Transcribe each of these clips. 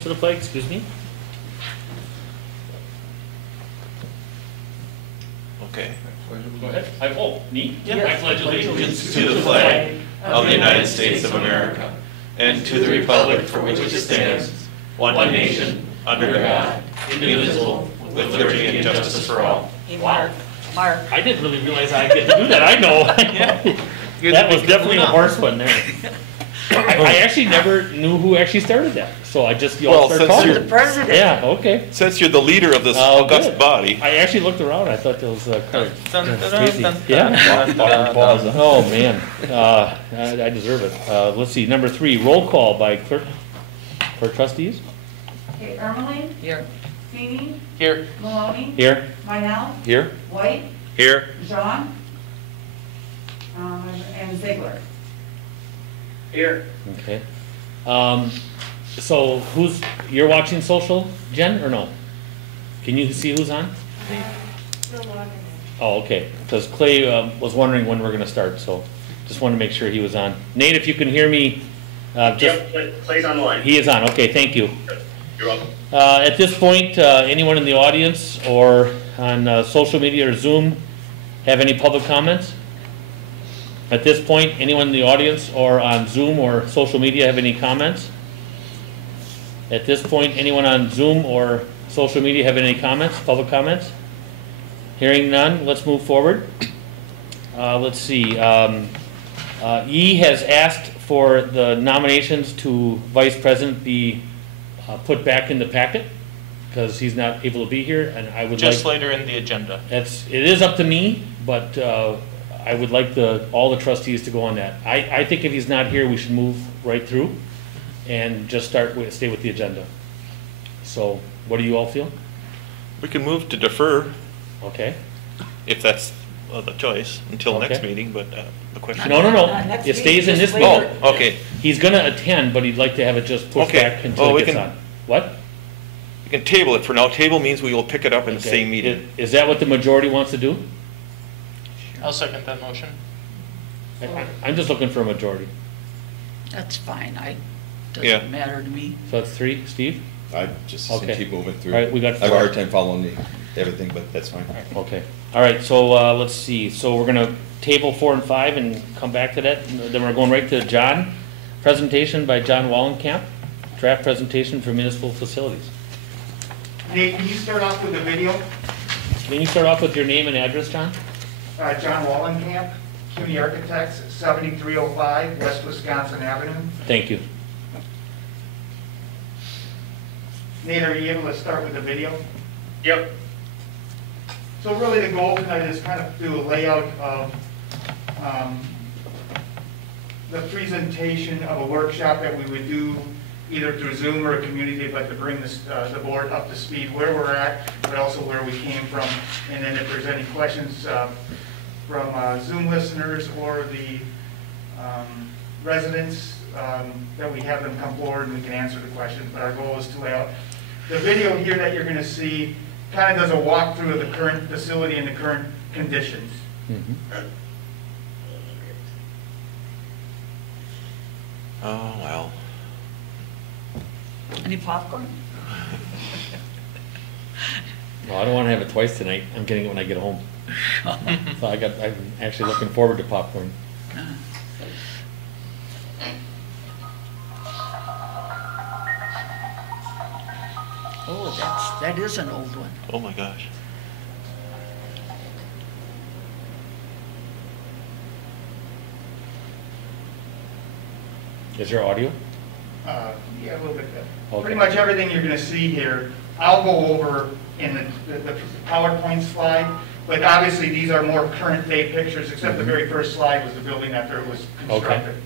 To the flag, excuse me. Okay. Go ahead. Me? Yeah. I pledge allegiance To the flag of the United States of America and to the republic for which it stands, one nation, under God, indivisible, with liberty and justice for all. Wow. Mark. I didn't really realize I get to do that. I know. That was definitely a horse one there. I actually never knew who actually started that, so I just started calling. The president. Yeah, okay. Since you're the leader of this august body. I actually looked around. I thought that was crazy. Yeah. Oh man, I deserve it. Let's see. Number 3, roll call by clerk for trustees. Okay, Ermeling? Here. Feeny? Here. Maloney? Here. Vinell? Here. White? Here. Jean? And Ziegler. Here. Okay. So you're watching social, Jen, or no? Can you see who's on? Oh, okay. Because Clay was wondering when we're going to start, so just wanted to make sure he was on. Nate, if you can hear me. Yep, Clay's on the line. He is on. Okay, thank you. You're welcome. At this point, anyone in the audience or on social media or Zoom have any public comments? At this point, anyone in the audience or on Zoom or social media have any comments? At this point, anyone on Zoom or social media have any comments, public comments? Hearing none, let's move forward. Let's see. E has asked for the nominations to vice president be put back in the packet because he's not able to be here, and I would just later in the agenda. It is up to me, but I would like all the trustees to go on that. I think if he's not here, we should move right through and just stay with the agenda. So, what do you all feel? We can move to defer. Okay. If that's the choice until next meeting, but the question. No. It stays in this meeting. Oh, okay. He's going to attend, but he'd like to have it just pushed back until it gets on. What? We can table it for now. Table means we will pick it up in the same meeting. Is that what the majority wants to do? I'll second that motion. I'm just looking for a majority. That's fine. Doesn't matter to me. So that's 3, Steve? I just keep moving through. All right, we got 4. I have a hard time following everything, but that's fine. Okay. All right, so let's see. So we're going to table 4 and 5 and come back to that. Then we're going right to John. Presentation by John Wallenkamp. Draft presentation for municipal facilities. Nate, can you start off with the video? Can you start off with your name and address, John? John Wallenkamp, CUNY Architects, 7305 West Wisconsin Avenue. Thank you. Nate, are you able to start with the video? Yep. So really the goal tonight is kind of do a layout of the presentation of a workshop that we would do either through Zoom or a community, but to bring the board up to speed where we're at, but also where we came from. And then if there's any questions from Zoom listeners or the residents, that we have them come forward and we can answer the questions. But our goal is to lay out the video here that you're going to see kind of does a walkthrough of the current facility and the current conditions. Mm-hmm. Oh, well. Any popcorn? Well, I don't want to have it twice tonight. I'm getting it when I get home. So I'm actually looking forward to popcorn. Oh, that is an old one. Oh my gosh. Is there audio? Yeah, a little bit. Okay. Pretty much everything you're going to see here, I'll go over in the PowerPoint slide, but obviously these are more current day pictures, except the very first slide was the building after it was constructed. Okay.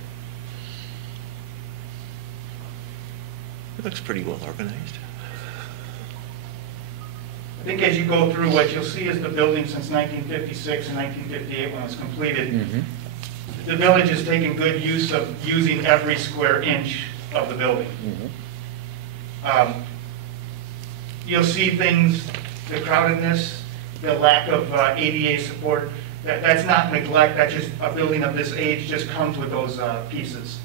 It looks pretty well organized. I think as you go through, what you'll see is the building since 1956 and 1958 when it was completed. Mm-hmm. The village has taken good use of using every square inch of the building. Mm-hmm. You'll see things, the crowdedness, the lack of ADA support. That's not neglect, that's just a building of this age just comes with those pieces.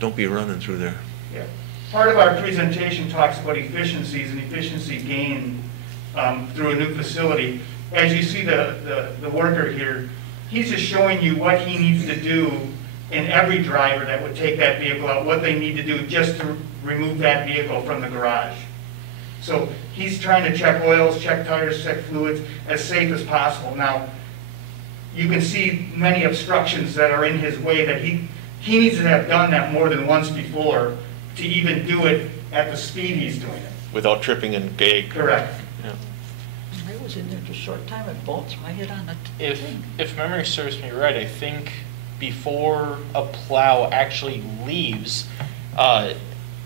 Don't be running through there. Yeah. part of our presentation talks about efficiencies and efficiency gain through a new facility. As you see the worker here, he's just showing you what he needs to do in every driver that would take that vehicle out, what they need to do just to remove that vehicle from the garage. So he's trying to check oils, check tires, check fluids as safe as possible. Now, you can see many obstructions that are in his way that he needs to have done that more than once before to even do it at the speed he's doing it. Without tripping and gag. Correct. Yeah. I was in there just a short time, it bolts my head on it. If memory serves me right, I think before a plow actually leaves,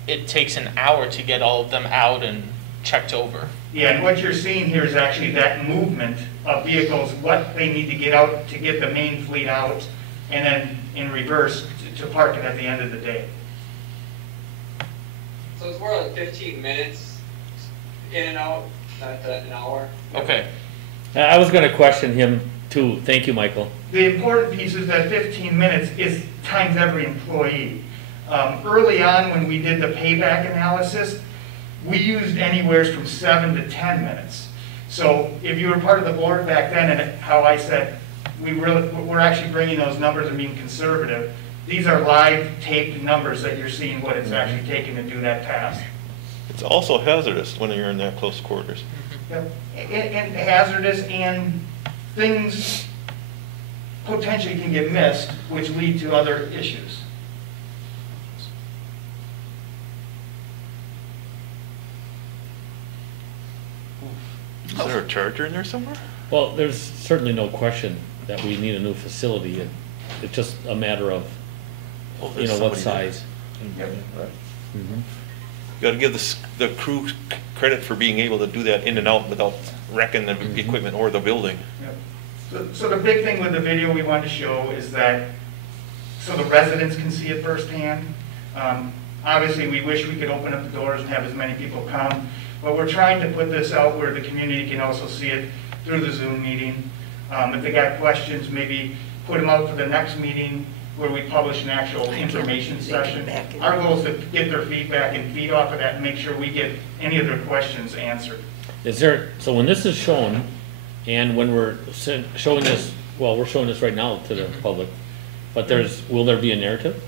it takes an hour to get all of them out and checked over. Yeah, and what you're seeing here is actually that movement of vehicles, what they need to get out to get the main fleet out, and then in reverse to park it at the end of the day. So it's more like 15 minutes in and out, not an hour? Okay. I was gonna question him too. Thank you, Michael. The important piece is that 15 minutes is times every employee. Early on, when we did the payback analysis, we used anywhere from 7 to 10 minutes. So if you were part of the board back then, and how I said, we're actually bringing those numbers and being conservative, these are live taped numbers that you're seeing what it's actually taking to do that task. It's also hazardous when you're in that close quarters. Yep. And hazardous, and things potentially can get missed, which lead to other issues. Is there a charger in there somewhere? Well, there's certainly no question that we need a new facility. It's just a matter of, you know, what size. Yep. Mhm. You got to give the crew credit for being able to do that in and out without wrecking the equipment or the building. Yep. So the big thing with the video we want to show is that, so the residents can see it firsthand. Obviously, we wish we could open up the doors and have as many people come, but we're trying to put this out where the community can also see it through the Zoom meeting. If they got questions, maybe put them out for the next meeting where we publish an actual information session. Our goal is to get their feedback and feed off of that and make sure we get any of their questions answered. Is there, so when this is shown, and when we're showing this, well, we're showing this right now to the public, but will there be a narrative?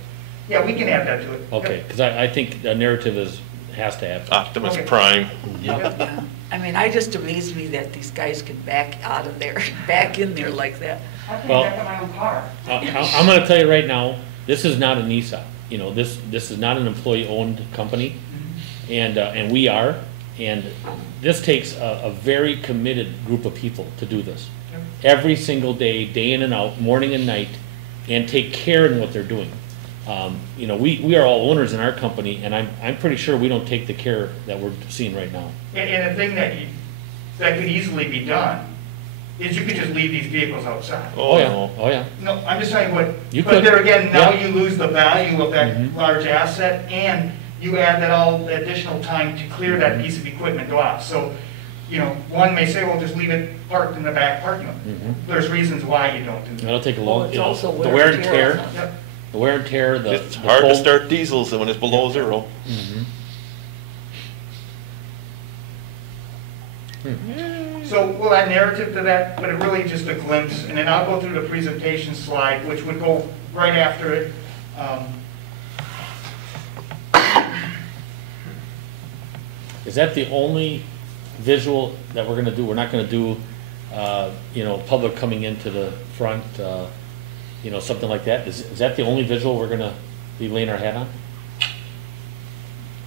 Yeah, we can add that to it. Okay, because I think a narrative has to happen. Optimus Okay. Prime. Yeah. I mean, I just amazed me that these guys could back out of there, back in there like that. I can Well- back up my own car. I'm going to tell you right now, this is not a NISA. You know, this is not an employee-owned company, and we are. And this takes a very committed group of people to do this. Every single day, day in and out, morning and night, and take care in what they're doing. You know, we are all owners in our company, and I'm pretty sure we don't take the care that we're seeing right now. And the thing that could easily be done is you could just leave these vehicles outside. Oh yeah, no. oh yeah. No, I'm just saying You but could. there again, now Yeah. you lose the value of that Mhm. large asset, and you add that all additional time to clear that piece of equipment off. So, you know, one may say, well, just leave it parked in the back parking lot. Mhm. There's reasons why you don't do that. That'll take a Well, long, it's you know, also the wear and tear, Yep. the wear and tear, It's the hard to cold- start diesels when it's below zero. Mhm. So we'll add narrative to that, but it really just a glimpse, and then I'll go through the presentation slide, which would go right after it. Is that the only visual that we're gonna do? We're not gonna do, you know, public coming into the front, you know, something like that? Is that the only visual we're gonna be laying our hat on?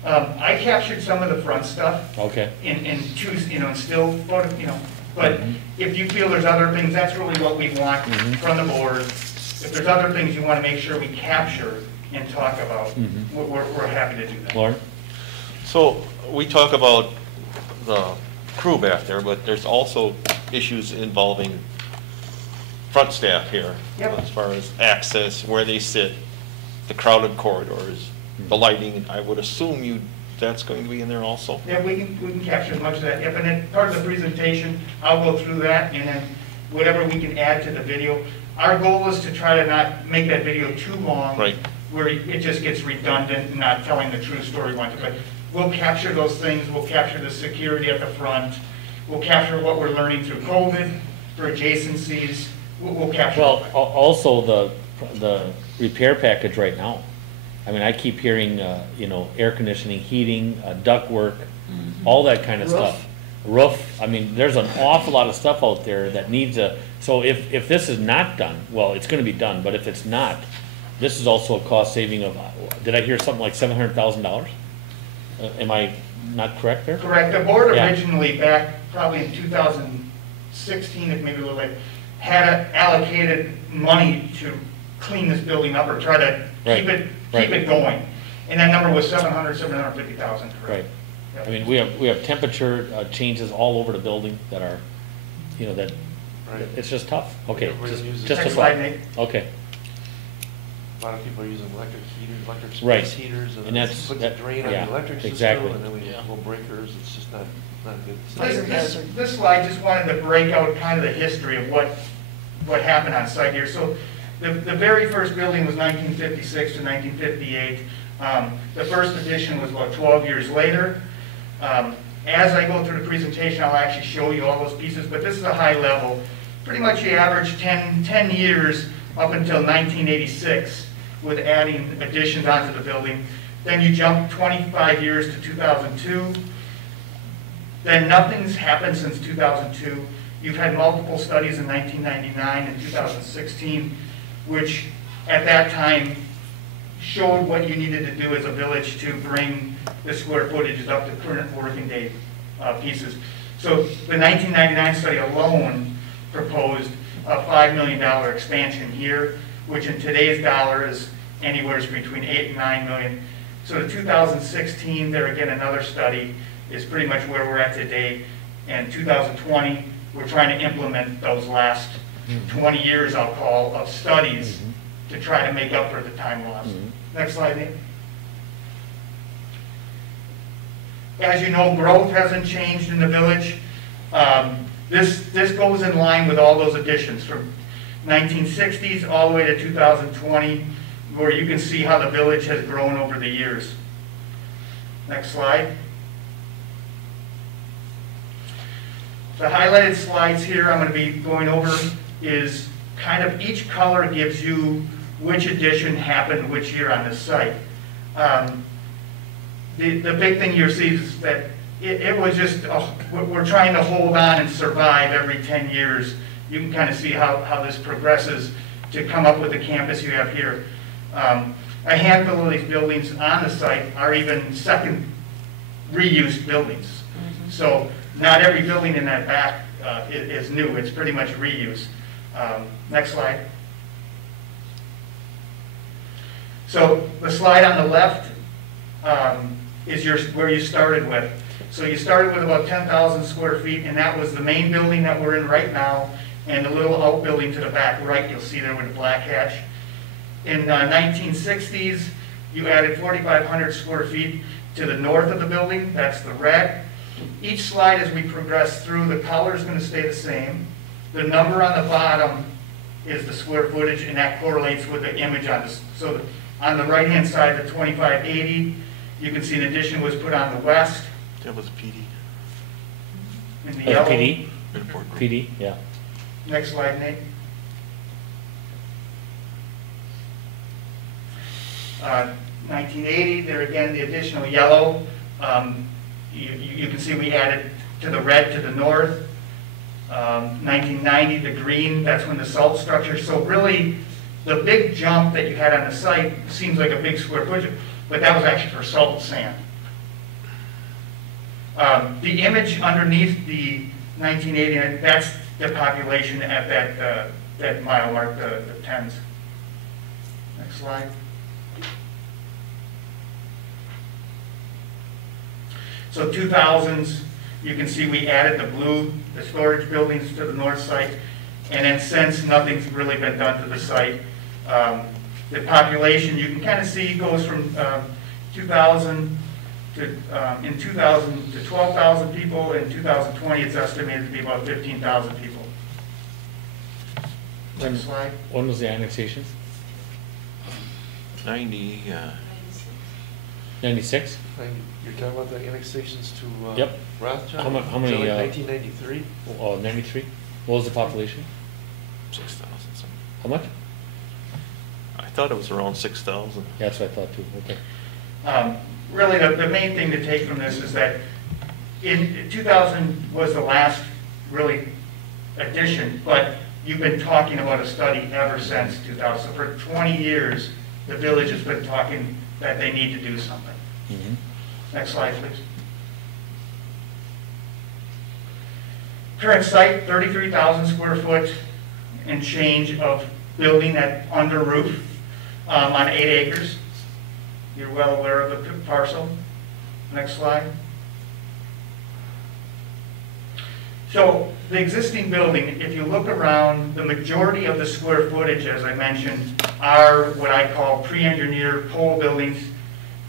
I captured some of the front stuff Okay. in choose, you know, in still photo, you know, but Mhm. if you feel there's other things, that's really what we want Mhm. from the board. If there's other things you want to make sure we capture and talk about, Mhm. we're happy to do that. Lauren? So we talk about the crew back there, but there's also issues involving front staff here. Yep. As far as access, where they sit, the crowded corridors, the lighting. I would assume that's going to be in there also. Yeah, we can capture as much of that. Yep, and then part of the presentation, I'll go through that, and then whatever we can add to the video. Our goal is to try to not make that video too long. Right. where it just gets redundant and not telling the true story once. But we'll capture those things, we'll capture the security at the front, we'll capture what we're learning through COVID, for adjacencies, we'll capture. Well, also the repair package right now. I mean, I keep hearing, you know, air conditioning, heating, duct work, all that kind of Roof. stuff. Roof, I mean, there's an awful lot of stuff out there that needs so if this is not done, well, it's gonna be done, but if it's not, this is also a cost saving of, did I hear something like $700,000? Am I not correct there? Correct, the board Yeah. originally, back probably in 2016, if maybe a little later, had allocated money to clean this building up or try to keep it going. And that number was 750,000, correct? Right. Yep. I mean, we have temperature changes all over the building that are, you know, that, Right. it's just tough. Okay, Everybody uses- just a Next thought. slide, Nate. Okay, A lot of people are using electric heaters, electric Right. space heaters, And and that's- put the that- drain on yeah, the electric system, exactly. and then we Yeah. have little breakers, it's just not good. Fire This, hazard. this slide just wanted to break out kind of the history of what happened on site here. So the very first building was 1956 to 1958. The first addition was about 12 years later. As I go through the presentation, I'll actually show you all those pieces, but this is a high level. Pretty much you average 10 years up until 1986 with adding additions onto the building. Then you jump 25 years to 2002. Then nothing's happened since 2002. You've had multiple studies in 1999 and 2016, which at that time showed what you needed to do as a village to bring the square footage up to current working day pieces. So the 1999 study alone proposed a $5 million expansion here, which in today's dollar is anywhere between 8 and 9 million. So the 2016, there again, another study is pretty much where we're at today. And 2020, we're trying to implement those last 20 years, I'll call, of studies to try to make up for the time lost. Next slide, Nate. As you know, growth hasn't changed in the village. This goes in line with all those additions from 1960s all the way to 2020, where you can see how the village has grown over the years. Next slide. The highlighted slides here I'm going to be going over is kind of each color gives you which addition happened which year on this site. The big thing you see is that it was just, we're trying to hold on and survive every 10 years. You can kind of see how this progresses to come up with the campus you have here. A handful of these buildings on the site are even second reused buildings. So not every building in that back is new, it's pretty much reuse. Next slide. So the slide on the left is where you started with. So you started with about 10,000 square feet, and that was the main building that we're in right now, and the little outbuilding to the back right, you'll see there with the black hatch. In 1960s, you added 4,500 square feet to the north of the building, that's the red. Each slide as we progress through, the color is going to stay the same. The number on the bottom is the square footage, and that correlates with the image on this. So on the right-hand side, the 2580, you can see an addition was put on the west. That was PD. In the yellow. PD? PD, yeah. Next slide, Nate. 1980, there again, the additional yellow. You can see we added to the red to the north. 1990, the green, that's when the salt structure. So really, the big jump that you had on the site seems like a big square footage, but that was actually for salt and sand. The image underneath the 1980, that's the population at that mile mark, the tens. Next slide. So 2000s, you can see we added the blue, the storage buildings to the north site, and then since nothing's really been done to the site. The population, you can kind of see, goes from 2000 to, in 2000 to 12,000 people. In 2020, it's estimated to be about 15,000 people. Next slide. When was the annexation? 90, 96? you're talking about the annexations to Yep. Rothschild? How many, Is that like 1993? Oh, 93? What was the population? 6,000 something. How much? I thought it was around 6,000. Yeah, that's what I thought too, okay. Really, the main thing to take from this is that in 2000 was the last really addition, but you've been talking about a study ever since 2000. So for 20 years, the village has been talking that they need to do something. Mhm. Next slide, please. Current site, 33,000 square foot and change of building at under roof on 8 acres. You're well aware of the parcel. Next slide. So the existing building, if you look around, the majority of the square footage, as I mentioned, are what I call pre-engineered pole buildings.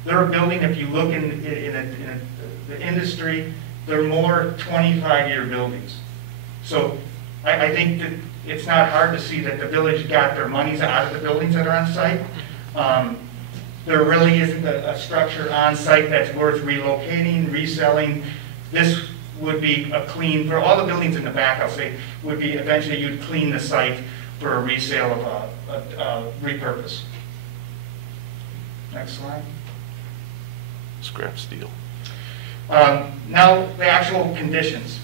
They're a building, if you look in the industry, they're more 25-year buildings. So I think that it's not hard to see that the village got their monies out of the buildings that are on site. There really isn't a structure on site that's worth relocating, reselling. This would be a clean, for all the buildings in the back, I'll say, would be eventually you'd clean the site for a resale of a repurpose. Next slide. Scrap steel. Now, the actual conditions.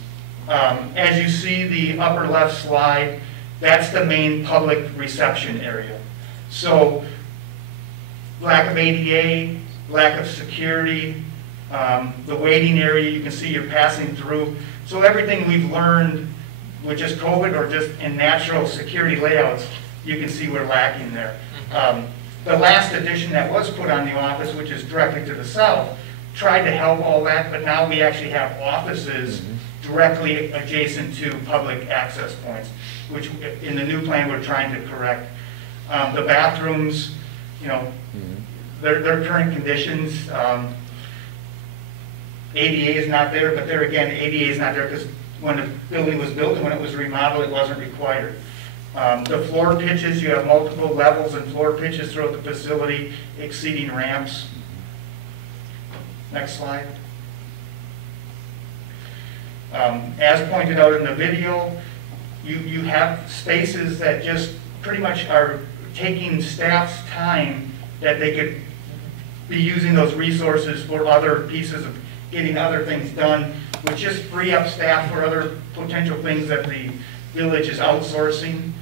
As you see the upper left slide, that's the main public reception area. So, lack of ADA, lack of security, the waiting area, you can see you're passing through. So everything we've learned with just COVID or just in natural security layouts, you can see we're lacking there. The last addition that was put on the office, which is directly to the south, tried to help all that, but now we actually have offices directly adjacent to public access points, which in the new plan we're trying to correct. The bathrooms, you know, their current conditions, ADA is not there, but there again, ADA is not there because when the building was built and when it was remodeled, it wasn't required. The floor pitches, you have multiple levels and floor pitches throughout the facility, exceeding ramps. Next slide. As pointed out in the video, you have spaces that just pretty much are taking staff's time that they could be using those resources for other pieces of getting other things done, which just free up staff for other potential things that the village is outsourcing.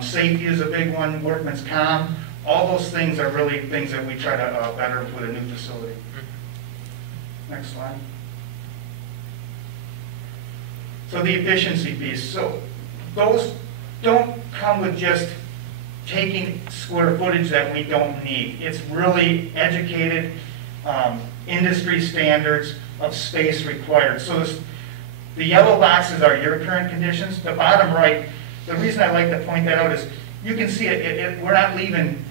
Safety is a big one, workman's comp. All those things are really things that we try to better with a new facility. Next slide. So the efficiency piece. So those don't come with just taking square footage that we don't need. It's really educated industry standards of space required. So the yellow boxes are your current conditions. The bottom right, the reason I like to point that out is you can see we're not leaving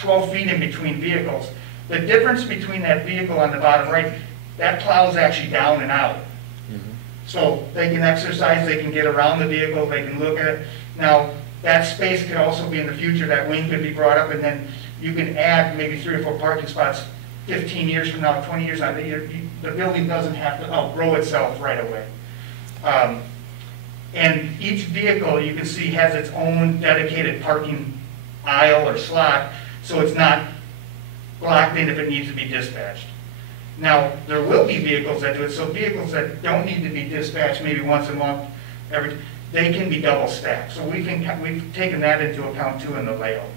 12 feet in between vehicles. The difference between that vehicle on the bottom right, that plows actually down and out. So they can exercise, they can get around the vehicle, they can look at it. Now, that space could also be in the future, that wing could be brought up, and then you can add maybe 3 or 4 parking spots 15 years from now, 20 years from now. The building doesn't have to outgrow itself right away. And each vehicle, you can see, has its own dedicated parking aisle or slot, so it's not blocked in if it needs to be dispatched. Now, there will be vehicles that do it, so vehicles that don't need to be dispatched maybe once a month, they can be double stacked. So we've taken that into account too in the layout.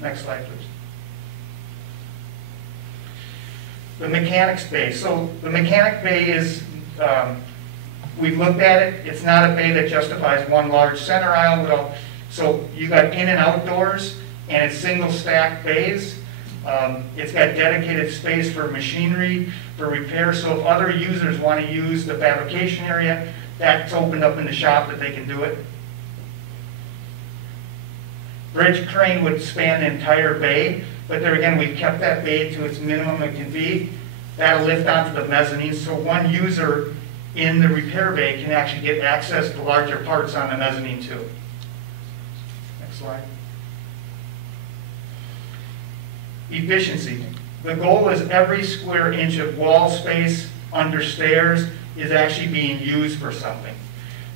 Next slide, please. The mechanics bay. So the mechanic bay is, we've looked at it. It's not a bay that justifies one large center aisle. So you got in and outdoors, and it's single stack bays. It's got dedicated space for machinery, for repair. So if other users want to use the fabrication area, that's opened up in the shop that they can do it. Bridge crane would span the entire bay, but there again, we've kept that bay to its minimum it can be. That'll lift onto the mezzanine, so one user in the repair bay can actually get access to larger parts on the mezzanine too. Next slide. Efficiency. The goal is every square inch of wall space under stairs is actually being used for something.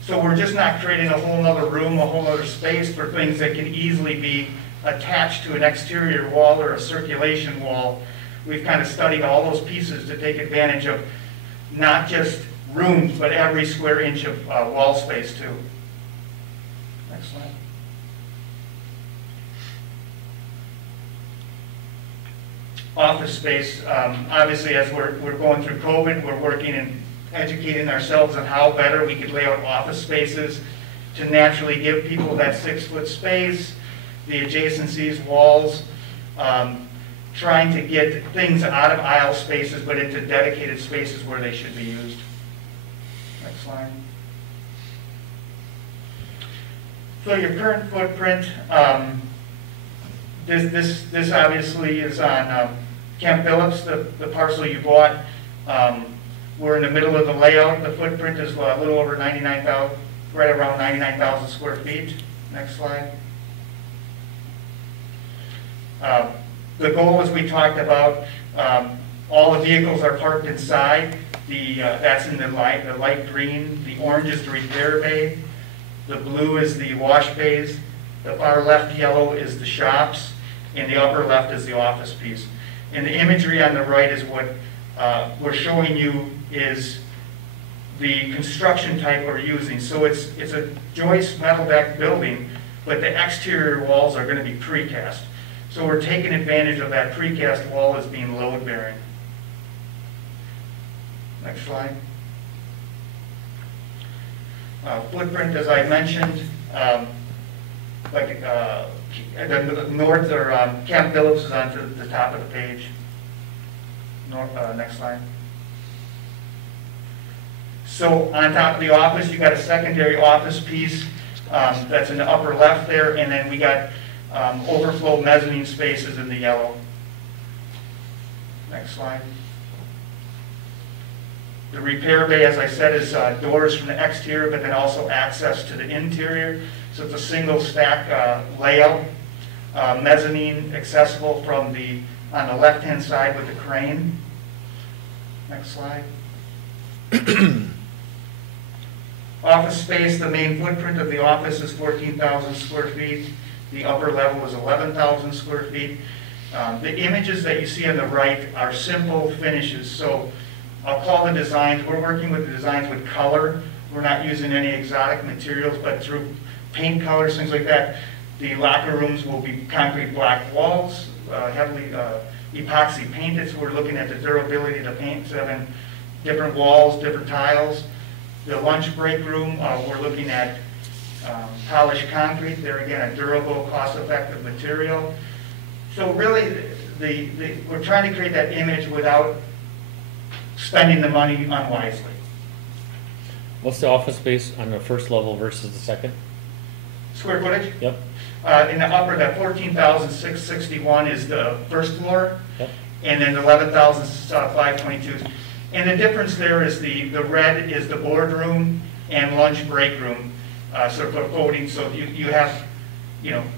So we're just not creating a whole nother room, a whole nother space for things that can easily be attached to an exterior wall or a circulation wall. We've kind of studied all those pieces to take advantage of not just rooms, but every square inch of wall space too. Next slide. Office space, obviously as we're going through COVID, we're working and educating ourselves on how better we could lay out office spaces to naturally give people that 6-foot space, the adjacencies, walls, trying to get things out of aisle spaces but into dedicated spaces where they should be used. Next slide. So your current footprint, this obviously is on Camp Phillips, the parcel you bought. We're in the middle of the layout. The footprint is a little over 99,000, right around 99,000 square feet. Next slide. The goal, as we talked about, all the vehicles are parked inside. That's in the light green. The orange is the repair bay. The blue is the wash bays. The far left yellow is the shops, and the upper left is the office piece. And the imagery on the right is what we're showing you is the construction type we're using. So it's a joist metal deck building, but the exterior walls are going to be precast. So we're taking advantage of that precast wall as being load bearing. Next slide. Footprint, as I mentioned, the north or Camp Phillips is onto the top of the page. Next slide. So on top of the office, you got a secondary office piece that's in the upper left there, and then we got overflow mezzanine spaces in the yellow. Next slide. The repair bay, as I said, is doors from the exterior, but then also access to the interior. So it's a single stack layout. Mezzanine accessible from on the left-hand side with the crane. Next slide. Office space, the main footprint of the office is 14,000 square feet. The upper level is 11,000 square feet. The images that you see on the right are simple finishes. So I'll call the designs, we're working with the designs with color. We're not using any exotic materials, but through paint colors, things like that. The locker rooms will be concrete black walls, heavily epoxy painted. So we're looking at the durability of the paint, 7 different walls, different tiles. The lunch break room, we're looking at polished concrete. There again, a durable, cost-effective material. So really, we're trying to create that image without spending the money unwisely. What's the office space on the first level versus the second? Square footage? Yep. In the upper, that 14,661 is the first floor, Yep. and then 11,522. And the difference there is the red is the boardroom and lunch break room, sort of voting. So you have,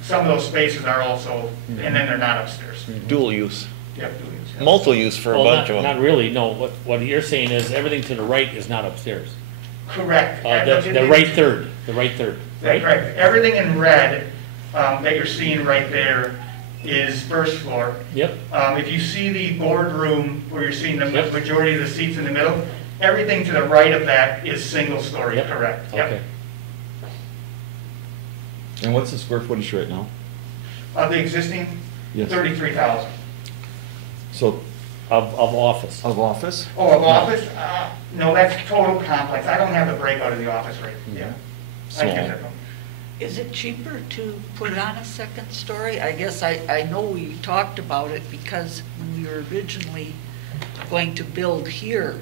some of those spaces are also, and then they're not upstairs. Dual use, Yep, dual use, yeah. multiple use for a bunch of them. Not really, no. What you're saying is everything to the right is not upstairs. Correct. The right third, right? Correct. Everything in red that you're seeing right there is first floor. Yep. If you see the boardroom where you're seeing the Yep. majority of the seats in the middle, everything to the right of that is single story, Yep. correct? Yep. Okay. And what's the square footage right now? Of the existing, Yes. 33,000. So, Of office. of office? Oh, of office? No, that's total complex. I don't have the breakout of the office rate. Yeah. I can get that one. Is it cheaper to put on a second story? I guess I know we talked about it because when we were originally going to build here,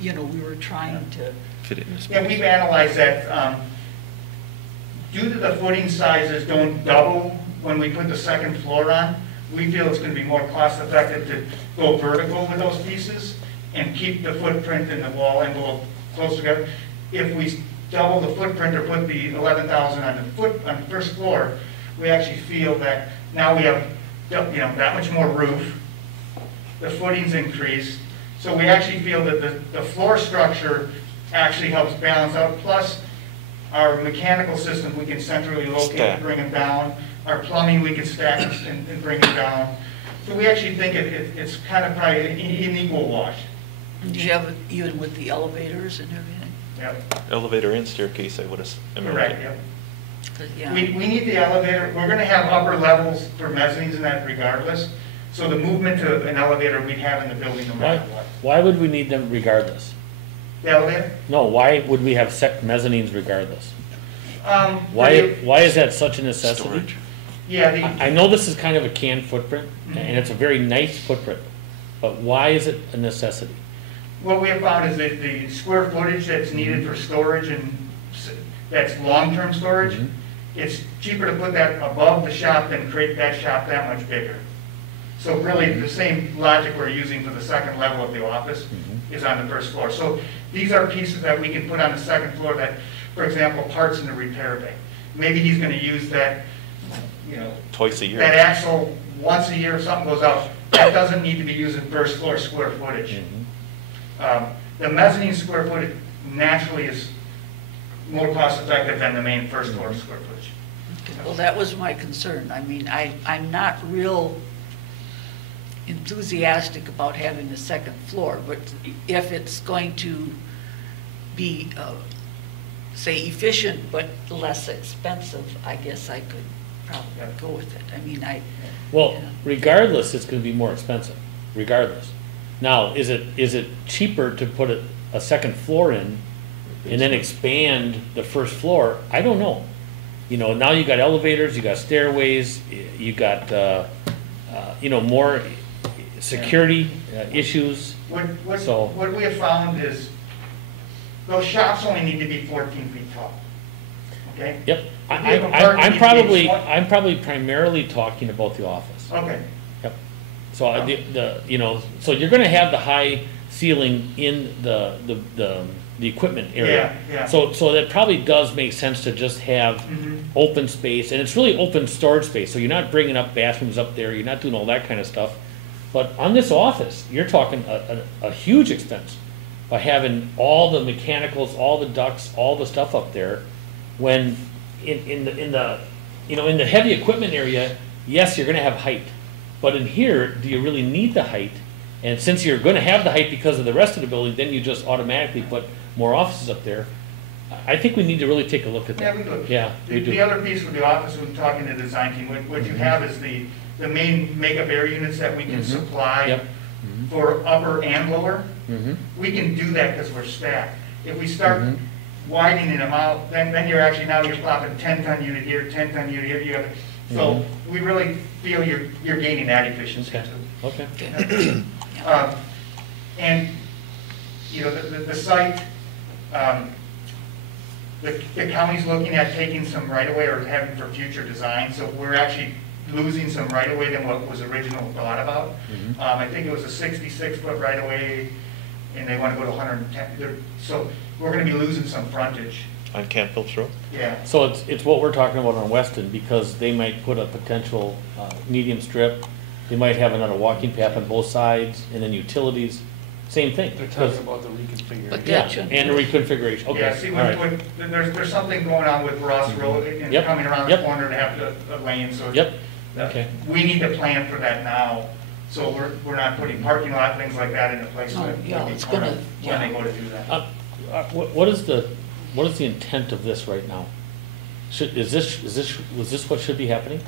we were trying to. Fit it in this Yeah, we've analyzed that. Due to the footing sizes don't double when we put the second floor on, we feel it's going to be more cost effective to go vertical with those pieces and keep the footprint in the wall and go close together. If we double the footprint or put the 11,000 on the first floor, we actually feel that now we have that much more roof. The footings increased. So we actually feel that the floor structure actually helps balance out. Plus, our mechanical system, we can centrally locate and bring them down. Our plumbing, we can stack and bring it down. So we actually think it's kind of probably an equal wash. And you have, even with the elevators and everything? Yep, Elevator and staircase, I would have. correct, yep. Yeah. We need the elevator. We're gonna have upper levels for mezzanines and that regardless. So the movement to an elevator we'd have in the building no matter what. Why would we need them regardless? The elevator? No, why would we have mezzanines regardless? Why? Why is that such a necessity? Storage. Yeah, I know this is kind of a canned footprint, and it's a very nice footprint, but why is it a necessity? what we have found is that the square footage that's needed for storage and that's long-term storage, Mhm. it's cheaper to put that above the shop than create that shop that much bigger. So really, the same logic we're using for the second level of the office Mhm. is on the first floor. So these are pieces that we can put on the second floor that, for example, parts in the repair bay. Maybe he's gonna use that, Twice a year. that axle once a year if something goes out. That doesn't need to be used in first floor square footage. Mhm. The mezzanine square footage naturally is more cost effective than the main first floor square footage. Well, that was my concern. I mean, I'm not real enthusiastic about having a second floor, but if it's going to be, say, efficient but less expensive, I guess I could probably go with it. I mean, Well, regardless, it's gonna be more expensive, regardless. Now, is it cheaper to put a second floor in and then expand the first floor? I don't know. Now you got elevators, you got stairways, you got, more security issues. So- What we have found is those shops only need to be 14 feet tall, okay? Yep, If you have a parking I'm meeting, I'm probably primarily talking about the office. Okay, Yep. So so you're gonna have the high ceiling in the equipment area. Yeah. So that probably does make sense to just have Mhm. open space, and it's really open storage space, so you're not bringing up bathrooms up there, you're not doing all that kind of stuff. But on this office, you're talking a huge expense by having all the mechanicals, all the ducts, all the stuff up there, when in the heavy equipment area, yes, you're gonna have height. But in here, do you really need the height? And since you're gonna have the height because of the rest of the building, then you just automatically put more offices up there. I think we need to really take a look at yeah, that. we do. Yeah, we The do. other piece with the office, when talking to the design team, what you have is the main makeup air units that we can Mhm. supply Yep. for upper and lower. Mm-hmm. We can do that because we're stacked. If we start Mhm. widening them out, then you're actually, now you're plopping 10-ton unit here, 10-ton unit here, you have, so we really feel you're gaining that efficiency Okay. too. Okay. And, the site, the county's looking at taking some right-of-way or having for future design, so we're actually losing some right-of-way than what was originally thought about. Mhm. I think it was a 66-foot right-of-way, and they want to go to 110, so we're going to be losing some frontage, On Campbell's Road? yeah. So it's what we're talking about on Weston, because they might put a potential medium strip, they might have another walking path on both sides, and then utilities, same thing. They're talking about the reconfiguration. But Yeah, that shouldn't- and a reconfiguration, okay, Yeah, see, all right. there's something going on with Ross Road, and Yep, coming around the yep. corner to have the lane, so. Yep, okay. We need to plan for that now, so we're not putting parking lot, things like that into place. Oh, that yeah, would be it's part of gonna- When they yeah. go to do that. What is the intent of this right now? Was this what should be happening?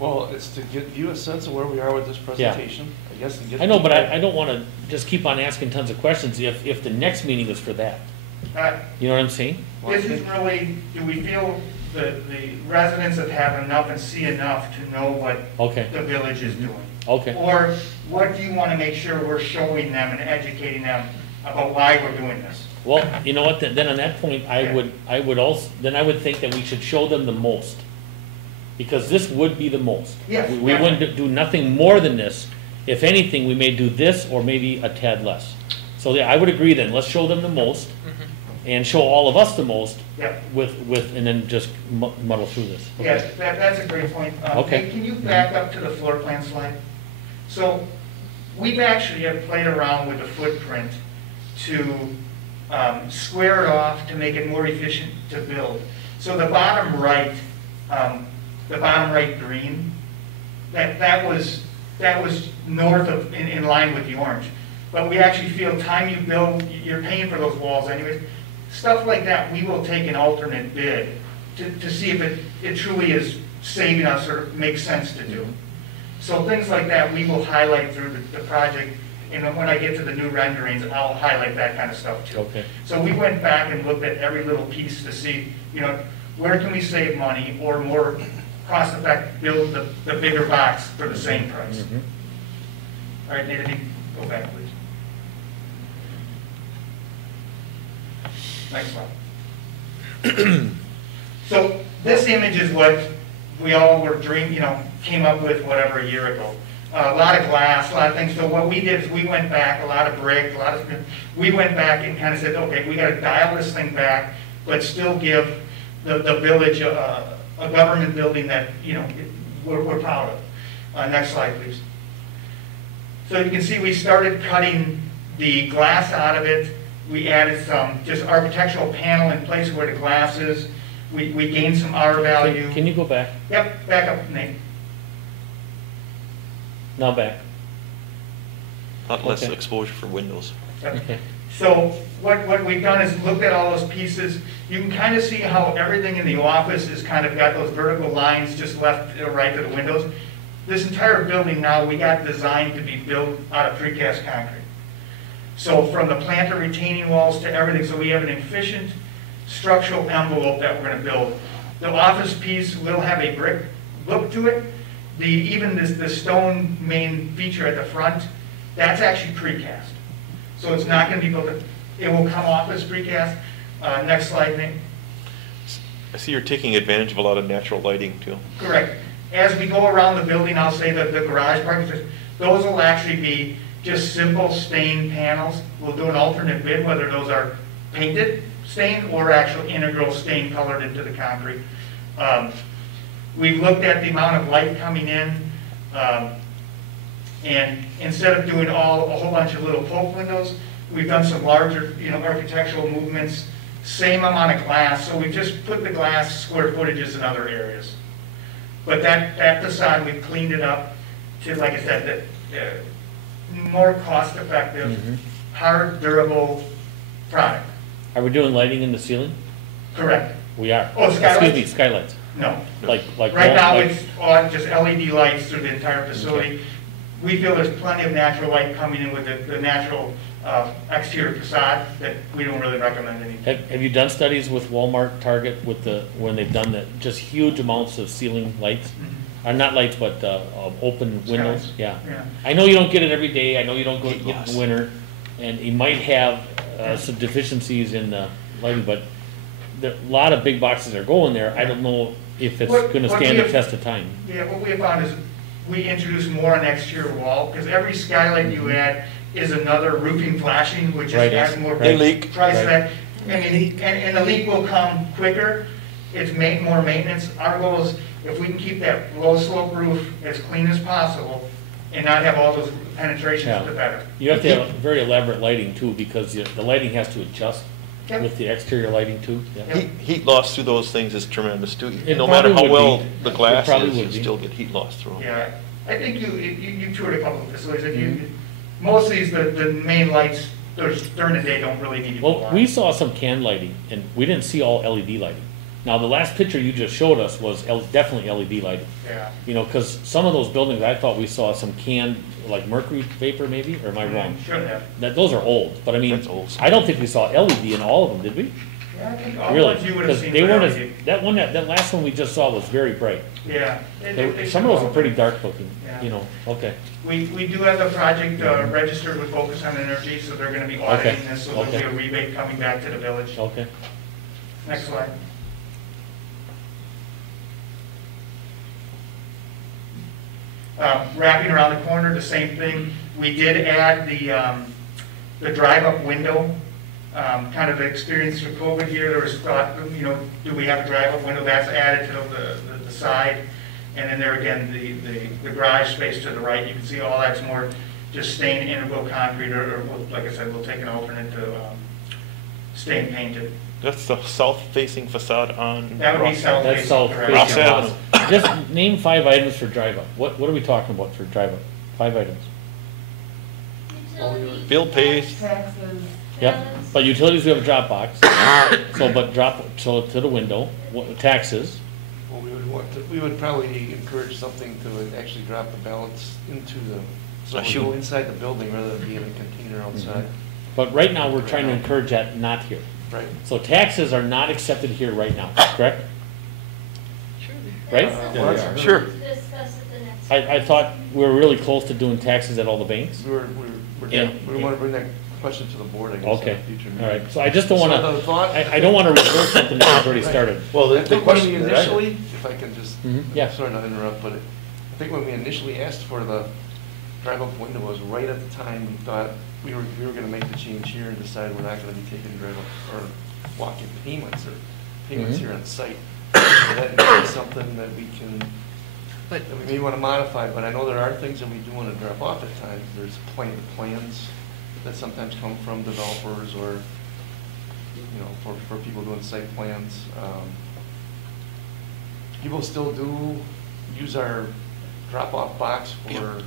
Well, it's to give you a sense of where we are with this presentation, I guess, and get. I know, but I don't wanna just keep on asking tons of questions if the next meeting is for that. Uh, You know what I'm saying? This is really, do we feel the residents have had enough and see enough to know what Okay, the village is doing? okay. Or what do you want to make sure we're showing them and educating them about why we're doing this? Well, you know what, then on that point, I would think that we should show them the most. Because this would be the most. Yes, We wouldn't do nothing more than this. If anything, we may do this or maybe a tad less. So yeah, I would agree then, let's show them the most. and show all of us the most Yep. and then just muddle through this. Okay. Yes, that's a great point. Okay. Hey, can you back up to the floor plan slide? So we've actually have played around with the footprint to square it off to make it more efficient to build. So the bottom right green, that was north of, in line with the orange. But we actually feel time you build, you're paying for those walls anyways. Stuff like that, we will take an alternate bid to see if it truly is saving us or makes sense to do. So things like that, we will highlight through the project, and when I get to the new renderings, I'll highlight that kind of stuff too. Okay. So we went back and looked at every little piece to see, where can we save money or more cost effective, build the bigger box for the same price. Mhm. All right, Nate, go back, please. Next slide. So this image is what we all were came up with whatever a year ago. A lot of glass, a lot of things. So what we did is we went back, a lot of brick, we went back and kind of said, okay, we got to dial this thing back, but still give the village a government building that, we're proud of. Next slide, please. So you can see we started cutting the glass out of it. We added some just architectural panel in place where the glass is. We gained some R value. Can you go back? Yep, back up, Nate. Now back. Lot less Okay. exposure for windows. Yep. Okay. So what we've done is looked at all those pieces. You can kind of see how everything in the office has kind of got those vertical lines just left or right to the windows. This entire building now, we got designed to be built out of precast concrete. So from the planter retaining walls to everything, so we have an efficient structural envelope that we're going to build. The office piece will have a brick look to it. Even the stone main feature at the front, that's actually precast. So it's not going to be built, it will come off as precast. Next slide, Nate. I see you're taking advantage of a lot of natural lighting too. Correct. As we go around the building, I'll say that the garage part, those will actually be just simple stained panels. We'll do an alternate bid, whether those are painted stained or actual integral stain colored into the concrete. We've looked at the amount of light coming in, and instead of doing a whole bunch of little poke windows, we've done some larger, architectural movements, same amount of glass, so we've just put the glass square footages in other areas. But that facade, we've cleaned it up to, like I said, more cost effective, Mhm. hard, durable product. Are we doing lighting in the ceiling? Correct. We are. Oh, skylights? Excuse me, skylights. No. Like Right now, like- it's on just LED lights through the entire facility. We feel there's plenty of natural light coming in with the natural exterior facade that we don't really recommend anything. Have you done studies with Walmart, Target, when they've done that, just huge amounts of ceiling lights? Not lights, but open windows? Skylights. Yeah. Yeah. I know you don't get it every day, I know you don't get it in Yes. the winter, and you might have some deficiencies in the lighting, but a lot of big boxes are going there. I don't know if it's What- gonna what stand we the have- test of time. Yeah, what we have found is we introduce more on exterior wall, because every skylight you add is another roofing flashing, which just Right. adds more They leak. price to Right. that. And the leak will come quicker, it's more maintenance. Our goal is, if we can keep that low slope roof as clean as possible and not have all those penetrations, Yeah. the better. You have to have very elaborate lighting too, because the lighting has to adjust Yep. with the exterior lighting too. Yeah. Heat loss through those things is tremendous too. It No matter probably how would well be. the It glass probably is, would you be. still get heat loss through them. Yeah, I think you toured a couple of facilities. If Mm-hmm. most of these, the main lights during the day don't really need to go Well, on. we saw some can lighting, and we didn't see all LED lighting. Now, the last picture you just showed us was definitely LED lighting. Yeah. Because some of those buildings, I thought we saw some canned, like mercury vapor maybe, or am I wrong? Shouldn't have. Those are old, but I mean, That's old. I don't think we saw LED in all of them, did we? Yeah, I think all the Really? ones you would have Because seen. they were weren't LED. that last one we just saw was very bright. Yeah. Some of those were pretty dark looking, Yeah. okay. We do have the project registered with Focus on Energy, so they're gonna be auditing this, so there'll be Okay. a rebate coming back to the village. Okay. Next slide. Wrapping around the corner, the same thing. We did add the drive-up window kind of experience with COVID here, there was thought, you know, do we have a drive-up window? That's added to the side. And then there again, the garage space to the right, you can see all that's more just stained integral concrete, or like I said, we'll take an alternate to stain painted. That's the south-facing facade on. That would be south That's facing. south correct. Ross facing Avenue. house. Just name 5 items for drive-up. What are we talking about for drive-up? 5 items. Bill pays. Taxes. Yep, but utilities, we have a drop box, so to the window, taxes, Well, we would probably encourage something to actually drop the ballots into the, so we go inside the building rather than being a container outside. but right now, we're trying to encourage that not here. Right. So taxes are not accepted here right now, correct? Right? Sure. Discuss it the next. I thought we were really close to doing taxes at all the banks. We're Yeah. we want to bring that question to the board, I guess, Okay, at a future meeting. all right, so I just don't wanna, So the thought- I don't wanna reverse something that's already started. Well, I the think when we question that I had- initially, if I can just, Yeah. sorry to interrupt, but I think when we initially asked for the drive-up window was right at the time we thought we were gonna make the change here and decide we're not gonna be taking drive-up or walk-in payments or payments Mhm. here on site. So that may be something that we can, But that we may wanna modify, but I know there are things that we do wanna drop off at times. There's plans that sometimes come from developers or, you know, for people doing site plans. People still do use our drop-off box for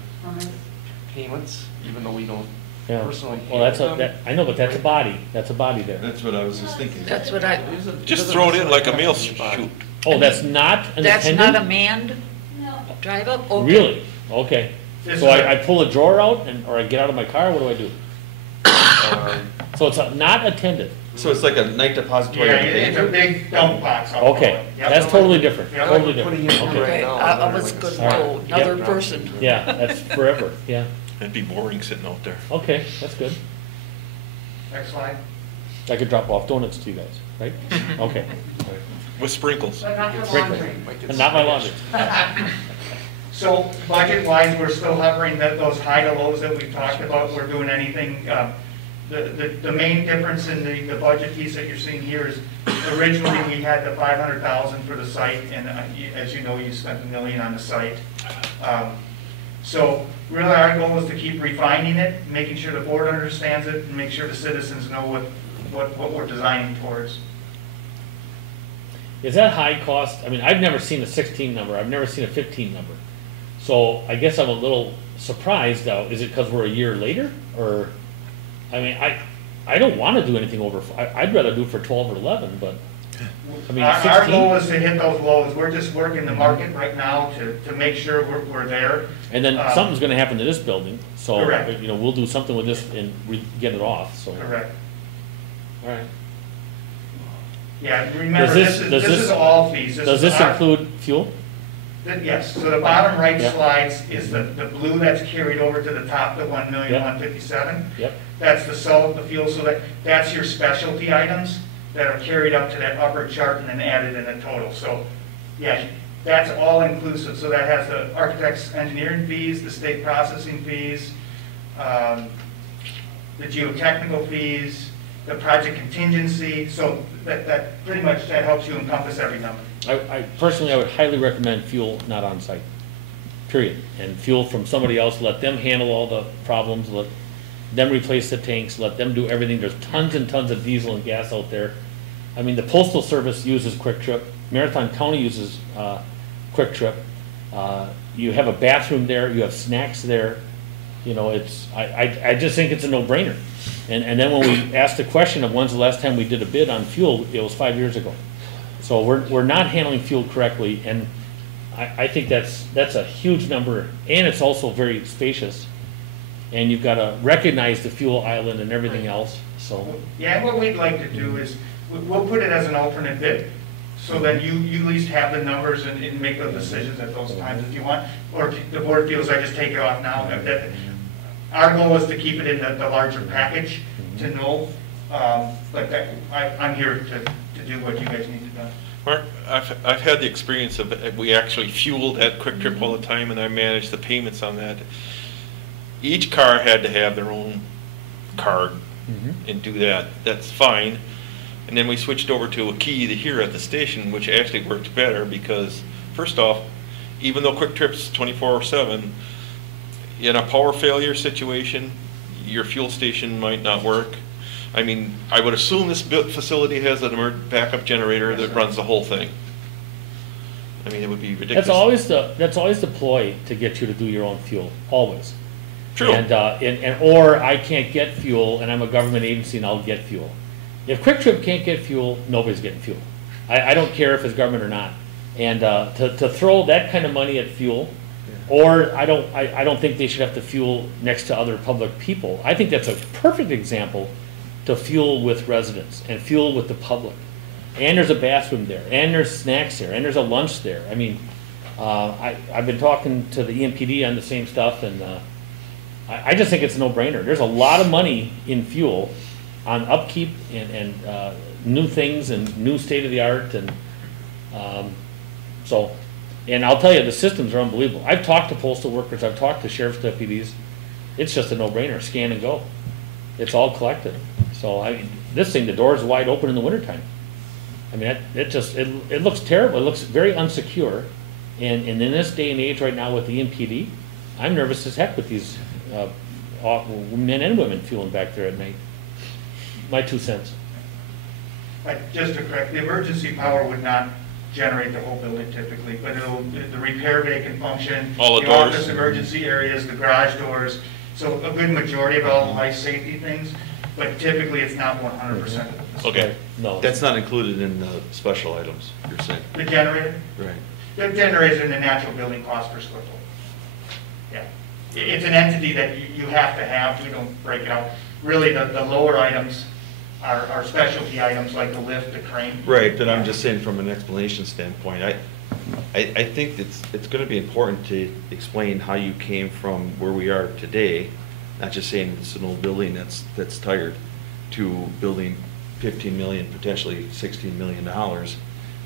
payments, even though we don't Yeah, personally. well, that's handle them. I know, but that's a body there. That's what I was just thinking. that's what I, It isn't- Just doesn't throw it in necessarily like a have mail to be a body. chute. Oh, that's not an that's attendant? not a manned No. drive-up? Okay. Really? Okay. This So is a- I pull a drawer out or I get out of my car, what do I do? So it's not attended? So it's like a night depository. Yeah, at the bank? it's a big dump box. I'll call Okay, it. Yep. that's totally different, Yep. totally Putting different. in Okay. right Okay, now, I they're was like a gonna small- go another Yep. person. Yeah, that's forever, yeah. It'd be boring sitting out there. Okay, that's good. Next slide. I could drop off donuts to you guys, right? Okay. With sprinkles. But not your Sprinkles. laundry. Might get And not my laundry. So budget-wise, we're still hovering those high to lows that we've talked about. We're doing anything, the main difference in the budget piece that you're seeing here is originally we had the 500,000 for the site, and as you know, you spent $1 million on the site. So really our goal is to keep refining it, making sure the board understands it, and make sure the citizens know what we're designing towards. Is that high cost? I mean, I've never seen a 16 number, I've never seen a 15 number. So I guess I'm a little surprised though, is it because we're a year later? Or, I mean, I don't want to do anything over, I'd rather do it for 12 or 11, but, I mean, Our goal 16? is to hit those lows. We're just working the market right now to make sure we're there. And then something's gonna happen to this building, so, Correct. you know, we'll do something with this and get it off, so. Correct. All right. Yeah, remember, Does this is all fees. Does this include fuel? Yes, so the bottom right Yep. slides is the blue that's carried over to the top, the 1,157,000. Yep. That's the salt, the fuel, so that's your specialty items that are carried up to that upper chart and then added in the total. So, yeah, that's all inclusive. So that has the architect's engineering fees, the state processing fees, the geotechnical fees, the project contingency. So that pretty much, that helps you encompass every number. I personally, I would highly recommend fuel not on site, period. And fuel from somebody else, let them handle all the problems, let them replace the tanks, let them do everything. There's tons and tons of diesel and gas out there. I mean, the Postal Service uses Quick Trip, Marathon County uses Quick Trip. You have a bathroom there, you have snacks there. You know, I just think it's a no-brainer. And then when we asked the question of when's the last time we did a bid on fuel, it was 5 years ago. So we're not handling fuel correctly, and I think that's a huge number, and it's also very spacious. And you've got to recognize the fuel island and everything else, so. Yeah, what we'd like to do is, we'll put it as an alternate bid, so that you at least have the numbers and make the decisions at those times if you want. Or if the board feels I just take it off now. Our goal is to keep it in the larger package, to know, but I'm here to do what you guys need to do. Mark, I've had the experience of, we actually fueled that Quick Trip all the time, and I managed the payments on that. Each car had to have their own card and do that. That's fine. And then we switched over to a key to here at the station, which actually worked better because, first off, even though Quick Trip's 24/7, in a power failure situation, your fuel station might not work. I mean, I would assume this facility has a backup generator that runs the whole thing. I mean, it would be ridiculous. That's always the ploy to get you to do your own fuel, always. True. Or I can't get fuel and I'm a government agency and I'll get fuel. If Quick Trip can't get fuel, nobody's getting fuel. I don't care if it's government or not. And to throw that kind of money at fuel, or I don't think they should have to fuel next to other public people. I think that's a perfect example to fuel with residents and fuel with the public. And there's a bathroom there, and there's snacks there, and there's a lunch there. I mean, I've been talking to the EMPD on the same stuff, and I just think it's a no-brainer. There's a lot of money in fuel on upkeep and new things and new state-of-the-art, and and I'll tell you, the systems are unbelievable. I've talked to postal workers, I've talked to sheriff's deputies. It's just a no-brainer, scan and go. It's all collected. So this thing, the door's wide open in the wintertime. I mean, it looks terrible. It looks very unsecure. And in this day and age right now with the EMPD, I'm nervous as heck with these men and women fueling back there at night. My 2 cents. Just to correct, the emergency power would not generate the whole building typically, but the repair bay can function. All the doors. Office emergency areas, the garage doors. So a good majority of all the life safety things, but typically it's not 100% of the Okay. No. That's not included in the special items, you're saying? The generator? Right. The generator is in the natural building cost per square foot. Yeah. It's an entity that you have to have. We don't break it out. Really, the lower items are specialty items like the lift, the crane. Right, but I'm just saying from an explanation standpoint, I think it's going to be important to explain how you came from where we are today, not just saying it's an old building that's tired, to building 15 million, potentially $16 million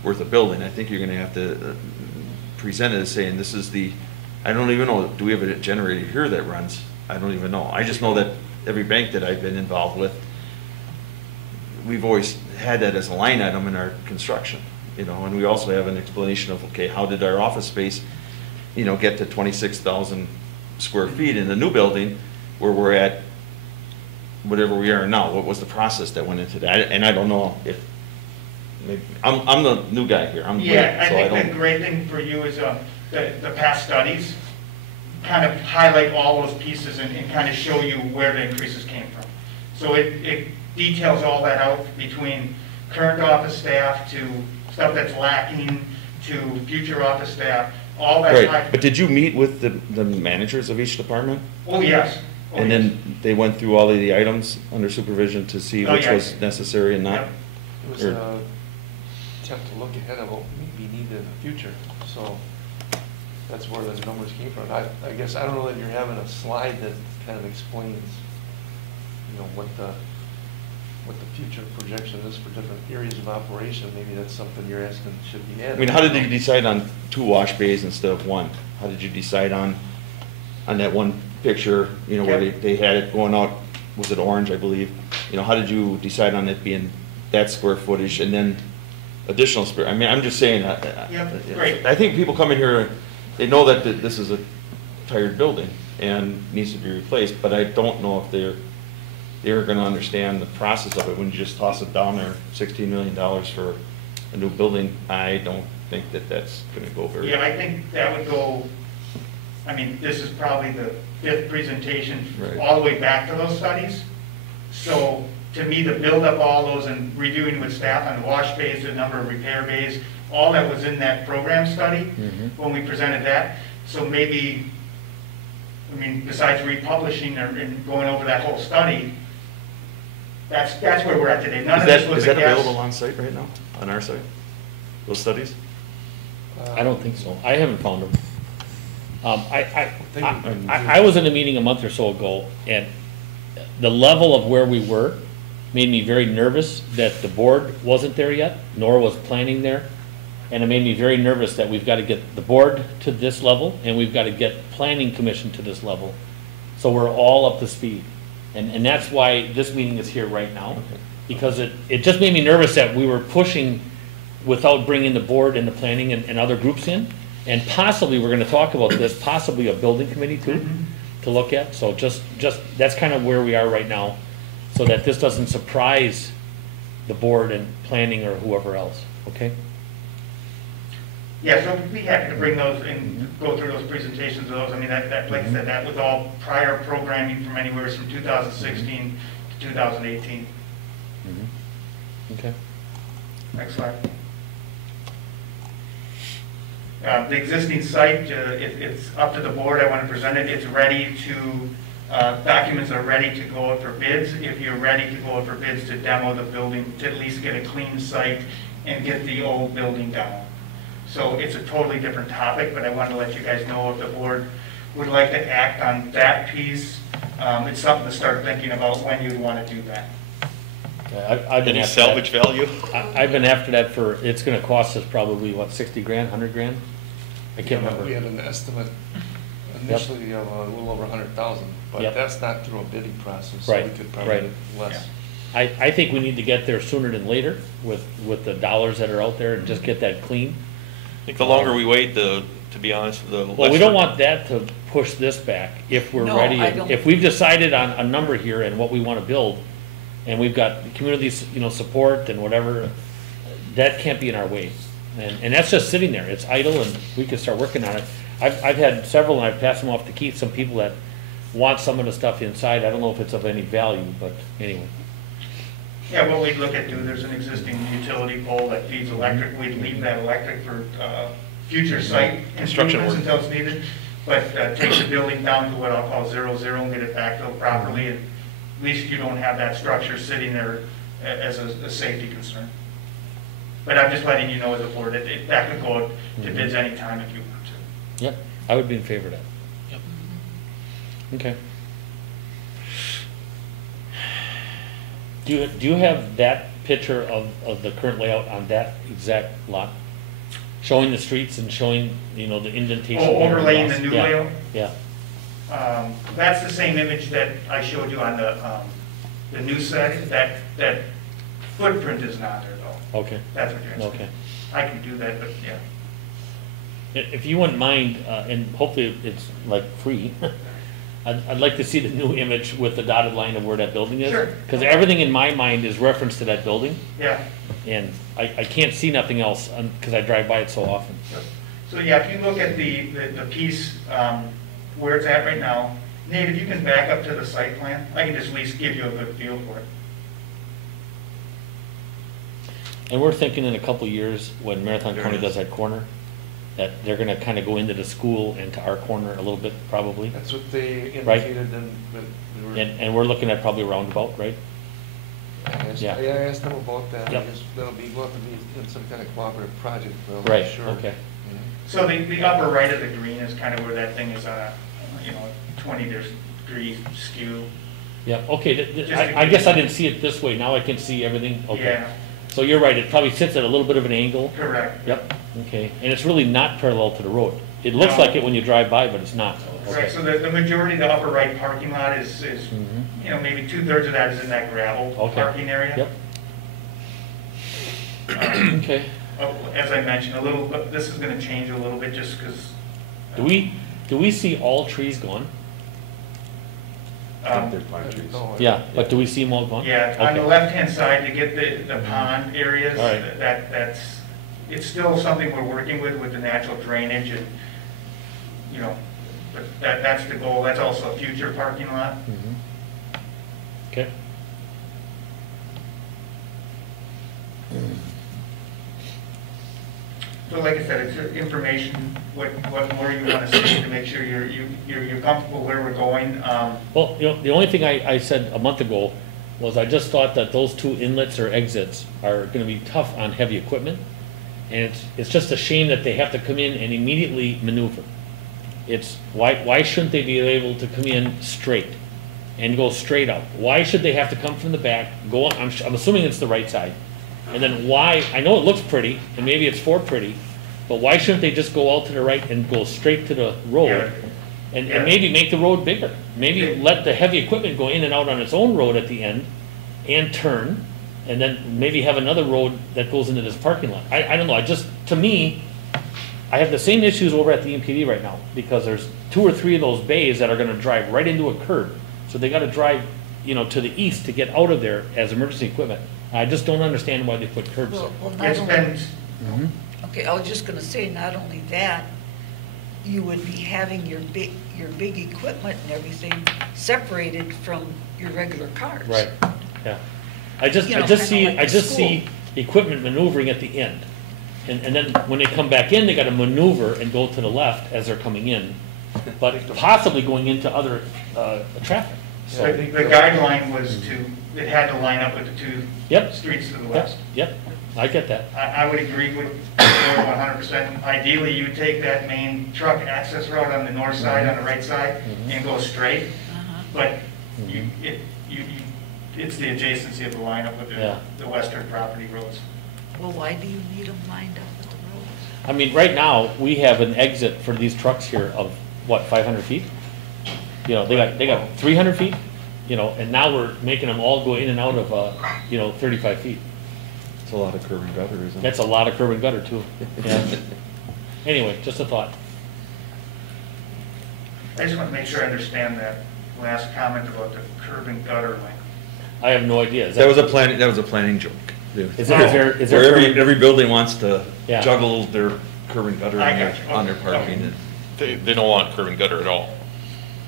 worth of building. I think you're going to have to present it as saying this is I don't even know, do we have a generator here that runs? I don't even know. I just know that every bank that I've been involved with, we've always had that as a line item in our construction, and we also have an explanation of, okay, how did our office space, get to 26,000 square feet in the new building where we're at whatever we are now? What was the process that went into that? And I don't know if, maybe, I'm the new guy here. I think the great thing for you is the past studies kind of highlight all those pieces and kind of show you where the increases came from. So it details all that out between current office staff to stuff that's lacking to future office staff, all that. Right, but did you meet with the managers of each department? Oh, yes. And then they went through all of the items under supervision to see which was necessary and not? Yep. It was an attempt to look ahead of what may be needed in the future, so that's where the numbers came from. I guess, I don't know that you're having a slide that kind of explains, what the future projection is for different areas of operation. Maybe that's something you're asking should be added. I mean, how did you decide on 2 wash bays instead of 1? How did you decide on that one picture, where they had it going out, was it orange, I believe? How did you decide on it being that square footage and then additional square? I mean, I'm just saying, great. I think people come in here, they know that this is a tired building and needs to be replaced, but I don't know if they're going to understand the process of it when you just toss it down there, $16 million for a new building. I don't think that's going to go very well. Yeah, I think that would go, I mean, this is probably the 5th presentation all the way back to those studies. So to me, to build up all those and reviewing with staff on the wash bays, the number of repair bays, all that was in that program study when we presented that. So maybe, I mean, besides republishing and going over that whole study, that's where we're at today. None of this was is that available on site right now, on our site, those studies? I don't think so. I haven't found them. I was in a meeting a month or so ago, and the level of where we were made me very nervous that the board wasn't there yet, nor was planning there. And it made me very nervous that we've got to get the board to this level, and we've got to get planning commission to this level. So we're all up to speed. And that's why this meeting is here right now, because it just made me nervous that we were pushing without bringing the board and the planning and other groups in. And possibly, we're gonna talk about this, possibly a building committee too, to look at. So just, that's kind of where we are right now, so that this doesn't surprise the board and planning or whoever else, okay? Yeah, so we'd be happy to bring those and go through those presentations of those. I mean, that like I said, that was all prior programming from anywhere from 2016 to 2018. Okay. Next slide. The existing site, it's up to the board. I want to present it. It's ready to, documents are ready to go out for bids. If you're ready to go out for bids to demo the building, to at least get a clean site and get the old building down. So it's a totally different topic, but I want to let you guys know if the board would like to act on that piece. It's something to start thinking about when you'd want to do that. I've been Any after salvage that. value? I've been after that for, it's gonna cost us probably, what, 60 grand, 100 grand? I can't remember. We had an estimate initially of a little over 100,000, but Yep. that's not through a bidding process, so Right, we could probably right. get less. I think we need to get there sooner than later with the dollars that are out there and just get that clean. I think the longer we wait, to be honest, the less. Well, we don't want that to push this back if we're No, ready. I don't. If we've decided on a number here and what we want to build, and we've got community, support and whatever, that can't be in our way. And that's just sitting there. It's idle and we can start working on it. I've had several and I've passed them off to Keith, some people that want some of the stuff inside. I don't know if it's of any value, but anyway. Yeah, what we'd look at too, there's an existing utility pole that feeds electric. We'd leave that electric for future site Construction improvements work. until it's needed. But take the building down to what I'll call 0-0 and get it backfilled properly. And at least you don't have that structure sitting there as a safety concern. But I'm just letting you know as a board that that could go out to bids anytime if you want to. Yep, I would be in favor of that. Yep. Okay. Do you have that picture of the current layout on that exact lot? Showing the streets and showing, the indentation? Oh, overlaying the new Yeah, layout? Yeah, That's the same image that I showed you on the new site. That footprint is not there though. okay, That's what you're asking. okay. I can do that, but yeah. If you wouldn't mind, and hopefully it's like free, I'd like to see the new image with the dotted line of where that building is. Sure. Because everything in my mind is reference to that building, Yeah. and I can't see nothing else, because I drive by it so often. So yeah, if you look at the piece where it's at right now, Nate, if you can back up to the site plan, I can just at least give you a good feel for it. And we're thinking in a couple of years, when Marathon There County it is. does that corner, that they're gonna kind of go into the school and to our corner a little bit, probably. That's what they Right. indicated, and but we were. And we're looking at probably a roundabout, right? Yeah. I asked them about that, I Yep. guess that'll be, we'll have to be in some kind of cooperative project, but I'm Right, not sure. okay. Yeah. So the upper right of the green is kind of where that thing is on a, 20-degree skew. Yeah, okay, Just to I give guess you- I didn't see it this way, now I can see everything, okay. Yeah, So you're right, it probably sits at a little bit of an angle. correct. Yep, okay, and it's really not parallel to the road. It looks No. like it when you drive by, but it's not. Okay. Right, so the majority of the upper right parking lot is Mhm. maybe 2/3 of that is in that gravel Okay. parking area. Yep. Okay, As I mentioned, a little, but this is gonna change a little bit just because. do we see all trees gone? I think they're pine trees. No, Yeah, but do we see them all gone? Yeah, on the Okay. left-hand side, to get the pond areas, All right. it's still something we're working with the natural drainage and, but that's the goal. That's also a future parking lot. Mhm. Okay. So like I said, it's information, what more you want to see to make sure you're comfortable where we're going. Well, the only thing I said a month ago was I just thought that those two inlets or exits are gonna be tough on heavy equipment. And it's just a shame that they have to come in and immediately maneuver. It's, why shouldn't they be able to come in straight and go straight out? Why should they have to come from the back, go on, I'm assuming it's the right side. And then why, I know it looks pretty, and maybe it's for pretty, but why shouldn't they just go out to the right and go straight to the road? And Yeah. maybe make the road bigger. Maybe let the heavy equipment go in and out on its own road at the end and turn, and then maybe have another road that goes into this parking lot. I don't know, to me, I have the same issues over at the MPD right now, because there's 2 or 3 of those bays that are gonna drive right into a curb. So they gotta drive, to the east to get out of there as emergency equipment. I just don't understand why they put curbs there. Well, not It's only, been, okay, I was just gonna say, not only that, you would be having your big equipment and everything separated from your regular cars. Right, yeah. I just Kinda see, like I the just school. see equipment maneuvering at the end. And then when they come back in, they gotta maneuver and go to the left as they're coming in, but possibly going into other, traffic. So, the guideline was it had to line up with the 2 Yep. streets to the yep, west. yep, I get that. I would agree with 100%. Ideally, you take that main truck access road on the north side, on the right side, and go straight. Uh-huh. But it's the adjacency of the lineup with Yeah. the western property roads. Well, why do you need them lined up with the roads? I mean, right now, we have an exit for these trucks here of, what, 500 feet? They got 300 feet, and now we're making them all go in and out of, 35 feet. It's a lot of curb and gutter, isn't it? That's a lot of curb and gutter too. Yeah. Anyway, just a thought. I just want to make sure I understand that last comment about the curb and gutter length. I have no idea. That was a planning joke. Is there Where curb- every building wants to Yeah. juggle their curb and gutter I on got you. on their parking. Okay. and- They don't want curb and gutter at all.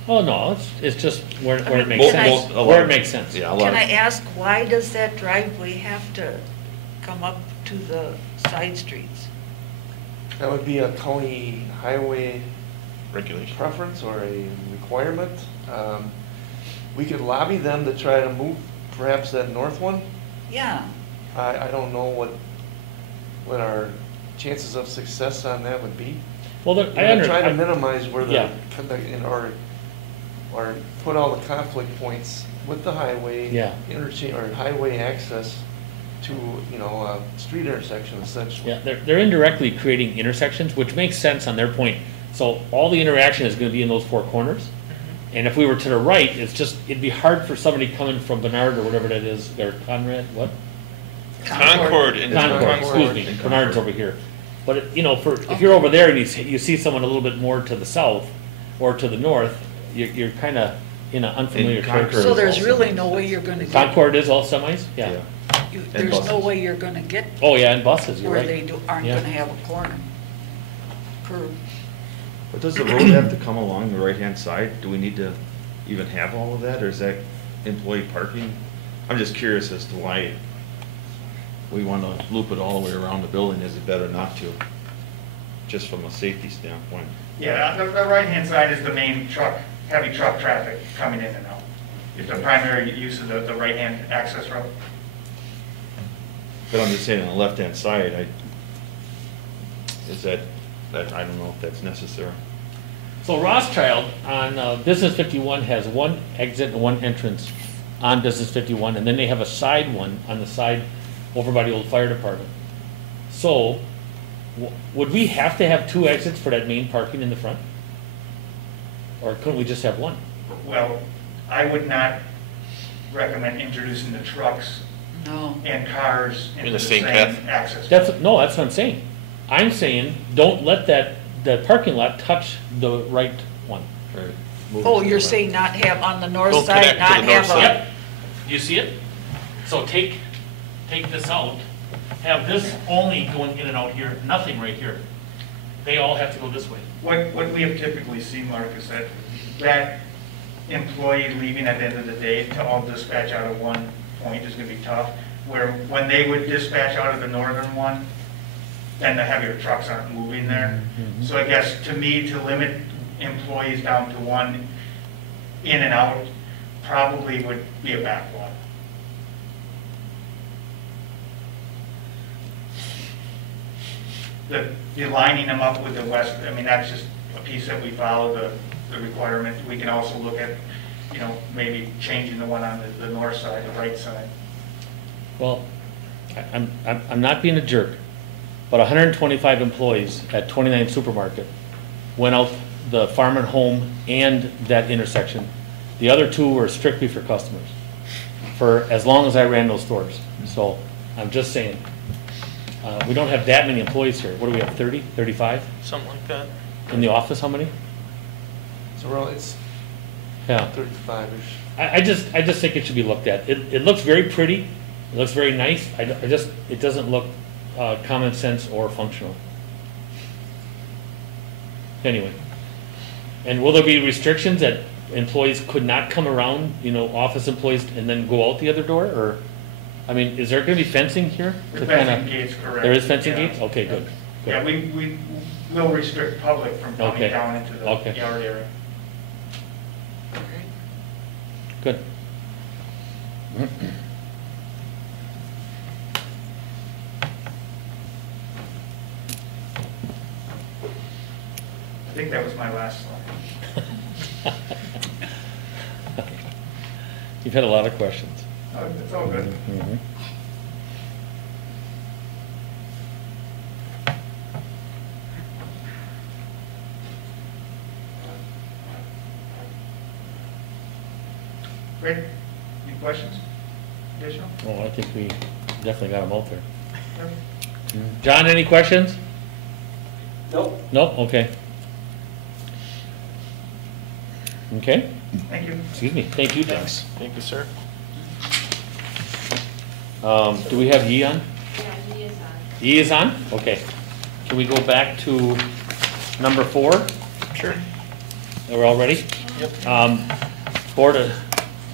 Oh, no, it's just where I it mean, makes can I- sense. Where it makes sense. Yeah, a lot Can I of, ask, why does that driveway have to come up to the side streets? That would be a county highway Regulation. preference or a requirement. We could lobby them to try to move perhaps that north one. Yeah, I don't know what our chances of success on that would be. Well, We're trying to minimize where Yeah. or put all the conflict points with the highway. Yeah. Interchange, or highway access to, street intersection essentially. Yeah, they're indirectly creating intersections, which makes sense on their point. So all the interaction is gonna be in those 4 corners. And if we were to the right, it'd be hard for somebody coming from Bernard or whatever that is, or Conrad, what? Concord and Concord, excuse me, Bernard's over here. But, if you're over there and you see someone a little bit more to the south or to the north, you're kinda in an unfamiliar And Concord territory. so there's really no way you're gonna get, Concord is all semis? Yeah. there's no buses. way you're gonna get Oh, yeah, and buses, you're where right. they aren't Yeah. gonna have a corner curb. but does the road have to come along the right-hand side? Do we need to even have all of that, or is that employee parking? I'm just curious as to why we want to loop it all the way around the building. Is it better not to? Just from a safety standpoint. Yeah, the right-hand side is the main heavy truck traffic coming in and out. It's the primary use of the right-hand access road. But I'm just saying on the left-hand side, I don't know if that's necessary. So Rothschild on Business 51 has 1 exit and 1 entrance on Business 51, and then they have a side one on the side over by the old fire department. So, would we have to have 2 exits for that main parking in the front? Or couldn't we just have 1? Well, I would not recommend introducing the trucks No, and cars In into the the same same path? access. That's what I'm saying. I'm saying, don't let the parking lot touch the right one. oh, you're saying not have on the north Don't side, connect to not the north have a. side. Yep, you see it? So take this out, have this only going in and out here, nothing right here. They all have to go this way. What we have typically seen, Mark, is that employee leaving at the end of the day to all dispatch out of one point is gonna be tough. Where when they would dispatch out of the northern one, then the heavier trucks aren't moving there. So I guess, to me, to limit employees down to 1 in and out probably would be a backlog. The lining them up with the west, I mean, that's just a piece that we follow, the requirement. We can also look at, maybe changing the one on the north side, the right side. Well, I'm not being a jerk, but 125 employees at 29 Supermarket went out the farm and home and that intersection. The other two were strictly for customers, for as long as I ran those stores. So I'm just saying, we don't have that many employees here. What do we have, 30, 35? Something like that. In the office, how many? So we're, it's Yeah. 35-ish. I just think it should be looked at. It looks very pretty, it looks very nice. It doesn't look common sense or functional. Anyway. And will there be restrictions that employees could not come around, office employees, and then go out the other door? Or, I mean, is there gonna be fencing here? There's to kinda- fencing gates, correct. There is fencing Yeah. gates? Okay, good. Yeah, we will restrict public from Okay. coming down into the Okay. yard area. Good. I think that was my last slide. You've had a lot of questions. Oh, it's all good. Mhm. Great. Any questions? Additional? Oh, I think we definitely got them out there. John, any questions? Nope. Nope, okay. Okay, Thank you. excuse me, thank you, John. Thanks. Thank you, sir. Do we have Yi on? Yeah, he is on. Yi is on? Okay. Can we go back to number 4? Sure. Are we all ready? Yep. Board of,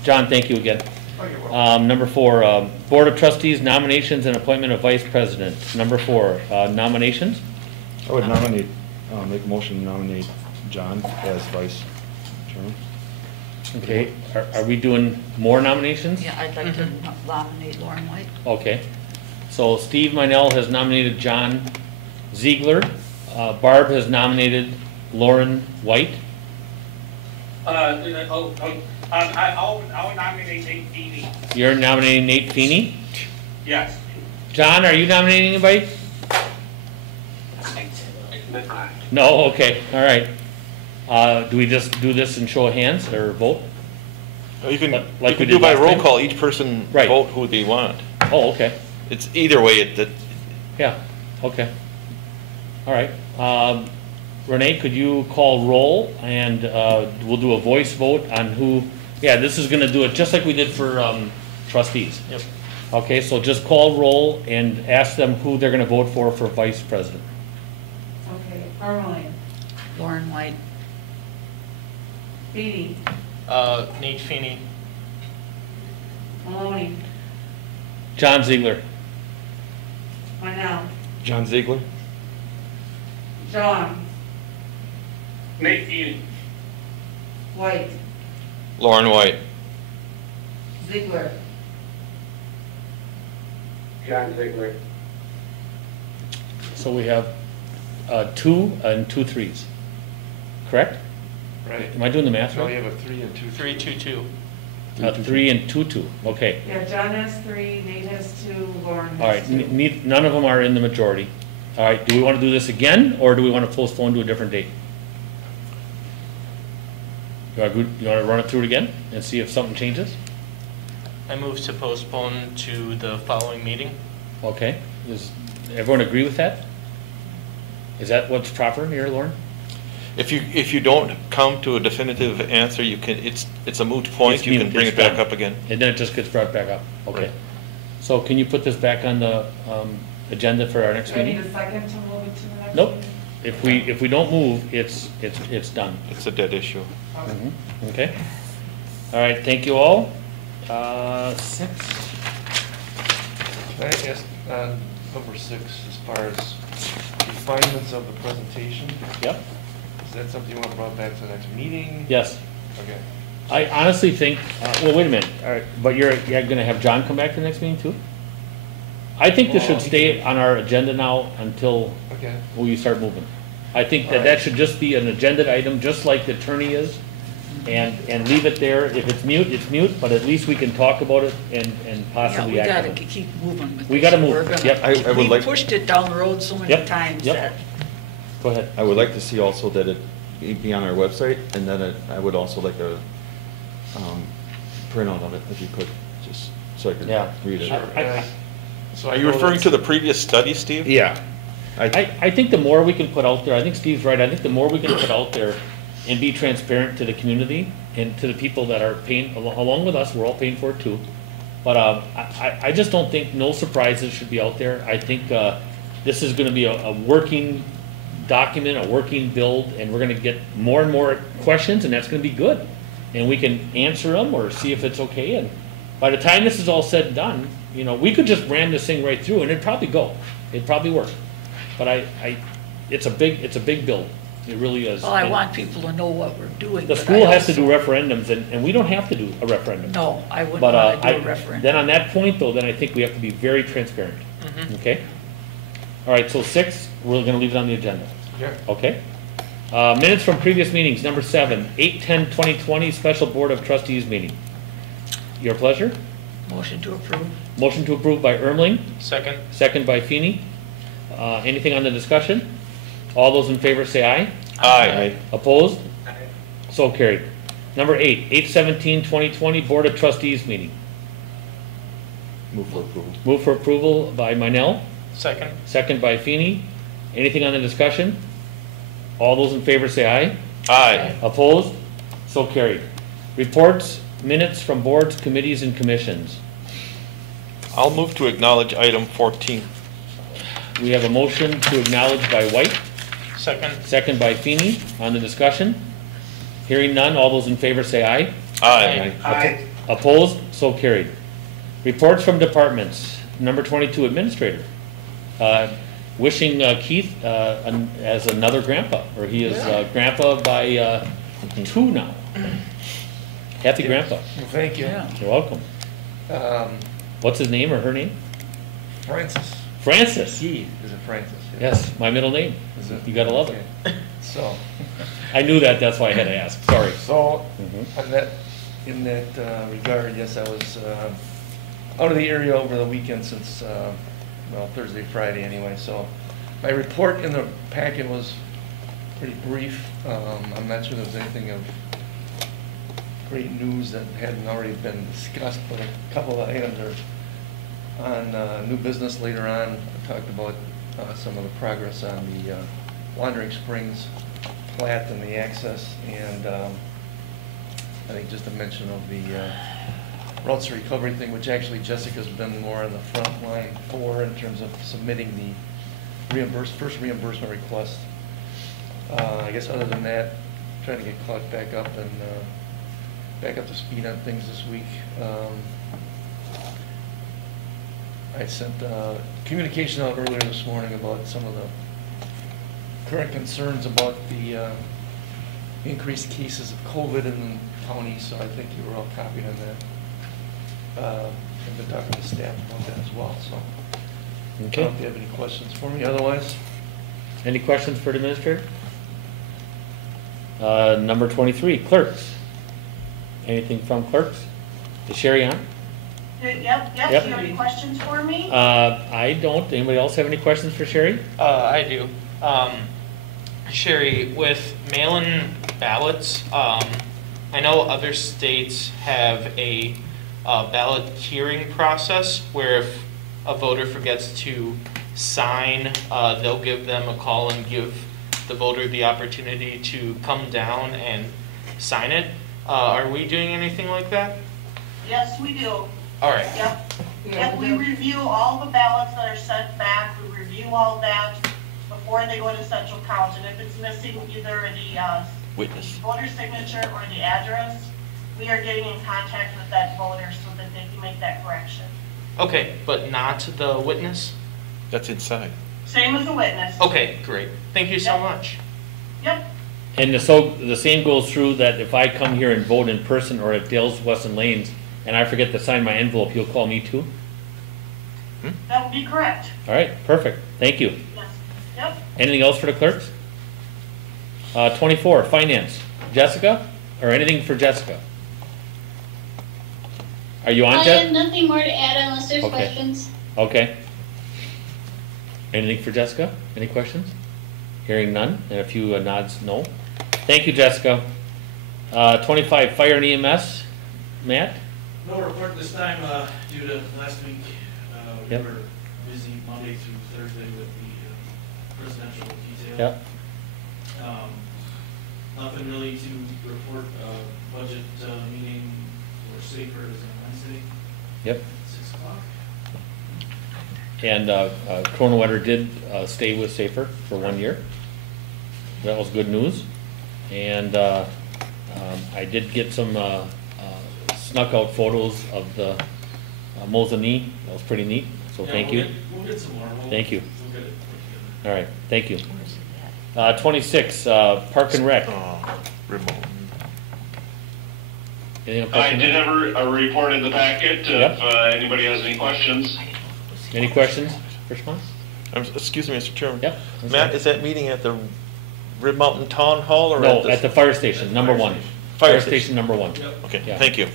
John, thank you again. Oh, you're welcome. Number 4, Board of Trustees nominations and appointment of Vice President. Number 4, nominations. I would nominate, make a motion to nominate John as vice chairman. Okay, are we doing more nominations? Yeah, I'd like to nominate Lauren White. Okay. So Steve Minell has nominated John Ziegler. Barb has nominated Lauren White. I'll nominate Nate Feeney. You're nominating Nate Feeney. Yes. John, are you nominating anybody? No, okay, all right. Do we just do this in show of hands or vote? You can, Like you we can did do by last roll time? call, each person Right. vote who they want. Oh, okay, It's either way, yeah, okay. All right. Renee, could you call roll and we'll do a voice vote on who, yeah, this is gonna do it just like we did for trustees. Yep. Okay, so just call roll and ask them who they're gonna vote for vice president. Okay, Ermeling, Lauren White. Beatty, Nate Feeney. Maloney, John Ziegler. Minell, John Ziegler? John, Nate Feeney. White, Lauren White. Ziegler, John Ziegler. So we have 2 and 2 threes, correct? Right. Am I doing the math So you right? have a 3 and 2. 322. 3 and 2, okay. yeah, John has 3, Nate has 2, Lauren All right, has 2. none of them are in the majority. All right, do we want to do this again, or do we want to postpone to a different date? You want to run it through it again and see if something changes? I move to postpone to the following meeting. Okay, does everyone agree with that? Is that what's proper here, Lauren? If you don't come to a definitive answer, you can, it's a moot point, It's you can moot, bring it's it back done. up again. And then it just gets brought back up, okay. Right. So can you put this back on the agenda for our next Do I need meeting? a second to move it to the next Nope. meeting? If we don't move, it's done. It's a dead issue. Okay. All right, thank you all. 6. Can I ask on number 6, as far as refinements of the presentation, Yep, is that something you want brought back to the next meeting? yes. Okay. I honestly think, well, wait a minute, all right, but you're gonna have John come back to the next meeting too? I think this should stay on our agenda now until Okay. we start moving. I think that should just be an agenda item, just like the attorney is, and leave it there. If it's mute, but at least we can talk about it and Yeah, possibly we act gotta on it. keep moving with this. We gotta move, We're gonna- yep. I would We've like- pushed it down the road so many Yep, times yep. that, Go ahead. I would like to see also that be on our website, and then I would also like a printout of it, if you could, just so I could Yeah. read it. Sure. So Are you referring to the previous study, Steve? Yeah. I think the more we can put out there, I think Steve's right, I think the more we can put out there and be transparent to the community and to the people that are paying, along with us, we're all paying for it too. But I just don't think no surprises should be out there. I think this is gonna be a working document, a working build, and we're gonna get more and more questions, and that's gonna be good. And we can answer them or see if it's okay, and by the time this is all said and done, you know, we could just ram this thing right through and it'd probably go. It'd probably work. But it's a big build. It really is. Well, I And want people to know what we're doing. the but school I has to do also- referendums, and we don't have to do a referendum. No, I wouldn't But want to do a referendum. then on that point though, then I think we have to be very transparent. Okay? All right, so 6, we're gonna leave it on the agenda. Yeah. Okay? Minutes from previous meetings, number 7, 8/10/2020, special Board of Trustees meeting. Your pleasure? Motion to approve. Motion to approve by Ermling, Second? second by Feeny. Anything on the discussion? All those in favor say aye. Aye. Opposed? So carried. Number 8, 8/17/2020, Board of Trustees meeting. Move for approval. Move for approval by Minell, Second? second by Feeny. Anything on the discussion? All those in favor say aye. Aye. Opposed? So carried. Reports, minutes from boards, committees, and commissions. I'll move to acknowledge item 14. We have a motion to acknowledge by White, Second? second by Feeny. On the discussion? Hearing none, all those in favor say aye. Aye. Aye. Opposed? So carried. Reports from departments. Number 22, Administrator. Wishing Keith as another grandpa, or he is grandpa by 2 now. Happy grandpa. Well, thank you. Yeah. You're welcome. What's his name or her name? Francis. Francis. He, is it Francis? Yes, my middle name. Is it? You gotta love it. Okay. So, I knew that, that's why I had to ask, sorry. so, Mhm. on that, in that regard, yes, I was out of the area over the weekend since, well, Thursday, Friday anyway, so my report in the packet was pretty brief. I'm not sure there was anything of great news that hadn't already been discussed, but a couple of items are on new business later on. I talked about some of the progress on the Wandering Springs plat and the access, and I think just a mention of the routes to recovery thing, which actually Jessica's been more on the front line for in terms of submitting the first reimbursement request. I guess other than that, trying to get caught back up and back up to speed on things this week. I sent communication out earlier this morning about some of the current concerns about the increased cases of COVID in the county, so I think you were all copied on that. I've been talking to staff about that as well, so. I don't Okay. know if you have any questions for me, otherwise. Any questions for the administrator? Number 23, clerks. Anything from clerks? Is Sherry on? Yep, Yep. do you have any questions for me? I don't. Anybody else have any questions for Sherry? I do. Sherry, with mail-in ballots, I know other states have a ballot tiering process where if a voter forgets to sign, they'll give them a call and give the voter the opportunity to come down and sign it. Are we doing anything like that? Yes, we do. All right. Yep. Yep, we review all the ballots that are sent back, we review all that before they go to central count. And if it's missing either the Witness. voter signature or the address, we are getting in contact with that voter so that they can make that correction. Okay, but not the witness? That's inside. Same as the witness. Okay, great. Thank you so Yep. much. Yep, And the same goes through that if I come here and vote in person or at Dale's Weston Lanes and I forget to sign my envelope, you'll call me too? that would be correct. All right, perfect. Thank you. Yes. Yep. Anything else for the clerks? 24, finance. Jessica, or anything for Jessica? Are you on, I Jess? have nothing more to add unless there's Okay. questions. Okay. Anything for Jessica? Any questions? Hearing none, and a few nods, no. Thank you, Jessica. 25, fire and EMS. Matt? No report this time, due to last week. We Yep. were busy Monday through Thursday with the presidential detail. Yep. Nothing really to report. Budget meeting for Safer is on Wednesday, Yep. 6 o'clock. And Corona Wetter did stay with Safer for 1 year. That was good news. And I did get some snuck out photos of the Mozani. That was pretty neat, so Yeah, thank we'll you. We'll get some more. Thank you. We'll get it put together. All right, thank you. 26, Park and Rec. Remote. Anything on Park I and did Rec? have a report in the packet, Yep. if anybody has any questions. Any questions for Sean? Excuse me, Mr. Chairman. Yep. Matt, is that meeting at the Rib Mountain Town Hall or No, at the fire station, number one. Fire station number one. Yep. Okay, Yeah. thank you.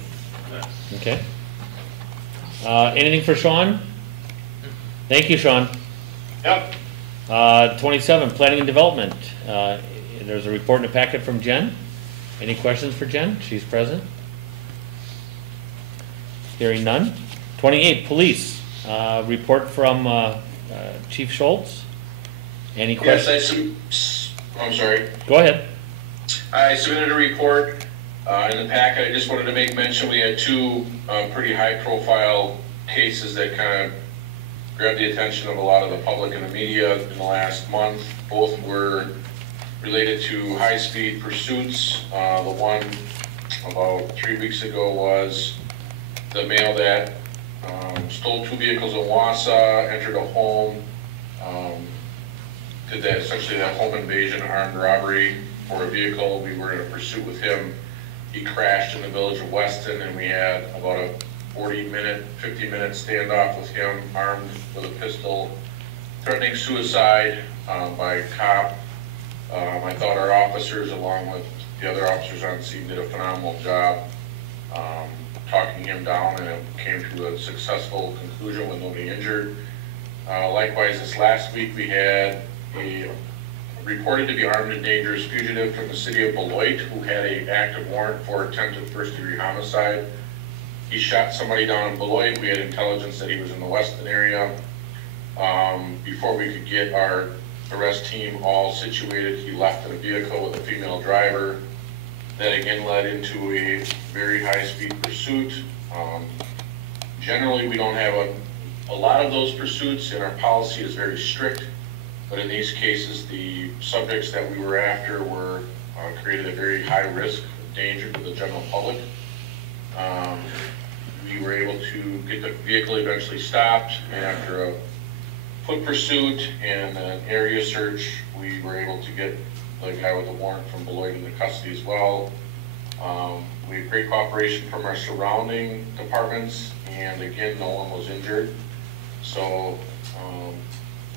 Okay. Anything for Sean? Thank you, Sean. Yep. 27, planning and development. There's a report in the packet from Jen. Any questions for Jen? She's present. Hearing none. 28, police. Report from Chief Schultz. Any Yes, questions? I'm sorry. Go ahead. I submitted a report in the packet. I just wanted to make mention we had two pretty high-profile cases that kind of grabbed the attention of a lot of the public and the media in the last month. Both were related to high-speed pursuits. The one about 3 weeks ago was the male that stole 2 vehicles in Wausau, entered a home, did that essentially that home invasion, armed robbery for a vehicle. We were in a pursuit with him. He crashed in the village of Weston, and we had about a 40-minute, 50-minute standoff with him, armed with a pistol, threatening suicide by a cop. I thought our officers, along with the other officers on scene, did a phenomenal job talking him down, and it came to a successful conclusion with nobody injured. Likewise, this last week we had a reported to be armed and dangerous fugitive from the city of Beloit who had an active warrant for attempted first-degree homicide. He shot somebody down in Beloit. We had intelligence that he was in the Weston area. Before we could get our arrest team all situated, he left in a vehicle with a female driver. That again led into a very high-speed pursuit. Generally, we don't have a lot of those pursuits, and our policy is very strict. But in these cases, the subjects that we were after were created a very high risk of danger to the general public. We were able to get the vehicle eventually stopped, and after a foot pursuit and an area search, we were able to get the guy with the warrant from Beloit into custody as well. We had great cooperation from our surrounding departments, and again, no one was injured. So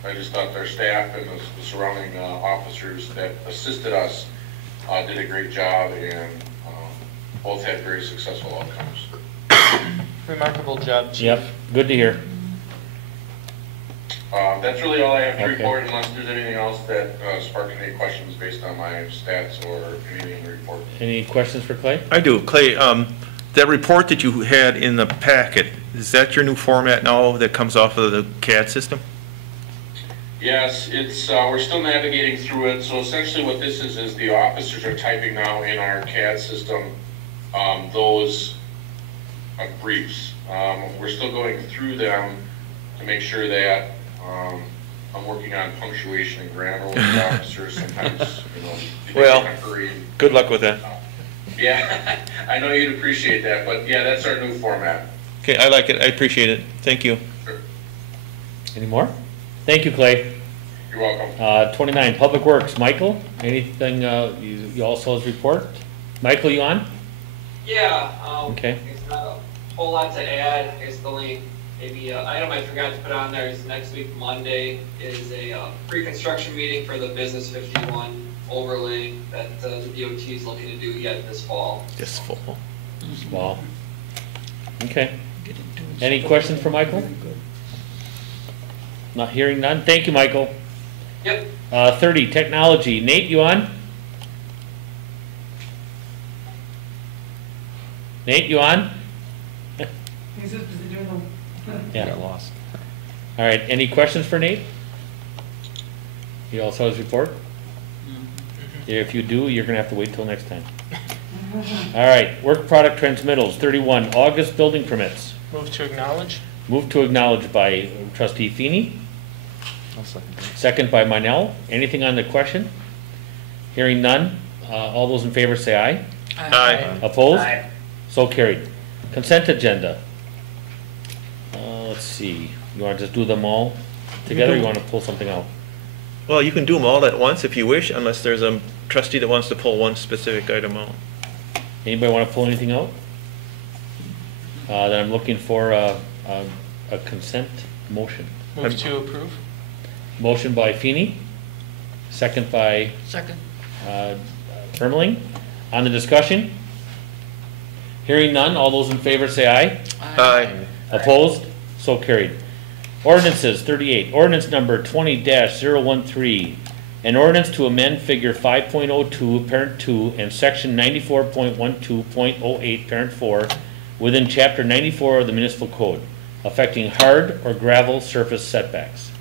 I just thought our staff and the surrounding officers that assisted us did a great job, and both had very successful outcomes. Remarkable job, Chief. Yep, good to hear. That's really all I have to Okay. report, unless there's anything else that sparked any questions based on my stats or anything in the report. Any questions for Clay? I do. Clay, that report that you had in the packet, is that your new format now that comes off of the CAD system? Yes, it's we're still navigating through it. So essentially what this is the officers are typing now in our CAD system those briefs. We're still going through them to make sure that I'm working on punctuation and grammar with the officers. Sometimes, Well, in a hurry. Good luck with that. Yeah, I know you'd appreciate that, but yeah, that's our new format. Okay, I like it. I appreciate it. Thank you. Sure. Any more? Thank you, Clay. You're welcome. 29, Public Works. Michael, anything, you all saw his report? Michael, you on? Yeah, Okay. it's not a whole lot to add. It's the only maybe item I forgot to put on there is next week, Monday, is a pre-construction meeting for the Business 51 overlay that the DOT is looking to do yet this fall. This fall. Wow. Okay. Any questions for Michael? Not hearing none. Thank you, Michael. Yep. 30, Technology. Nate, you on? Nate, you on? He's just busy doing them. Yeah. Got lost. All right, any questions for Nate? You all saw his report? If you do, you're gonna have to wait till next time. All right, work product transmittals, 31, August building permits. Move to acknowledge. Move to acknowledge by trustee Feeney, I'll second that. second by Minell. Anything on the question? Hearing none, all those in favor say aye. Aye. Opposed? So carried. Consent agenda. Let's see, you wanna just do them all together, or you wanna pull something out? Well, you can do them all at once if you wish, unless there's a trustee that wants to pull one specific item out. Anybody wanna pull anything out? Then I'm looking for a consent motion. Move to approve. Motion by Feeney, second by Second. Ermeling. On the discussion? Hearing none, all those in favor say aye. Aye. Opposed? So carried. Ordinances, 38, ordinance number 20-013, an ordinance to amend figure 5.02, parent 2, and section 94.12.08, parent 4, within chapter 94 of the municipal code, affecting hard or gravel surface setbacks.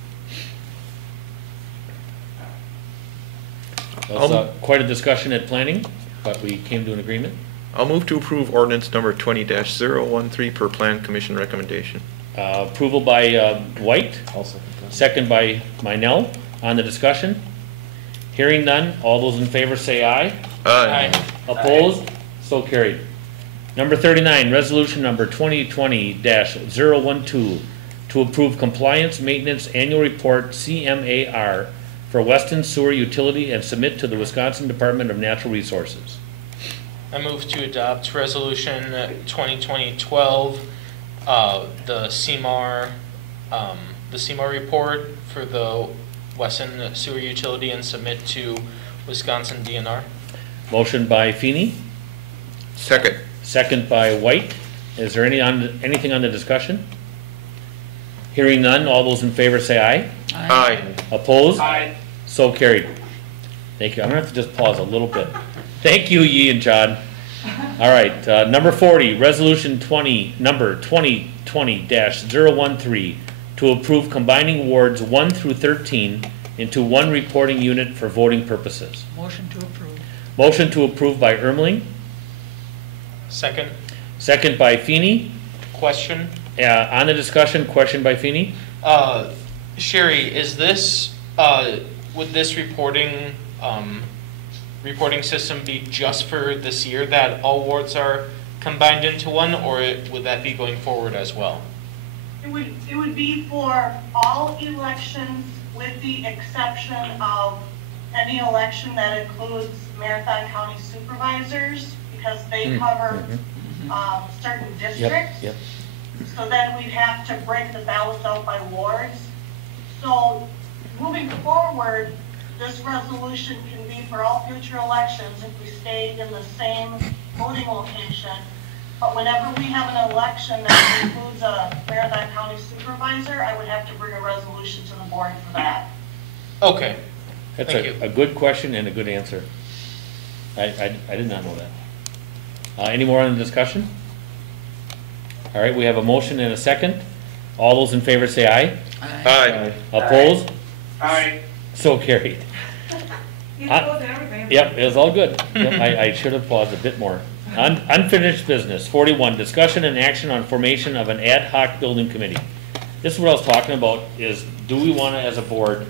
That was quite a discussion at planning, but we came to an agreement. I'll move to approve ordinance number 20-013 per plan commission recommendation. Approval by White, I'll second that. second by Minell. On the discussion? Hearing none, all those in favor say aye. Aye. Opposed? So carried. Number 39, resolution number 2020-012, to approve compliance maintenance annual report CMAR for Weston Sewer Utility and submit to the Wisconsin Department of Natural Resources. I move to adopt resolution 2020-12, the CMAR report for the Weston Sewer Utility and submit to Wisconsin DNR. Motion by Feeney, Second. second by White. Is there anything on the discussion? Hearing none, all those in favor say aye. Aye. Opposed? Aye. So carried. Thank you. I'm gonna have to just pause a little bit. Thank you, Yi and John. All right, number 40, resolution number 2020-013, to approve combining wards 1 through 13 into one reporting unit for voting purposes. Motion to approve. Motion to approve by Ermeling, Second. second by Feeney. Question. On the discussion, question by Feeney. Sherry, is this, would this reporting system be just for this year that all wards are combined into one, or would that be going forward as well? It would be for all elections with the exception of any election that includes Marathon County supervisors, because they cover certain districts. Yep. So then we'd have to break the ballots out by wards. So moving forward, this resolution can be for all future elections if we stay in the same voting location. But whenever we have an election that includes a Marathon County supervisor, I would have to bring a resolution to the board for that. Okay. That's Thank you. a good question and a good answer. I did not know that. Any more on the discussion? All right, we have a motion and a second. All those in favor say aye. Aye. Opposed? Aye. So carried. You close everything. Yep, it was all good. Yep, I should have paused a bit more. Unfinished business, 41, discussion and action on formation of an ad hoc building committee. This is what I was talking about, is do we want to, as a board,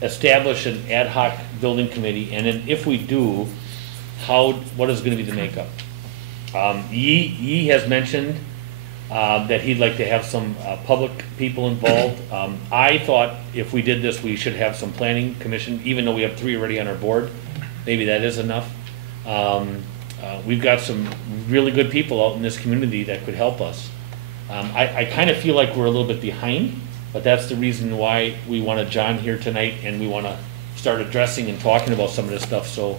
establish an ad hoc building committee? And then if we do, what is going to be the makeup? Yi has mentioned that he'd like to have some public people involved. I thought if we did this, we should have some planning commission, even though we have 3 already on our board. Maybe that is enough. We've got some really good people out in this community that could help us. I kind of feel like we're a little bit behind, but that's the reason why we wanted John here tonight, and we want to start addressing and talking about some of this stuff, so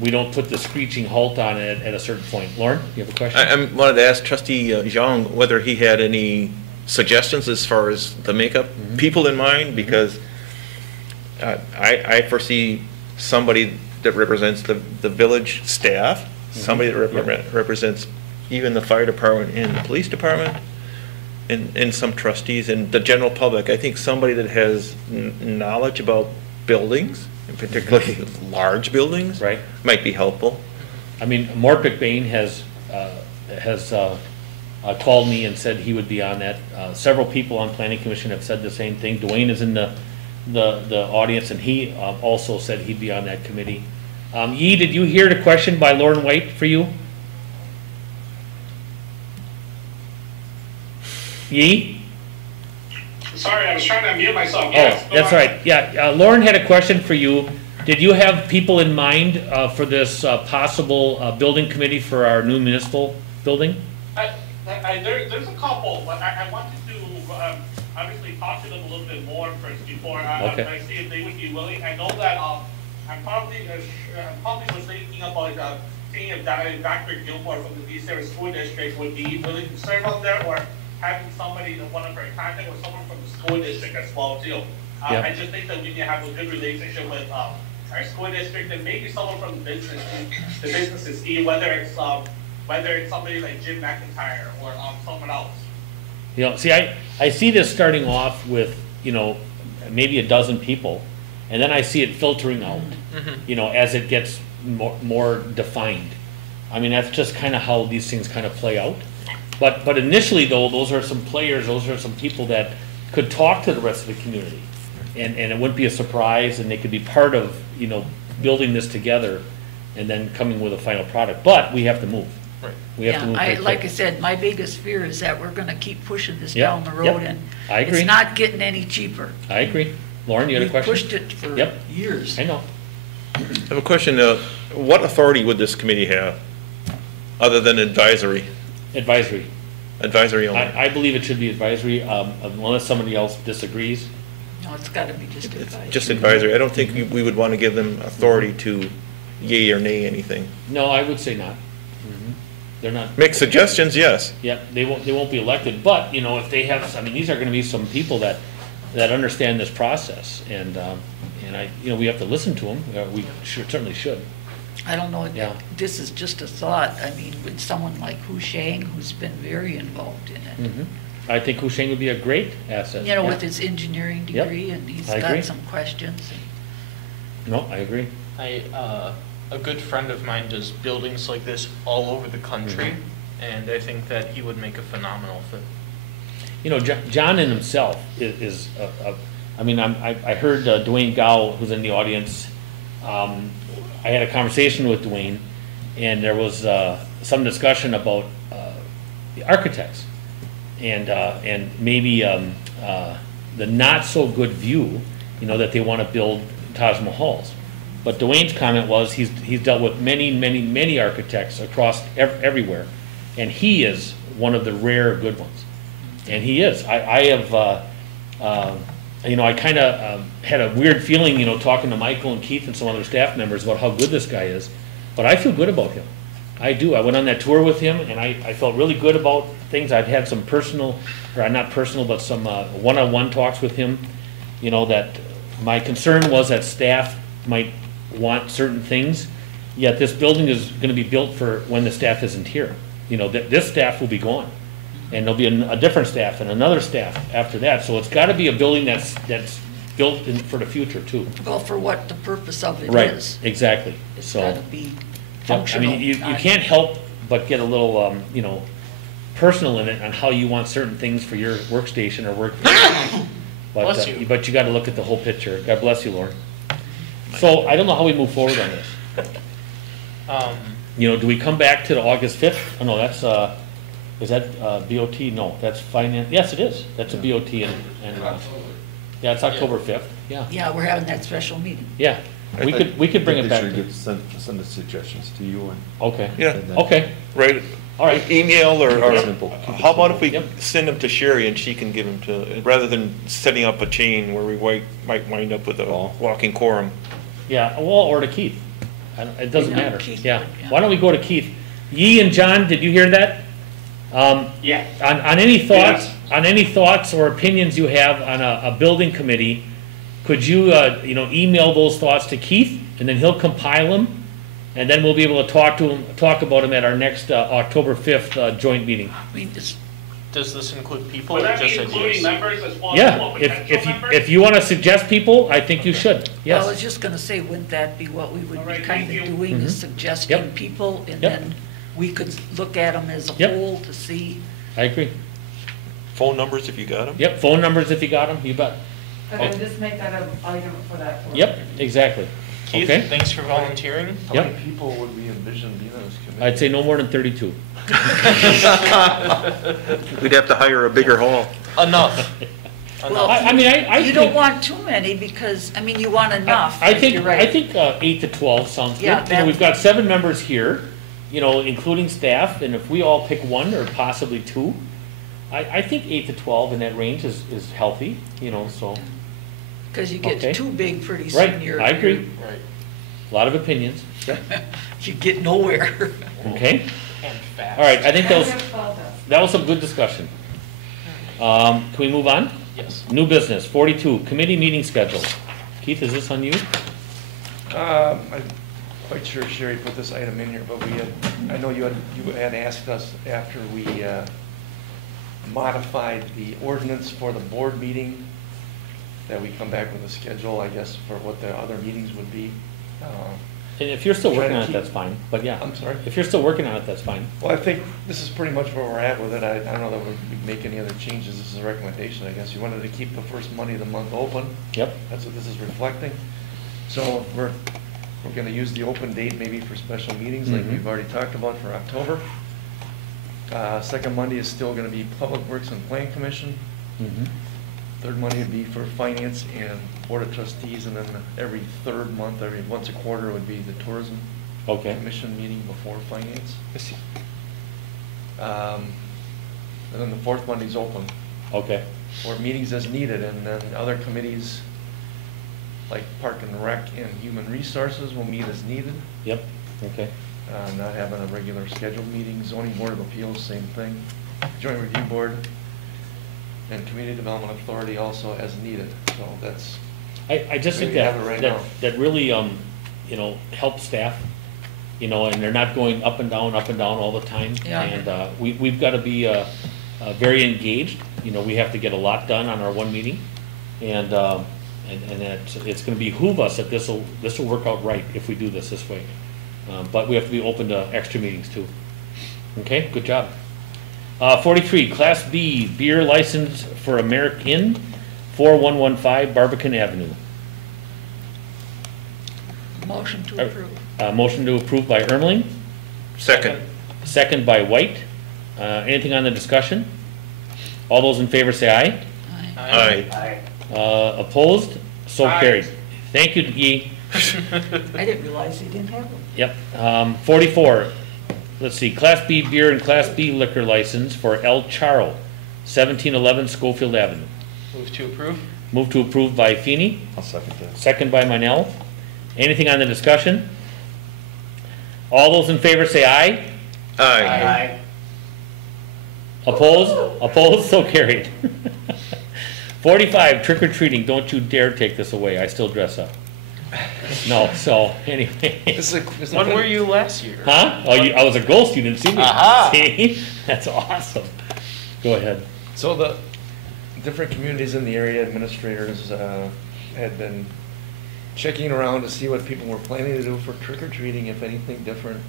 we don't put the screeching halt on it at a certain point. Lauren, you have a question? I wanted to ask Trustee Zhang whether he had any suggestions as far as the makeup, people in mind, because I foresee somebody that represents the village staff, somebody that represents even the fire department and the police department, and some trustees and the general public. I think somebody that has knowledge about buildings, and particularly large buildings, Right. might be helpful. I mean, Mort McBain has called me and said he would be on that. Several people on planning commission have said the same thing. Dwayne is in the audience, and he also said he'd be on that committee. Yee, did you hear the question by Lauren White for you? Yee? Sorry, I was trying to unmute myself. Oh, Yes, go that's on. right. Yeah, Lauren had a question for you. Did you have people in mind for this possible building committee for our new municipal building? There's a couple, but I wanted to obviously talk to them a little bit more first before Okay. I see if they would be willing. I know that I'm probably was thinking about seeing if Dr. Gilmore from the East Area School District would be willing to serve on there, or having somebody, one of her contact, or someone from the school district as well too. Yeah. I just think that we need to have a good relationship with our school district, and maybe someone from the businesses, whether it's somebody like Jim McIntyre or someone else. You know, see, I see this starting off with, you know, maybe a dozen people, and then I see it filtering out, you know, as it gets more defined. I mean, that's just kind of how these things kind of play out. But initially, though, those are some players, those are some people that could talk to the rest of the community. And it wouldn't be a surprise, and they could be part of, you know, building this together and then coming with a final product. But we have to move. Right. We have to move. pretty Like I quick. said, my biggest fear is that we're gonna keep pushing this Yep, down the yep. road, and I agree. it's not getting any cheaper. I agree. Lauren, you had a We've question? pushed it for Yep. years. I know. I have a question. What authority would this committee have, other than advisory? Advisory. Advisory only? I believe it should be advisory, unless somebody else disagrees. No, it's gotta be just It's advice. just advisory. I don't think we would want to give them authority to yay or nay anything. No, I would say not. They're not. Make suggestions, yes. Yeah, they won't be elected, but, you know, if they have, I mean, these are gonna be some people that understand this process, and you know, we have to listen to them, we certainly should. I don't know, Yeah. this is just a thought, I mean, with someone like Hu Shang, who's been very involved in it. I think Husheng would be a great asset. You know, Yeah. with his engineering Yep. degree, and he's I agree. got some questions. No, I agree. A good friend of mine does buildings like this all over the country, and I think that he would make a phenomenal fit. You know, John in himself is I mean, I heard Dwayne Gow, who's in the audience. I had a conversation with Dwayne, and there was some discussion about the architects and maybe the not so good view, you know, that they want to build Taj Mahals. But Dwayne's comment was he's dealt with many architects across everywhere, and he is one of the rare good ones. And he is. I have, you know, I kind of had a weird feeling, you know, talking to Michael and Keith and some other staff members about how good this guy is. But I feel good about him. I do. I went on that tour with him, and I felt really good about things. I've had some personal, or not personal, but some one-on-one talks with him. You know, that my concern was that staff might want certain things, yet this building is going to be built for when the staff isn't here. You know, this staff will be gone, and there'll be a different staff and another staff after that. So it's got to be a building that's built for the future too. Well, for what the purpose of it Right, is. exactly. It's So gotta be yep, I functional. mean, you can't help but get a little, you know, personal in it on how you want certain things for your workstation or work. Bless you. But you got to look at the whole picture. God bless you, Lauren. So I don't know how we move forward on this. You know, do we come back to the August 5th? Oh, no, that's, is that BOT? No, that's finance. Yes, it is. That's a BOT and yeah, it's October 5th. Yeah. Yeah, we're having that special meeting. Yeah. We could bring it back. Send the suggestions to you and. Okay. Yeah. and then- Okay. Right. All right. Email or Simple. how about if we Yep. send them to Sherry and she can give them to, rather than setting up a chain where we might wind up with a walking quorum. Yeah, well, or to Keith. It doesn't Yeah, matter. Keith Yeah. would, yeah. Why don't we go to Keith? Yee and John, did you hear that? Yeah. On any thoughts, Yes. on any thoughts or opinions you have on a building committee, could you, you know, email those thoughts to Keith, and then he'll compile them, And then we'll be able to talk about them at our next October 5th joint meeting. I mean, it's, Does this include people Would or that just be including ideas? members as well? Yeah, if you want to suggest people, I think you should, well, I was yes. just gonna say, wouldn't that be what we would All be right, kind thank of you. doing, is Mhm. suggesting Yep. people, and Yep. then we could look at them as a Yep. whole to see. I agree. Phone numbers if you got them? Yep, phone numbers if you got them, you bet. And then just make that an item for that. for- Yep, exactly. Keith, Okay, thanks for volunteering. How Yep. many people would we envision being on this committee? I'd say no more than 32. We'd have to hire a bigger hall. Enough. Well, I mean, I You don't think- want too many, because, I mean, you want enough, I think, you're right. 8 to 12 sounds good. Yeah, You know, that- we've got 7 members here, you know, including staff, and if we all pick 1 or possibly 2, I think 8 to 12 in that range is healthy, you know, so, Because you Okay. get too big pretty right, soon, you're. I agree. Right. A lot of opinions, You get nowhere. okay? And fast. All right, I think And we have 12 does. that was some good discussion. Can we move on? Yes. New business, 42, committee meeting schedule. Keith, is this on you? I'm quite sure Sherry put this item in here, but I know you had asked us after we modified the ordinance for the board meeting, that we come back with a schedule, I guess, for what the other meetings would be. And if you're still Try working to on it, keep- that's fine, but yeah. I'm sorry? If you're still working on it, that's fine. Well, I think this is pretty much where we're at with it. I don't know that we'd make any other changes. This is a recommendation, I guess. You wanted to keep the first Monday of the month open. Yep, That's what this is reflecting. So we're gonna use the open date maybe for special meetings like Mhm. we've already talked about for October. Second Monday is still gonna be Public Works and Plan Commission. mhm, Third Monday would be for Finance and Board of Trustees, and then every third month, every once a quarter would be the Tourism okay. Commission meeting before Finance. And then the fourth Monday's open, Okay, or meetings as needed, and then other committees like Park and Rec and Human Resources will meet as needed, yep, okay, not having a regular scheduled meeting. Zoning Board of Appeals, same thing. Joint Review Board and Community Development Authority also as needed, so that's, I just think We have that, it right now. that really, you know, helps staff, you know, and they're not going up and down all the time. Yeah. And, we've got to be, very engaged, you know, we have to get a lot done on our one meeting. And it's gonna behoove us that this'll work out right if we do this way. But we have to be open to extra meetings too. Okay, good job. 43, Class B beer license for American, 4115 Barbican Avenue. Motion to approve. Motion to approve by Ermling, Second. second by White. Anything on the discussion? All those in favor say aye. Aye. Aye. Opposed? So Aye. carried. Thank you, Guy. I didn't realize they didn't have them. Yep. 44, let's see, Class B beer and Class B liquor license for El Charo, 1711 Schofield Avenue. Move to approve? Move to approve by Feeney, I'll second that. second by Manel. Anything on the discussion? All those in favor say aye. Aye. Opposed? Opposed? So carried. 45, trick or treating. Don't you dare take this away. I still dress up. No, so anyway. When were you last year? Huh? Oh, I was a ghost. You didn't see me. Aha. See? That's awesome. Go ahead. so the different communities in the area, administrators had been checking around to see what people were planning to do for trick or treating, if anything different,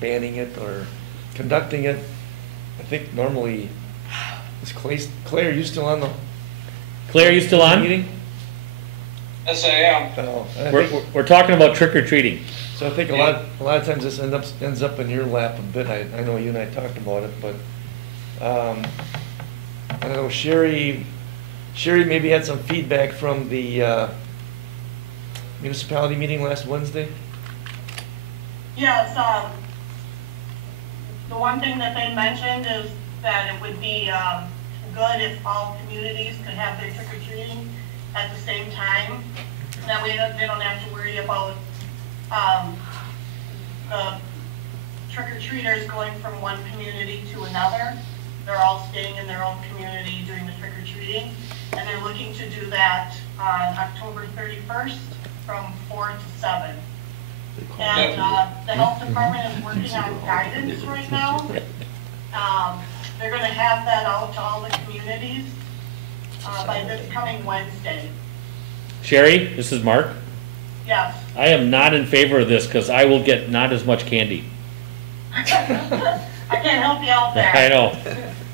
banning it or conducting it. I think normally, is Clay, are you still on the? Claire, are you still on? Meeting? Yes, I am. Oh, I think We're talking about trick or treating. So I think a lot of times this ends up in your lap a bit. I know you and I talked about it, but I don't know, Sherry maybe had some feedback from the municipality meeting last Wednesday. Yes, the one thing that they mentioned is that it would be good if all communities could have their trick-or-treating at the same time. That way they don't have to worry about the trick-or-treaters going from one community to another. They're all staying in their own community doing the trick-or-treating. And they're looking to do that on October 31st from 4 to 7. And the health department is working on guidance right now. They're gonna have that out to all the communities by this coming Wednesday. Sherry, this is Mark. Yes. I am not in favor of this because I will get not as much candy. I can't help you out there. I know.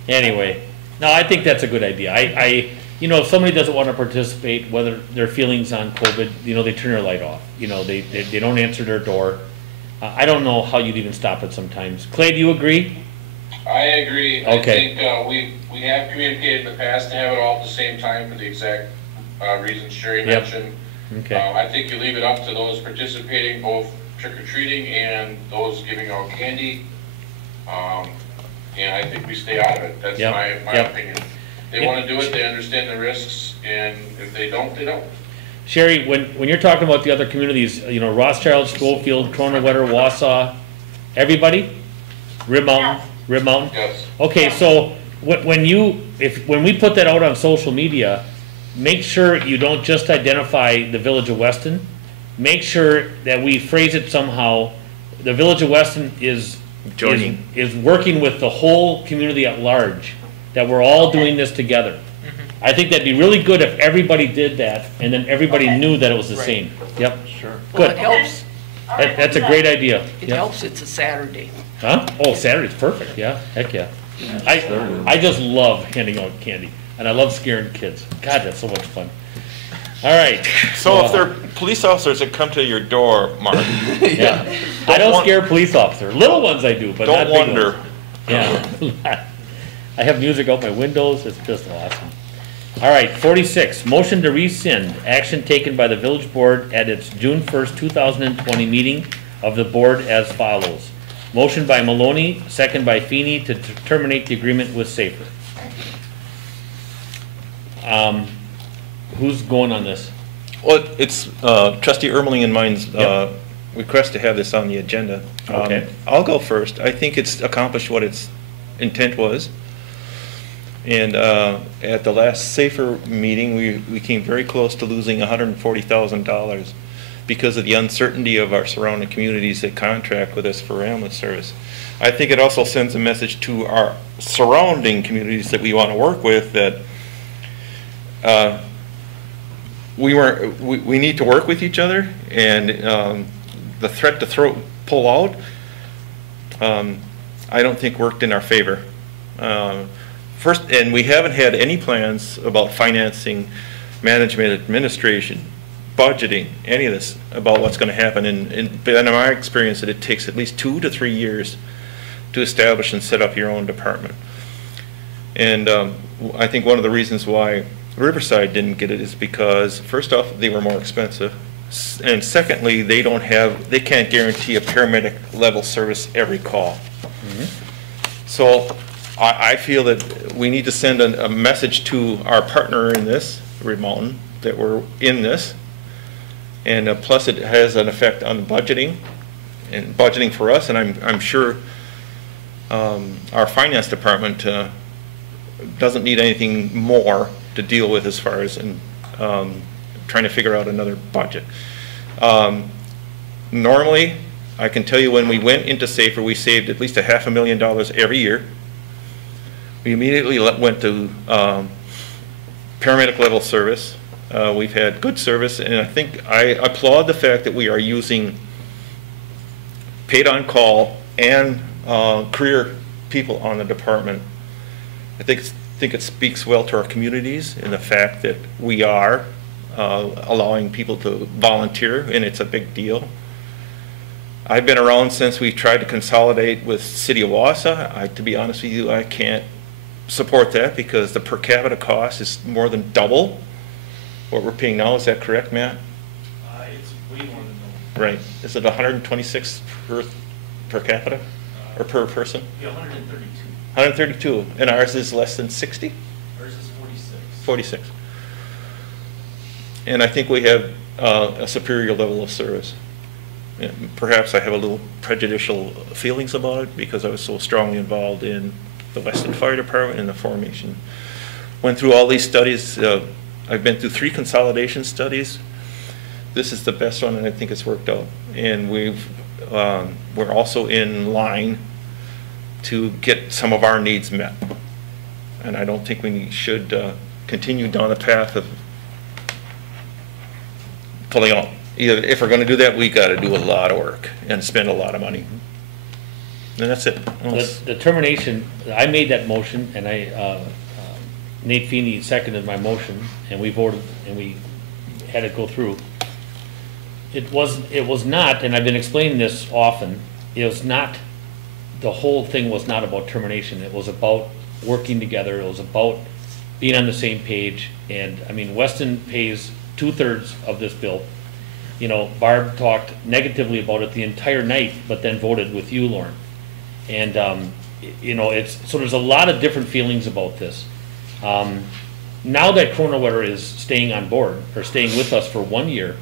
Anyway, no, I think that's a good idea. You know, if somebody doesn't want to participate, whether their feelings on COVID, you know, they turn their light off. You know, they don't answer their door. I don't know how you'd even stop it sometimes. Clay, do you agree? I agree. Okay. I think we have communicated in the past to have it all at the same time for the exact reasons Sherry mentioned. Okay. I think you leave it up to those participating, both trick-or-treating and those giving out candy. And I think we stay out of it. That's my opinion. They want to do it, they understand the risks, and if they don't, they don't. Sherry, when you're talking about the other communities, you know, Rothschild, Schofield, Kronewetter, Wausau, everybody? Rib Mountain? Rib Mountain? Yes. Okay, so when we put that out on social media, make sure you don't just identify the Village of Weston. Make sure that we phrase it somehow. The Village of Weston is working with the whole community at large, that we're all doing this together. I think that'd be really good if everybody did that, and then everybody knew that it was the same. Yep. Sure. Well, Good. it helps. That's a great idea. It Yep. helps it's a Saturday. Huh? Oh, Saturday's perfect, yeah, heck yeah. I just love handing out candy, and I love scaring kids. God, that's so much fun. All right. So if they're police officers that come to your door, Mark. Yeah. I don't scare police officers. Little ones I do, but not big ones. Don't wonder. Yeah. I have music out my windows, it's just awesome. All right, 46, motion to rescind action taken by the village board at its June 1st, 2020 meeting of the board as follows. Motion by Maloney, second by Feeney to terminate the agreement with Safer. Who's going on this? Well, it's Trustee Ermeling and mine's request to have this on the agenda. Okay. I'll go first. I think it's accomplished what its intent was. And at the last Safer meeting, we came very close to losing $140,000 because of the uncertainty of our surrounding communities that contract with us for ambulance service. I think it also sends a message to our surrounding communities that we want to work with that we need to work with each other, and the threat to pull out, I don't think worked in our favor. First, and we haven't had any plans about financing, management, administration, budgeting, any of this about what's going to happen. And in my experience, that it takes at least 2 to 3 years to establish and set up your own department. And I think one of the reasons why Riverside didn't get it is because, first off, they were more expensive, and secondly, they can't guarantee a paramedic level service every call. So I feel that we need to send a message to our partner in this, Rib Mountain, that we're in this, and plus it has an effect on budgeting and budgeting for us, and I'm sure our finance department doesn't need anything more to deal with as far as trying to figure out another budget. Normally, I can tell you when we went into Safer, we saved at least $500,000 every year. We immediately went to paramedic level service. We've had good service, and I think I applaud the fact that we are using paid on call and career people on the department. I think it speaks well to our communities in the fact that we are allowing people to volunteer, and it's a big deal. I've been around since we tried to consolidate with City of Wausau. To be honest with you, I can't support that because the per capita cost is more than double what we're paying now. Is that correct, Matt? It's way more than double. Right. Is it 126 per capita or per person? Yeah, 132. 132, and ours is less than 60? Ours is 46. 46. And I think we have a superior level of service. And perhaps I have a little prejudicial feelings about it because I was so strongly involved in the Weston Fire Department and the formation. Went through all these studies. I've been through 3 consolidation studies. this is the best one, and I think it's worked out. And we're also in line to get some of our needs met. And I don't think we should continue down the path of pulling out. Either, if we're gonna do that, we gotta do a lot of work and spend a lot of money. And that's it. The termination, I made that motion, and Nate Feeney seconded my motion, and we voted, and we had it go through. It was not, and I've been explaining this often, it was not, the whole thing was not about termination. It was about working together. It was about being on the same page. And, I mean, Weston pays 2/3 of this bill. You know, Barb talked negatively about it the entire night, but then voted with you, Lauren. And, you know, so there's a lot of different feelings about this. Now that Kronewetter is staying on board, or staying with us for 1 year,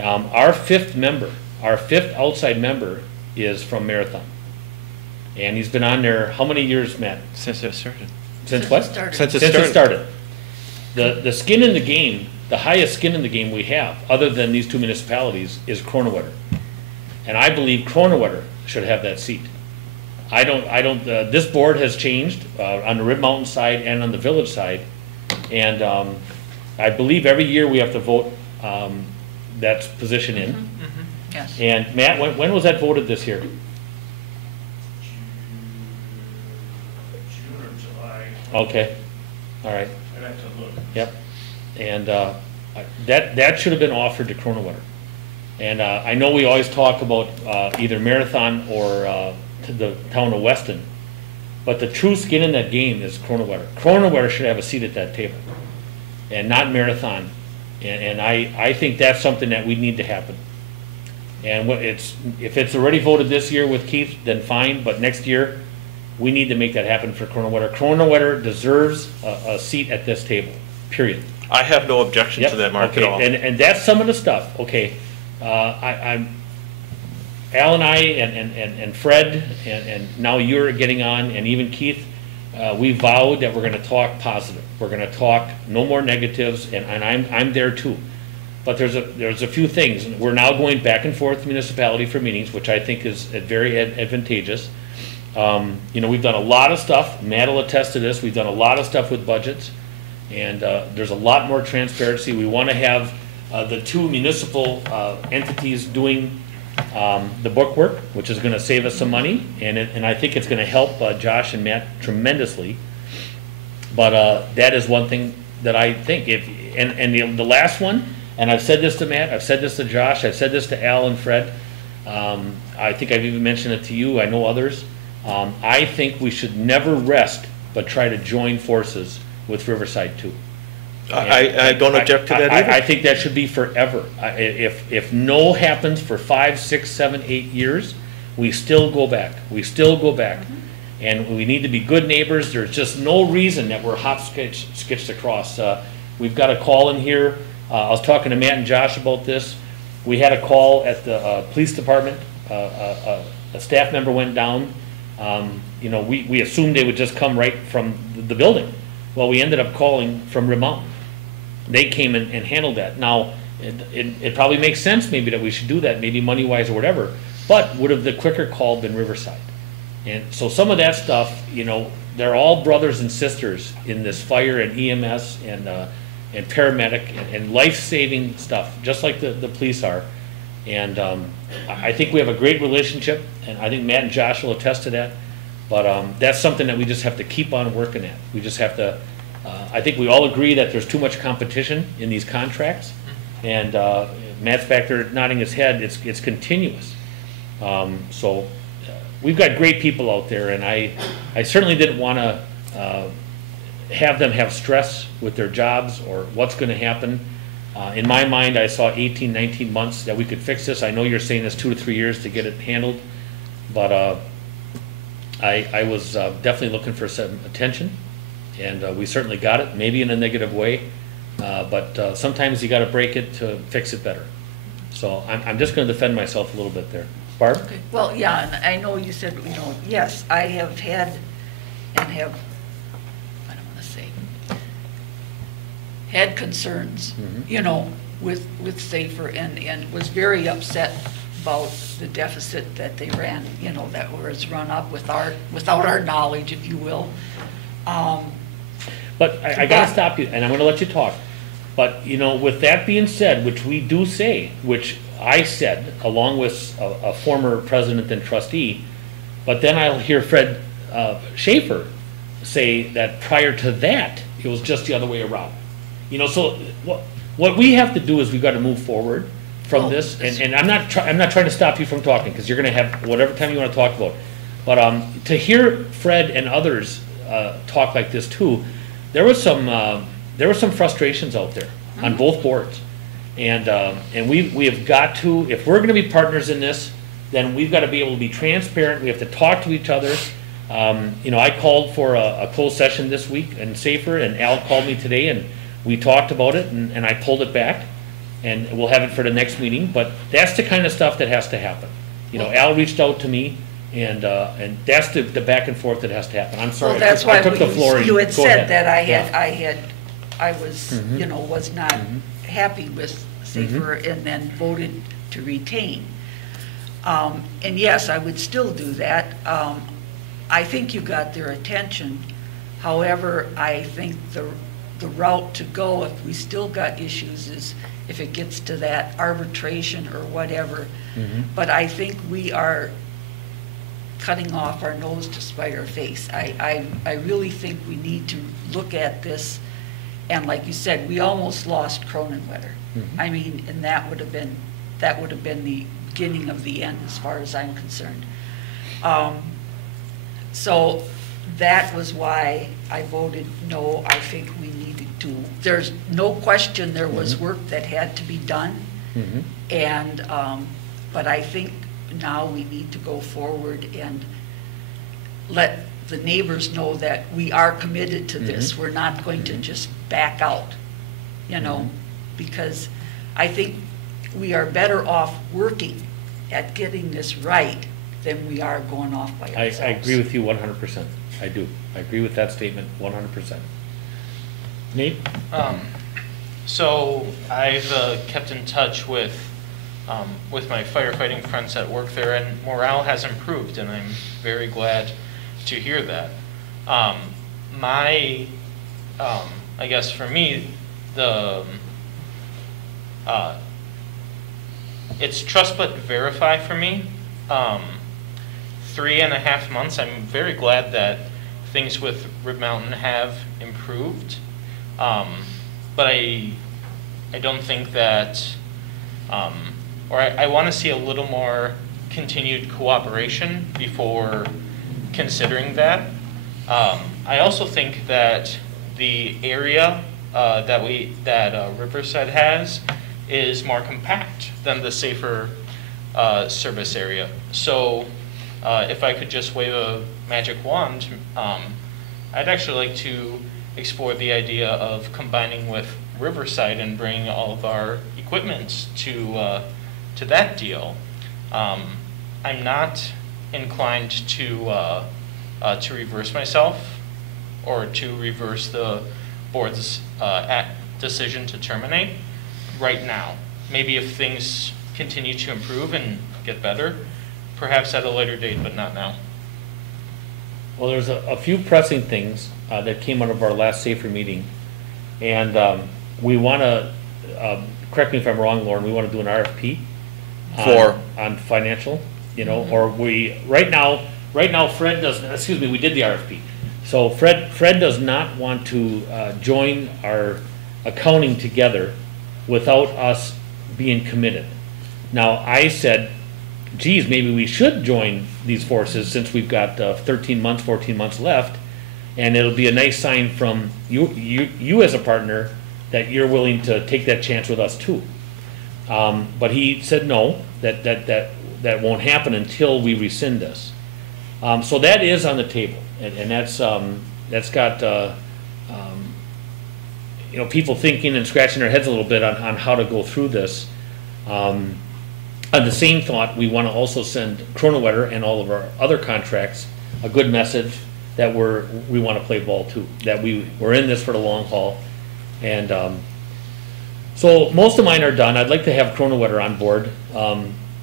our fifth outside member is from Marathon. And he's been on there, how many years, Matt? Since it started. Since what? Since it started. The skin in the game, the highest skin in the game we have, other than these two municipalities, is Kronewetter. And I believe Kronewetter should have that seat. This board has changed on the Rib Mountain side and on the village side. And I believe every year we have to vote that position in. Mm-hmm. Yes. And Matt, when was that voted this year? June or July. Okay, all right. I'd have to look. Yep. And that should have been offered to Kronewetter. And I know we always talk about either Marathon or to the town of Weston, but the true skin in that game is Kronewetter. Kronewetter should have a seat at that table, and not Marathon. And I think that's something that we need to happen. And if it's already voted this year with Keith, then fine, but next year, we need to make that happen for Kronewetter. Kronewetter deserves a seat at this table, period. I have no objection to that, Mark, at all. And that's some of the stuff, okay. Al and I and Fred, and now you're getting on, and even Keith, we vowed that we're gonna talk positive. We're gonna talk no more negatives, and I'm there too. But there's a few things. We're now going back and forth municipality for meetings, which I think is very advantageous. You know, we've done a lot of stuff. Matt will attest to this. We've done a lot of stuff with budgets, and there's a lot more transparency. We want to have the two municipal entities doing the book work, which is going to save us some money, and I think it's going to help Josh and Matt tremendously. But that is one thing that I think. The last one, and I've said this to Matt, I've said this to Josh, I've said this to Al and Fred. I think I've even mentioned it to you. I know others. I think we should never rest, but try to join forces with Riverside too. I don't object to that either. I think that should be forever. If no happens for 5, 6, 7, 8 years, we still go back. We still go back. Mm-hmm. And we need to be good neighbors. There's just no reason that we're hopscotched across. We've got a call in here. I was talking to Matt and Josh about this. We had a call at the police department. A staff member went down. You know, we assumed they would just come right from the building. Well, we ended up calling from Rib Mountain. They came and handled that. Now, it probably makes sense maybe that we should do that, maybe money-wise or whatever, but would have the quicker call been Riverside? And so some of that stuff, you know, they're all brothers and sisters in this fire and EMS and paramedic and life-saving stuff, just like the police are. And I think we have a great relationship, and I think Matt and Josh will attest to that. But that's something that we just have to keep on working at. We just have to, I think we all agree that there's too much competition in these contracts. And Matt's back there nodding his head, it's continuous. So we've got great people out there, and I certainly didn't want to have them have stress with their jobs or what's going to happen. In my mind, I saw 18, 19 months that we could fix this. I know you're saying it's 2 to 3 years to get it handled, but I was definitely looking for some attention, and we certainly got it, maybe in a negative way, but sometimes you got to break it to fix it better. So I'm just going to defend myself a little bit there. Barb? Okay. Well, yeah, and I know you said, you know, yes, I have had and have, I don't want to say, had concerns, you know, with Safer and was very upset about the deficit that they ran, that was run up without our knowledge, if you will. But I gotta stop you, and I'm gonna let you talk. But, with that being said, which we do say, which I said, along with a former president and trustee, but then I'll hear Fred Schaefer say that prior to that, it was just the other way around. So what we have to do is we've got to move forward from this, and I'm not trying to stop you from talking, because you're going to have whatever time you want to talk about. But to hear Fred and others talk like this too, there were some frustrations out there on both boards, and we have got to, if we're going to be partners in this, then we've got to be able to be transparent. We have to talk to each other. I called for a closed session this week and Safer, and Al called me today, and we talked about it, and I pulled it back, and we'll have it for the next meeting. But that's the kind of stuff that has to happen. Al reached out to me, and that's the back and forth that has to happen. I'm sorry, well, that's I took the floor. You had said that I Mm-hmm. was not happy with Safer, and then voted to retain. And yes, I would still do that. I think you got their attention. However, I think the route to go, if we still got issues, is if it gets to that arbitration or whatever. But I think we are cutting off our nose to spite our face. I really think we need to look at this, and like you said, we almost lost Cronenwetter. I mean, and that would have been the beginning of the end as far as I'm concerned. So that was why I voted no. I think we needed to, there's no question there was work that had to be done. And, but I think now we need to go forward and let the neighbors know that we are committed to this. We're not going to just back out, because I think we are better off working at getting this right than we are going off by ourselves. I agree with you 100%. I do. I agree with that statement 100%. Nate? So I've kept in touch with my firefighting friends that work there, and morale has improved, and I'm very glad to hear that. I guess for me, it's trust but verify for me. 3.5 months, I'm very glad that things with Rib Mountain have improved. But I don't think that, or I want to see a little more continued cooperation before considering that. I also think that the area that Riverside has is more compact than the Safer service area. So if I could just wave a magic wand, I'd actually like to explore the idea of combining with Riverside and bring all of our equipment to that deal. I'm not inclined to reverse myself or to reverse the board's decision to terminate right now. Maybe if things continue to improve and get better, perhaps at a later date, but not now. Well, there's a few pressing things that came out of our last Safer meeting, and we want to, correct me if I'm wrong, Lauren, we want to do an RFP on financial, or right now Fred does, we did the RFP. So Fred does not want to join our accounting together without us being committed. Now, I said, geez, maybe we should join these forces since we've got 13 months, 14 months left, and it'll be a nice sign from you as a partner that you're willing to take that chance with us too. But he said no, that won't happen until we rescind this. So that is on the table, and that's got people thinking and scratching their heads a little bit on how to go through this. On the same thought, we want to also send Cronenwetter and all of our other contracts a good message that we want to play ball too, that we're in this for the long haul, and So most of mine are done. I'd like to have Chronowetter on board.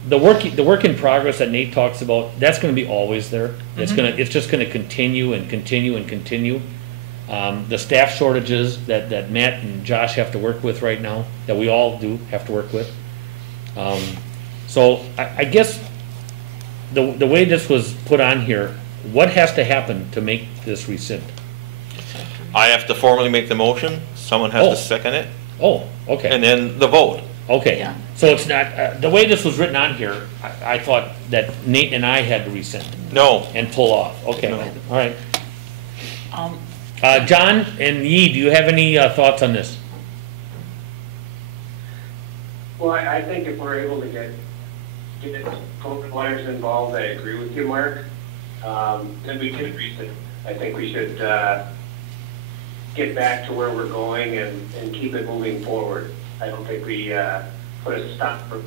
The work in progress that Nate talks about, that's gonna be always there. It's just gonna continue and continue and continue. The staff shortages that Matt and Josh have to work with right now, that we all do have to work with. So I guess the way this was put on here, what has to happen to make this rescind? I have to formally make the motion, someone has Oh. to second it, Oh, okay. and then the vote. Okay, Yeah. so it's not, the way this was written on here, I thought that Nate and I had to rescind No, and pull off. Okay, No. all right. Um, John and Yi, do you have any thoughts on this? Well, I think if we're able to get COVID lawyers involved, I agree with you, Mark. Then we can reason. I think we should get back to where we're going and keep it moving forward. I don't think we put a stop for.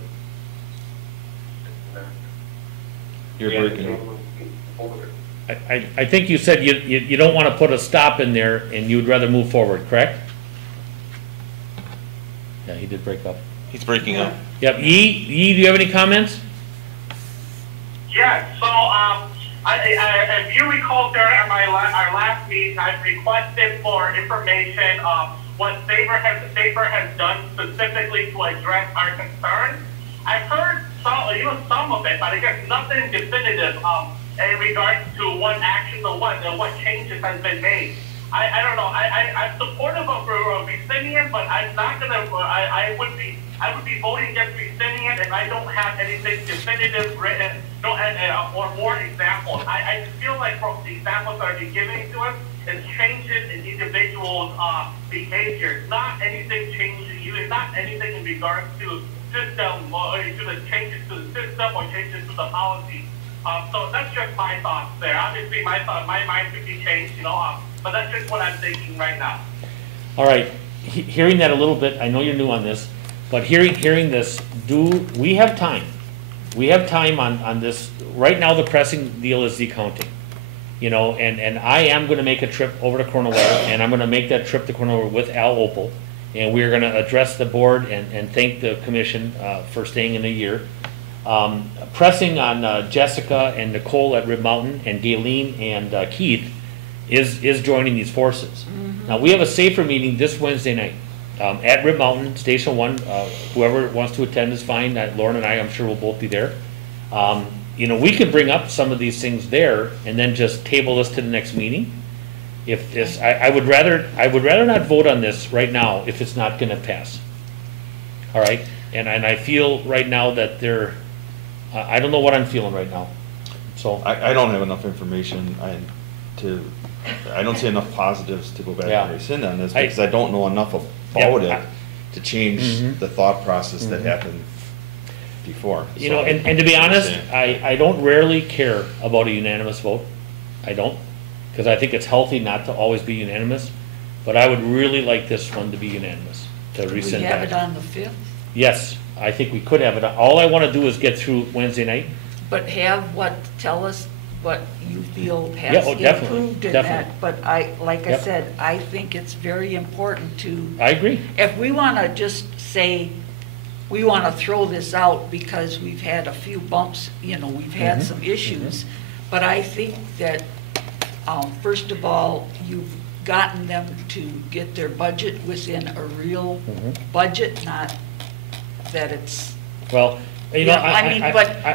You're breaking up. I think you said you don't want to put a stop in there and you'd rather move forward, correct? Yeah, he did break up. he's breaking up. Yep, Yi, do you have any comments? Yeah, so, if you recall during our last meeting, I requested for information of what Sabre has done specifically to address our concerns. I've heard some of it, but I guess nothing definitive, in regards to what action or what changes has been made. I don't know, I'm supportive of rescinding it, but I'm not gonna, I would be voting against rescinding it if I don't have anything definitive written, or more examples. I feel like from the examples that are being given to us, it's changes in individuals' behavior, not anything not anything in regards to system, or to the changes to the system or changes to the policy. So that's just my thoughts there. Obviously, my mind could be changed, but that's just what I'm thinking right now. All right, hearing that a little bit, I know you're new on this, but hearing this, we have time? We have time on this. Right now, the pressing deal is the accounting. And I am gonna make a trip over to Chronowetter, and I'm gonna make that trip to Chronowetter with Al Opel. And we're gonna address the board and thank the commission for staying in a year. Pressing on Jessica and Nicole at Rib Mountain, and Galen and Keith is joining these forces. Now, we have a safer meeting this Wednesday night at Rib Mountain, Station 1. Whoever wants to attend is fine. Lauren and I'm sure we'll both be there. We can bring up some of these things there and then just table this to the next meeting. If this, I would rather not vote on this right now if it's not gonna pass. All right, and I feel right now that I don't know what I'm feeling right now, so. I don't have enough information I don't see enough positives to go back Yeah. and rescind on this, because I don't know enough about it to change the thought process that happened before. And to be honest, I don't rarely care about a unanimous vote. I don't, because I think it's healthy not to always be unanimous, but I would really like this one to be unanimous, to rescind We that. have it on the 5th, Yes, I think we could have it. All I want to do is get through Wednesday night. but tell us what you feel Yeah, has oh, definitely, improved in definitely. that. But like I Yep. said, I think it's very important to, I agree. if we want to just say, we want to throw this out because we've had a few bumps, we've had some issues. But I think that, first of all, you've gotten them to get their budget within a real budget, not that it's, Well, but I'm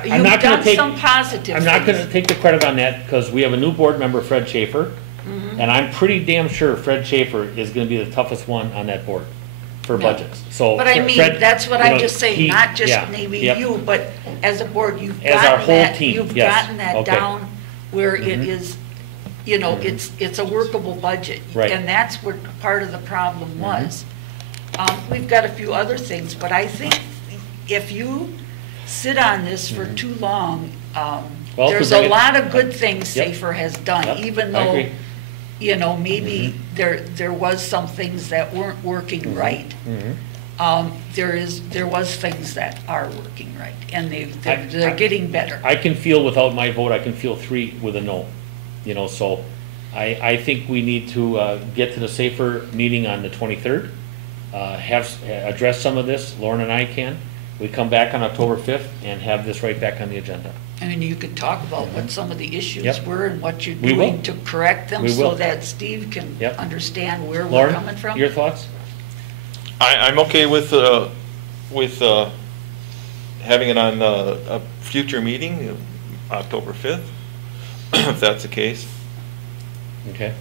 you've not gonna done take, some positive I'm not things. gonna take the credit on that, because we have a new board member, Fred Schaefer, and I'm pretty damn sure Fred Schaefer is gonna be the toughest one on that board for Yeah. budgets, so. But I mean, Fred, that's what I'm just saying, not just yeah, maybe yep. you, but as a board, you've As our gotten whole that, team, you've yes, gotten that okay. down where it is, it's a workable budget. Right. And that's what part of the problem was. We've got a few other things, but I think if you sit on this for too long, Well, there's to bring a it- lot of good things Yep. Safer has done, Yep, even I though, agree. maybe there was some things that weren't working right. There was things that are working right, and they're getting better. I can feel without my vote, I can feel 3 with a no, so I think we need to get to the safer meeting on the 23rd, address some of this, Lauren and I can. We come back on October 5th and have this right back on the agenda. I mean, you could talk about what some of the issues Yep. were and what you're We will. doing to correct them We so will. that Steve can Yep. understand where we're Lauren, coming from. your thoughts? I'm okay with having it on a future meeting, October 5th, if that's the case. Okay.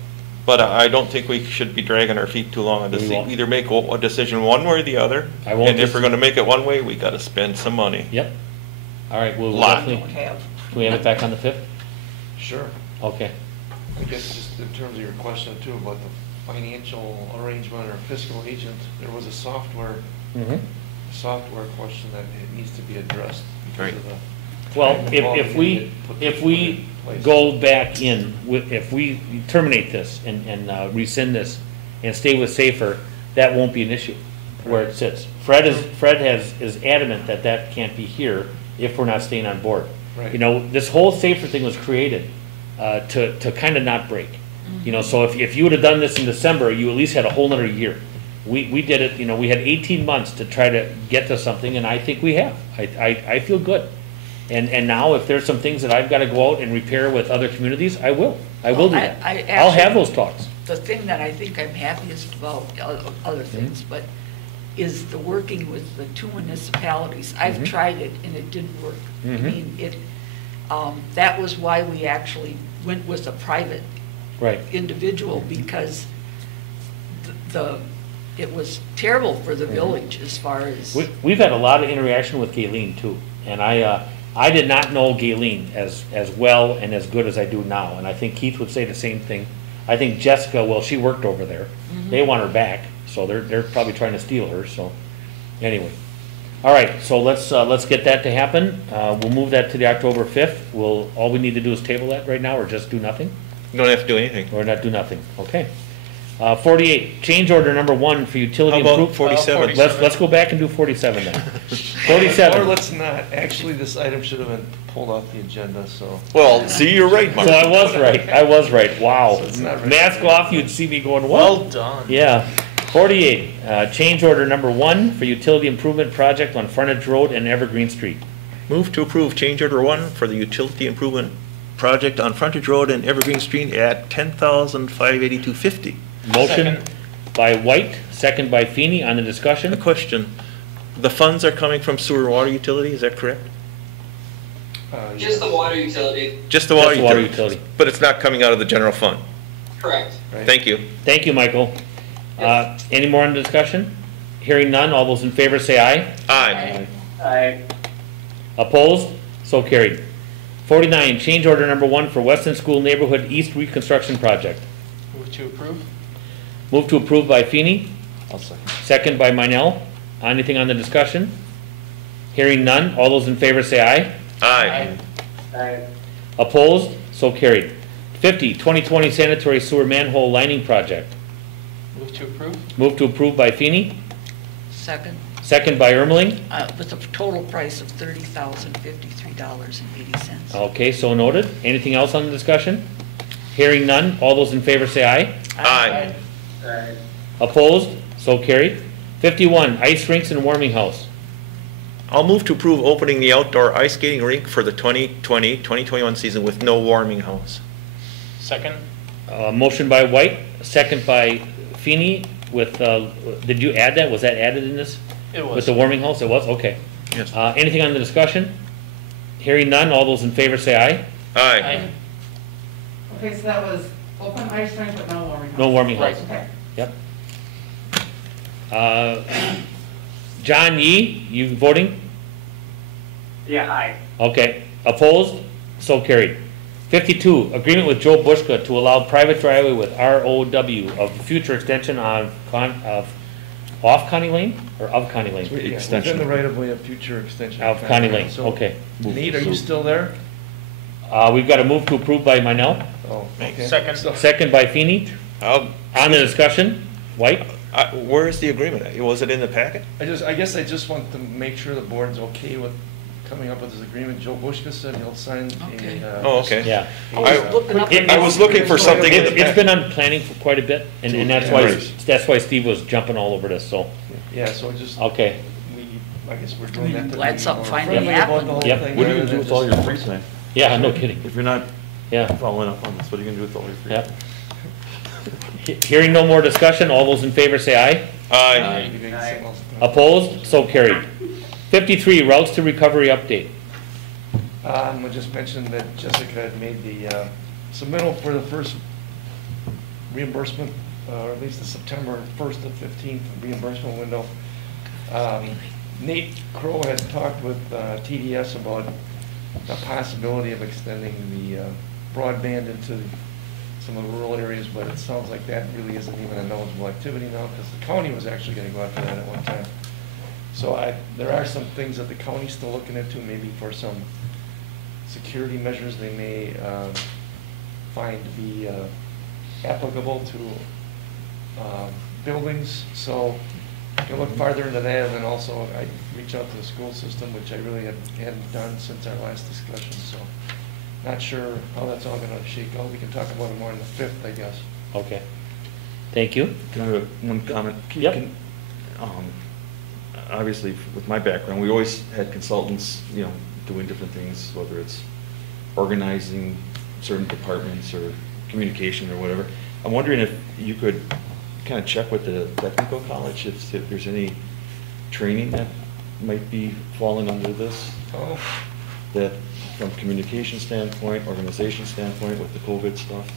But I don't think we should be dragging our feet too long on this. We won't. Either make a decision one way or the other. I won't And if dis- we're gonna make it one way, we gotta spend some money. Yep. All right, we'll Lot. definitely, can we have it back on the 5th? Sure. Okay. I guess just in terms of your question too about the financial arrangement or fiscal agent, there was a software question that it needs to be addressed because of the. Well, time if involved in we, getting it put if in we place. go back in, if we terminate this and rescind this and stay with Safer, that won't be an issue where it sits. Fred is adamant that that can't be here if we're not staying on board. Right. You know, this whole Safer thing was created to kind of not break. You know, so if you would have done this in December, you at least had a whole nother year. We did it, you know, we had 18 months to try to get to something, and I think we have. I feel good. And now if there's some things that I've got to go out and repair with other communities, I will. I will do that. I'll have those talks. The thing that I think I'm happiest about, other things, but is the working with the two municipalities. I've tried it and it didn't work. I mean, that was why we actually went with a private individual, because it was terrible for the village as far as. We've had a lot of interaction with Galen too, and I did not know Galen as well and as good as I do now, and I think Keith would say the same thing. I think Jessica, well, she worked over there. They want her back, so they're probably trying to steal her, so, anyway. All right, so let's get that to happen. We'll move that to the October 5th. All we need to do is table that right now, or just do nothing? You don't have to do anything. Or not do nothing, okay. 48, change order number 1 for utility. How about 47? Let's go back and do 47 then. 47. Or let's not. Actually, this item should have been pulled off the agenda, so. Well, see, you're right, Mark. So I was right, wow. So it's not right. Mask off, you'd see me going, what? Well done. Yeah. 48, change order number 1 for utility improvement project on Frontage Road and Evergreen Street. Move to approve change order 1 for the utility improvement project on Frontage Road and Evergreen Street at $10,582.50. Motion by White, second by Feeney. On the discussion. A question, the funds are coming from sewer and water utility, is that correct? Just the water utility, Just the water Just water utility? utility. But it's not coming out of the general fund? correct. Thank you. Thank you, Michael. Any more on the discussion? Hearing none, all those in favor say aye. Aye. Aye. Opposed? So carried. 49, change order number 1 for Weston School Neighborhood East Reconstruction Project. Move to approve? Move to approve by Feeney, I'll second. second by Minell. Anything on the discussion? Hearing none, all those in favor say aye. Aye. Aye. Opposed? So carried. 50, 2020 sanitary sewer manhole lining project. Move to approve? Move to approve by Feeney, Second, second by Ermeling. with a total price of $30,053.80. Okay, so noted. Anything else on the discussion? Hearing none, all those in favor say aye. Aye. Aye. Opposed? So carried. 51, ice rinks and warming house. I'll move to approve opening the outdoor ice skating rink for the 2020-2021 season with no warming house. Second? Motion by White, second by Feeney with, did you add that? Was that added in this? It was. With the warming house? It was? Okay. Yes. Anything on the discussion? Hearing none, all those in favor say aye. Aye. Okay, so that was open ice rink but no warming house. No warming house. Okay. Yep. John Yee, you voting? Yeah, aye. Okay. Opposed? So carried. 52, agreement with Joe Bushka to allow private driveway with ROW of future extension off Connie Lane or of Connie Lane? Within the right of way of future extension. Of Connie Lane, So, okay. Nate, are you still there? We've got a move to approve by Minell, Oh, okay. Second. So- second by Feeney. On the discussion, White? Where is the agreement? Was it in the packet? I guess I just want to make sure the board's okay with coming up with this agreement. Joe Bushka said he'll sign Okay. Oh, okay. Yeah. I was looking for something in the It's been on planning for quite a bit, and Right. that's why Steve was jumping all over this, so, Yeah, so just, okay. I guess we're doing that. to Glad be something more finally friendly about happened. the whole Yep. thing, What are you rather gonna do than with all just- your free time? Yeah, no kidding. If you're not Yeah, following up on this, what are you gonna do with all your free time? yep. Hearing no more discussion, all those in favor say aye. Aye. Maybe something else. Opposed? So carried. 53, routes to recovery update. I just mentioned that Jessica had made the submittal for the first reimbursement, or at least the September 1st to 15th reimbursement window. Nate Crow had talked with TDS about the possibility of extending the broadband into some of the rural areas, but it sounds like that really isn't even an eligible activity now, because the county was actually going to go after that at one time. So there are some things that the county's still looking into, maybe for some security measures they may find to be applicable to buildings. So you can look farther into that, and then also I reach out to the school system, which I really hadn't done since our last discussion. So not sure how that's all going to shake out. We can talk about it more on the 5th, I guess. Okay. Thank you. Can I have one comment? Yep. Obviously, with my background, we always had consultants, doing different things, whether it's organizing certain departments or communication or whatever. I'm wondering if you could kind of check with the technical college if there's any training that might be falling under this. Oh. That from communication standpoint, organization standpoint, with the COVID stuff.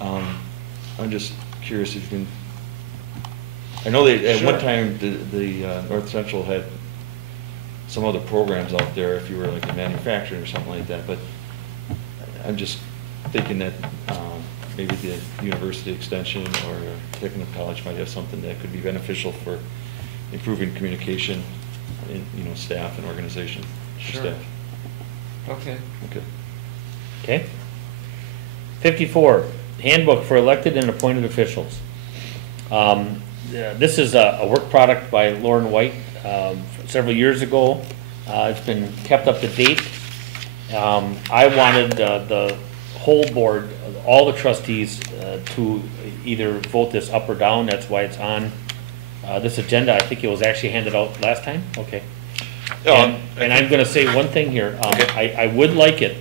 I'm just curious if you can. I know they at one time the North Central had some other programs out there if you were like a manufacturer or something like that, but I'm just thinking that maybe the university extension or technical college might have something that could be beneficial for improving communication in staff and organization. Sure. Staff. Okay. Okay. Okay. 54, handbook for elected and appointed officials. This is a work product by Lauren White several years ago. It's been kept up to date. I wanted the whole board, all the trustees, to either vote this up or down. That's why it's on this agenda. I think it was actually handed out last time. Okay. And I'm going to say one thing here. I would like it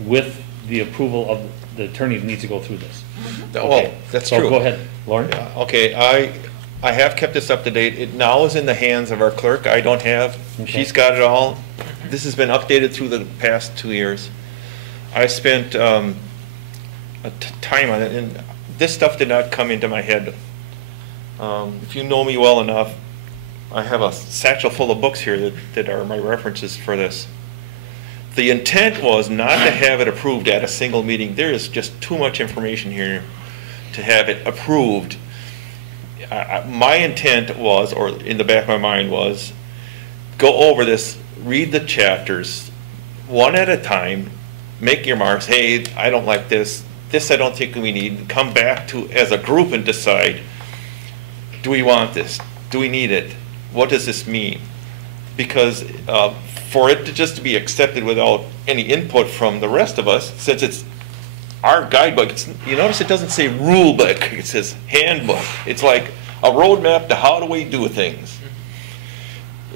with the approval of the attorney needs to go through this. Well, that's true. Go ahead, Lauren. Yeah, okay, I have kept this up to date. It now is in the hands of our clerk. I don't have, she's got it all. This has been updated through the past 2 years. I spent time on it, and this stuff did not come into my head. If you know me well enough, I have a satchel full of books here that are my references for this. The intent was not to have it approved at a single meeting. There is just too much information here to have it approved. My intent was, or in the back of my mind was, go over this, read the chapters one at a time, make your marks. Hey, I don't like this. This I don't think we need. Come back to as a group and decide, do we want this? Do we need it? What does this mean? Because for it to just be accepted without any input from the rest of us, since it's our guidebook, you notice it doesn't say rule book, it says handbook. It's like a roadmap to how do we do things.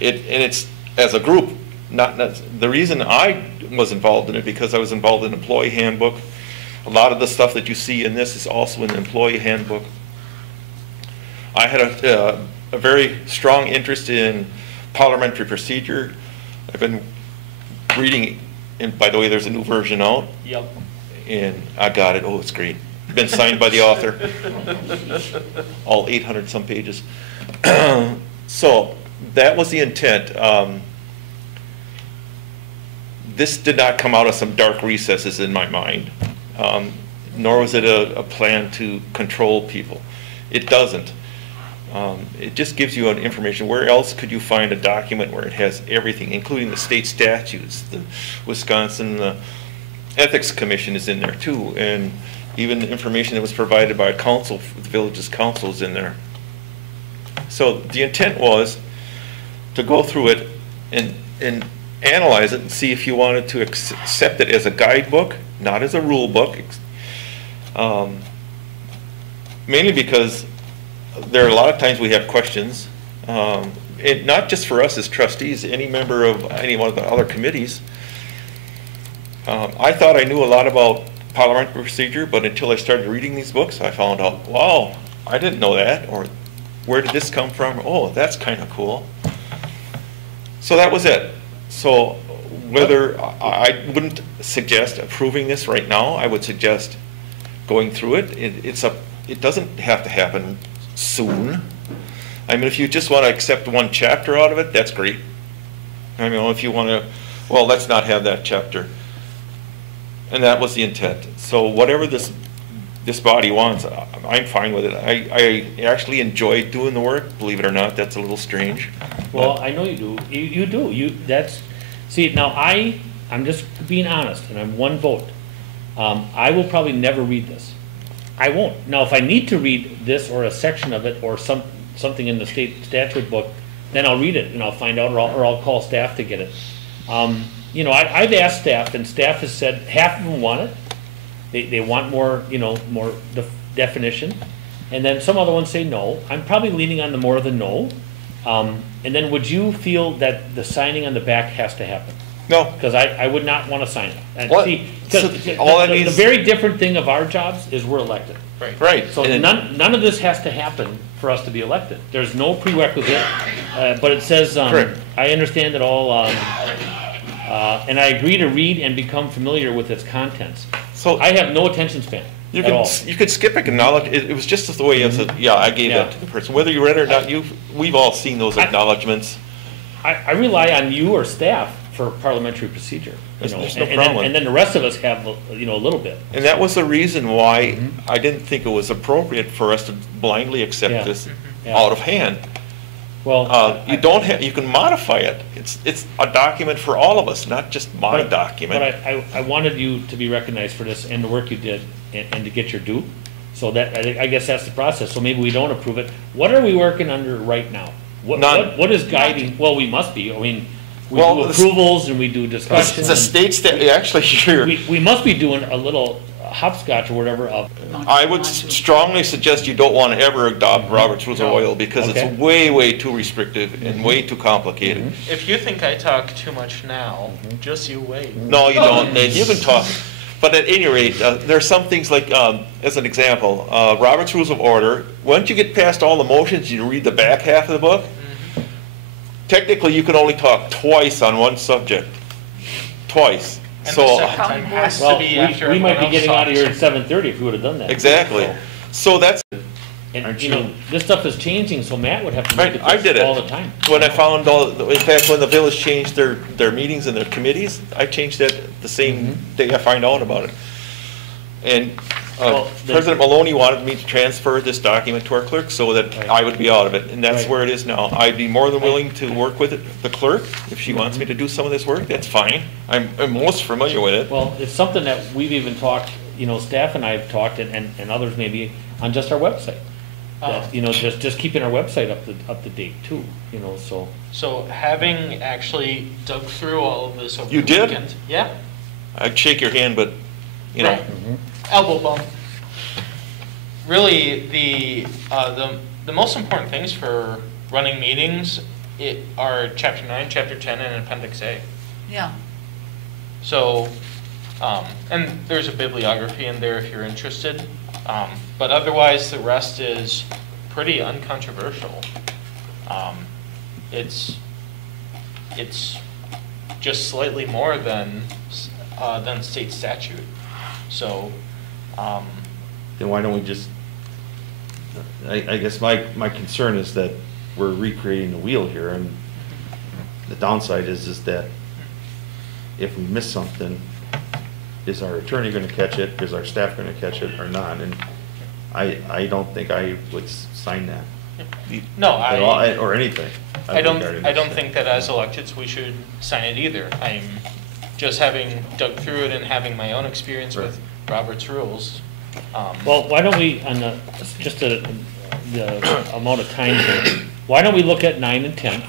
And it's as a group, not the reason I was involved in it, because I was involved in employee handbook. A lot of the stuff that you see in this is also in the employee handbook. I had a very strong interest in parliamentary procedure. I've been reading, and by the way, there's a new version out. Yep. And I got it. Oh, it's great. Been signed by the author. All 800 some pages. So that was the intent. This did not come out of some dark recesses in my mind, nor was it a plan to control people. It doesn't. It just gives you an information. Where else could you find a document where it has everything, including the state statutes? The Wisconsin Ethics Commission is in there too, and even the information that was provided by council, the village's council, is in there. So the intent was to go through it and analyze it and see if you wanted to accept it as a guidebook, not as a rule book. Mainly because there are a lot of times we have questions, and not just for us as trustees, any member of any one of the other committees. I thought I knew a lot about parliamentary procedure, but until I started reading these books, I found out, wow, I didn't know that, or where did this come from? Oh, that's kind of cool. So that was it. So whether, I wouldn't suggest approving this right now. I would suggest going through it. It doesn't have to happen soon. I mean, if you just want to accept one chapter out of it, that's great. I mean, if you want to, well, let's not have that chapter. And that was the intent. So whatever this body wants, I'm fine with it. I actually enjoy doing the work, believe it or not. That's a little strange. Well, I know you do. You do. See, now I'm just being honest, and I'm one vote. I will probably never read this. I won't. Now, if I need to read this or a section of it or something in the state statute book, then I'll read it and I'll find out, or I'll call staff to get it. You know, I've asked staff, and staff has said half of them want it. They want more, you know, more definition, and then some other ones say no. I'm probably leaning on the more of the no. And then would you feel that the signing on the back has to happen? No. Because I would not want to sign it. And What? see, because the very different thing of our jobs is we're elected. Right. Right. So none of this has to happen for us to be elected. There's no prerequisite, but it says, Correct. I understand it all, and I agree to read and become familiar with its contents. So I have no attention span at all. you could skip acknowledge. It was just the way I said, yeah, I gave that to the person. Whether you read it or not, we've all seen those acknowledgements. I rely on you or staff for parliamentary procedure. There's no problem. And then the rest of us have, you know, a little bit. And that was the reason why I didn't think it was appropriate for us to blindly accept this out of hand. Well, you don't have. You can modify it. It's a document for all of us, not just my document. But I wanted you to be recognized for this and the work you did, and to get your due. So that I guess that's the process. So maybe we don't approve it. What are we working under right now? What is guiding? Well, we must be. I mean, we do approvals and we do discussions. It's a state statute. Actually, here we must be doing a little hopscotch or whatever of. I would strongly suggest you don't want to ever adopt Robert's Rules of Oil, because it's way too restrictive and way too complicated. If you think I talk too much now, just you wait. No, you don't. You can talk. But at any rate, there are some things like, as an example, Robert's Rules of Order. Once you get past all the motions, you read the back half of the book. Technically, you can only talk twice on one subject. Twice. And so the second time has to be after we might be everyone getting else out of here at talks. 7:30 if we would have done that. Exactly. So that's. And you know, this stuff is changing, so Matt would have to Right, look I at did this it. all the time. When I found in fact, when the village changed their meetings and their committees, I changed that the same day I find out about it. And President Maloney wanted me to transfer this document to our clerk so that I would be out of it, and that's where it is now. I'd be more than willing to work with the clerk. If she wants me to do some of this work, that's fine. I'm most familiar with it. Well, it's something that we've even talked, you know, staff and I have talked, and others maybe, on just our website. That, you know, just keeping our website up to date too, you know, so. So having actually dug through all of this over You the did? weekend. Yeah. I'd shake your hand, but, you know. Right. Elbow bump. Really, the most important things for running meetings are Chapter 9, Chapter 10, and Appendix A. Yeah. So, and there's a bibliography in there if you're interested. But otherwise, the rest is pretty uncontroversial. It's just slightly more than state statute. So, then why don't we just, I guess my concern is that we're recreating the wheel here, and the downside is that if we miss something, is our attorney going to catch it, is our staff going to catch it or not? And I don't think I would sign that. No, or anything. I don't think that as electeds we should sign it either. I'm just having dug through it and having my own experience with Robert's Rules. Well, why don't we, on the amount of time here, why don't we look at 9 and 10,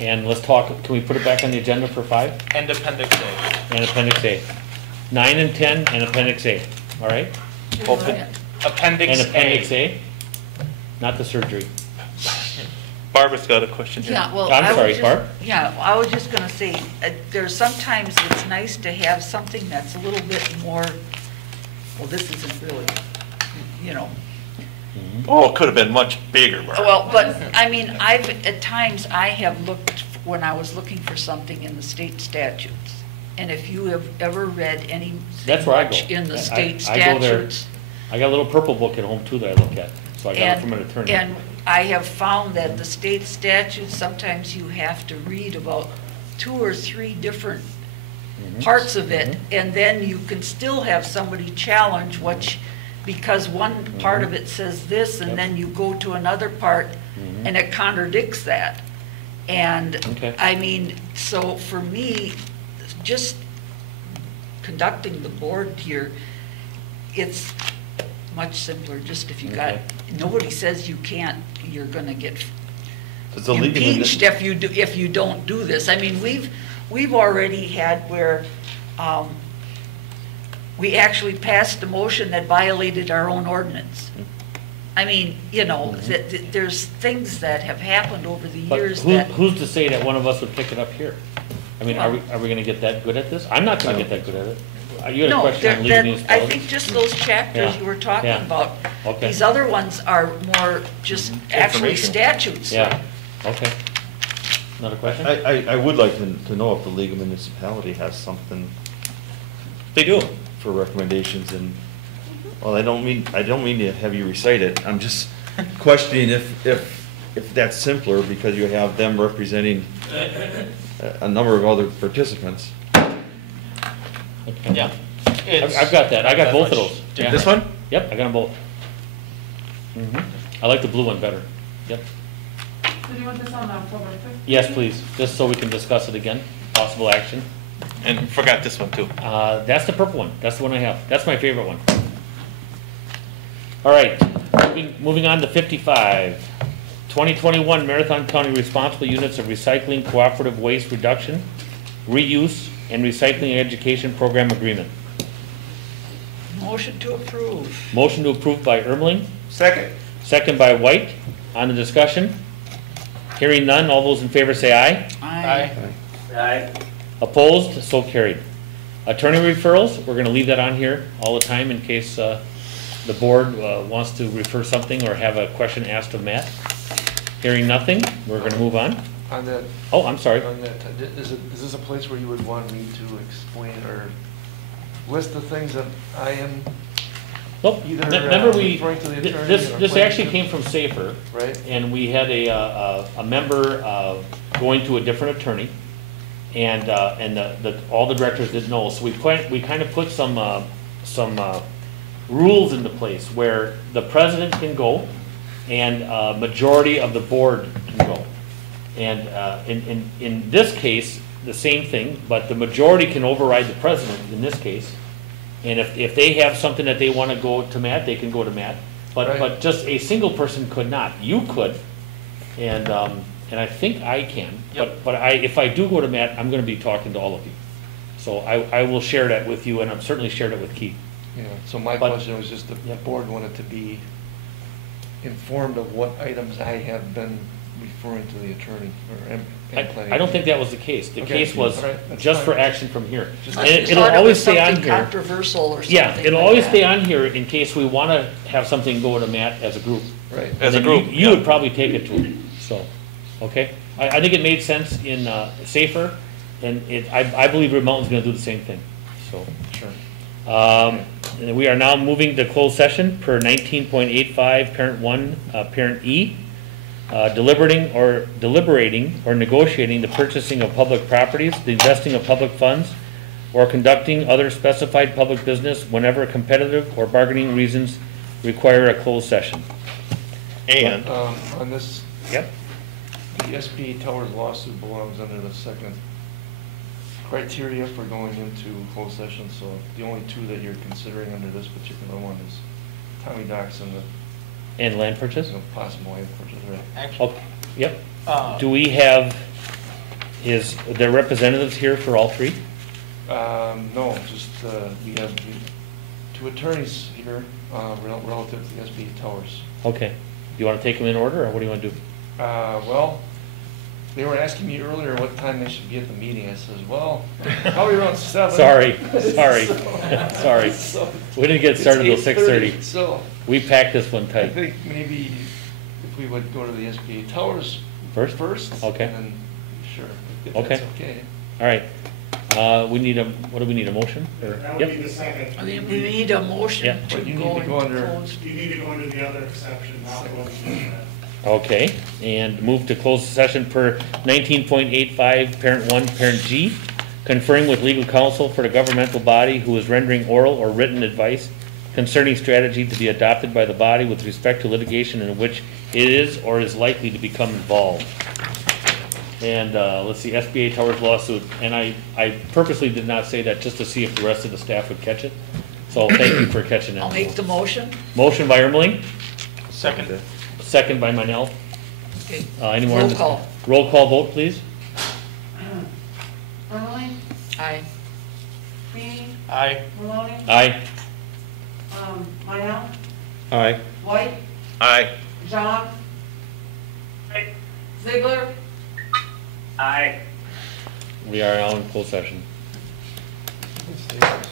And let's talk, can we put it back on the agenda for 5? And Appendix A. And Appendix A. 9 and 10 and Appendix A, all right? Right. Appendix And Appendix A. A, not the surgery. Barbara's got a question here. Yeah, well, I'm I was sorry, just- Barb? Yeah, I was just gonna say, there's sometimes it's nice to have something that's a little bit more, well, this isn't really, you know. Oh, it could have been much bigger, Barbara. Well, but, I mean, at times, I have looked, when I was looking for something in the state statutes, and if you have ever read anything That's where I go. much in the I- state I go there. statutes. I got a little purple book at home too that I look at, so I got it from an attorney. And I have found that the state statutes, sometimes you have to read about 2 or 3 different parts of it, and then you can still have somebody challenge because one part of it says this, and then you go to another part, and it contradicts that. And, Okay. I mean, so for me, just conducting the board here, it's much simpler, just if you got, Okay. nobody says you can't, you're gonna get It's a legal impeached if you don't do this. I mean, we've already had where, we actually passed a motion that violated our own ordinance. I mean, you know, there's things that have happened over the But years that. who's to say that one of us would pick it up here? I mean, are we gonna get that good at this? I'm not gonna get that good at it. You had a No, question on legal I municipalities? think just those chapters Yeah, you were talking yeah. about. Okay. These other ones are more just actually Information. statutes. Yeah, okay. Another question? I would like to know if the League of Municipality has something They do. for recommendations and, well, I don't mean to have you recite it. I'm just questioning if that's simpler because you have them representing a number of other participants. Okay. Yeah. I've got that, I got both of those. Yeah. This one? Yep, I got them both. I like the blue one better. Yep. So do you want this on October 5th? Yes, please, just so we can discuss it again, possible action. And forgot this one too. That's the purple one, that's the one I have, that's my favorite one. All right, moving on to 55. 2021 Marathon County Responsible Units of Recycling Cooperative Waste Reduction, Reuse, and Recycling Education Program Agreement. Motion to approve. Motion to approve by Ermeling, Second. second by White. On the discussion? Hearing none, all those in favor say aye. Aye. Aye. Opposed? So carried. Attorney referrals, we're gonna leave that on here all the time in case the board wants to refer something or have a question asked of Matt. Hearing nothing, we're gonna move on. On that, Oh, I'm sorry. on that, is this a place where you would want me to explain or list the things that I am Nope. either Remember we, referring to the attorney this or actually planning came from Safer. right? And we had a member going to a different attorney, and all the directors didn't know. So we kind of put some rules into place where the president can go, and majority of the board can go. And in this case, the same thing, but the majority can override the president in this case. And if they have something that they want to go to Matt, they can go to Matt. But Right. just a single person could not. You could, and I think I can. Yep. But if I do go to Matt, I'm going to be talking to all of you. So I will share that with you, and I've certainly shared it with Keith. Yeah, so my But- question was just the Yeah. board wanted to be informed of what items I have been referring to the attorney or I don't think that was the case. The Okay, case was all right, that's just for fine. action from here. Just- And I it'll thought it always was stay on something here. controversial or something. Yeah, it'll like always that. stay on here in case we want to have something go to Matt as a group. Right. As a And then group, You yeah. would probably take it to him, so, okay? I think it made sense in Safer, and I believe Red Mountain's gonna do the same thing, so. Sure. And we are now moving to closed session per 19.85, parent 1, parent E. Deliberating or negotiating the purchasing of public properties, the investing of public funds, or conducting other specified public business whenever competitive or bargaining reasons require a closed session. And On this, Yep. the SBA Towers lawsuit belongs under the second criteria for going into closed session, so the only two that you're considering under this particular one is Tommy Docks and the And land purchase? possible land purchase, right? Actually, Oh, yep. uh, Do we have Is there representatives here for all three? No, just, we have two attorneys here, relative to the SBA towers. Okay. Do you want to take them in order, or what do you want to do? Well, they were asking me earlier what time they should be at the meeting. I says, well, probably around 7. Sorry. So- Sorry. so- We didn't get started till It's 6:30. So, We packed this one I tight. think maybe if we would go to the SBA towers First? first. Okay. And then, sure, if Okay. that's okay. All right. We need what do we need, a motion? Or- That would Yep. be the second. I mean, we need a motion Yeah. to But you need go to go under- closed. You need to go into the other exception, not the one you did that. Okay, and move to closed session per 19.85, parent 1, parent G, conferring with legal counsel for the governmental body who is rendering oral or written advice concerning strategy to be adopted by the body with respect to litigation in which it is or is likely to become involved. And let's see, SBA Towers lawsuit, and I purposely did not say that just to see if the rest of the staff would catch it. So thank you for catching it. I'll make the motion. Motion by Ermeling, Second. second by Manel. Okay. Any more? Roll call. Roll call vote, please. Ermeling, Aye. Feeny, Aye. Maloney, Aye. Minell, Aye. White, Aye. John, Ziegler, Aye. We are now in closed session. Let's see.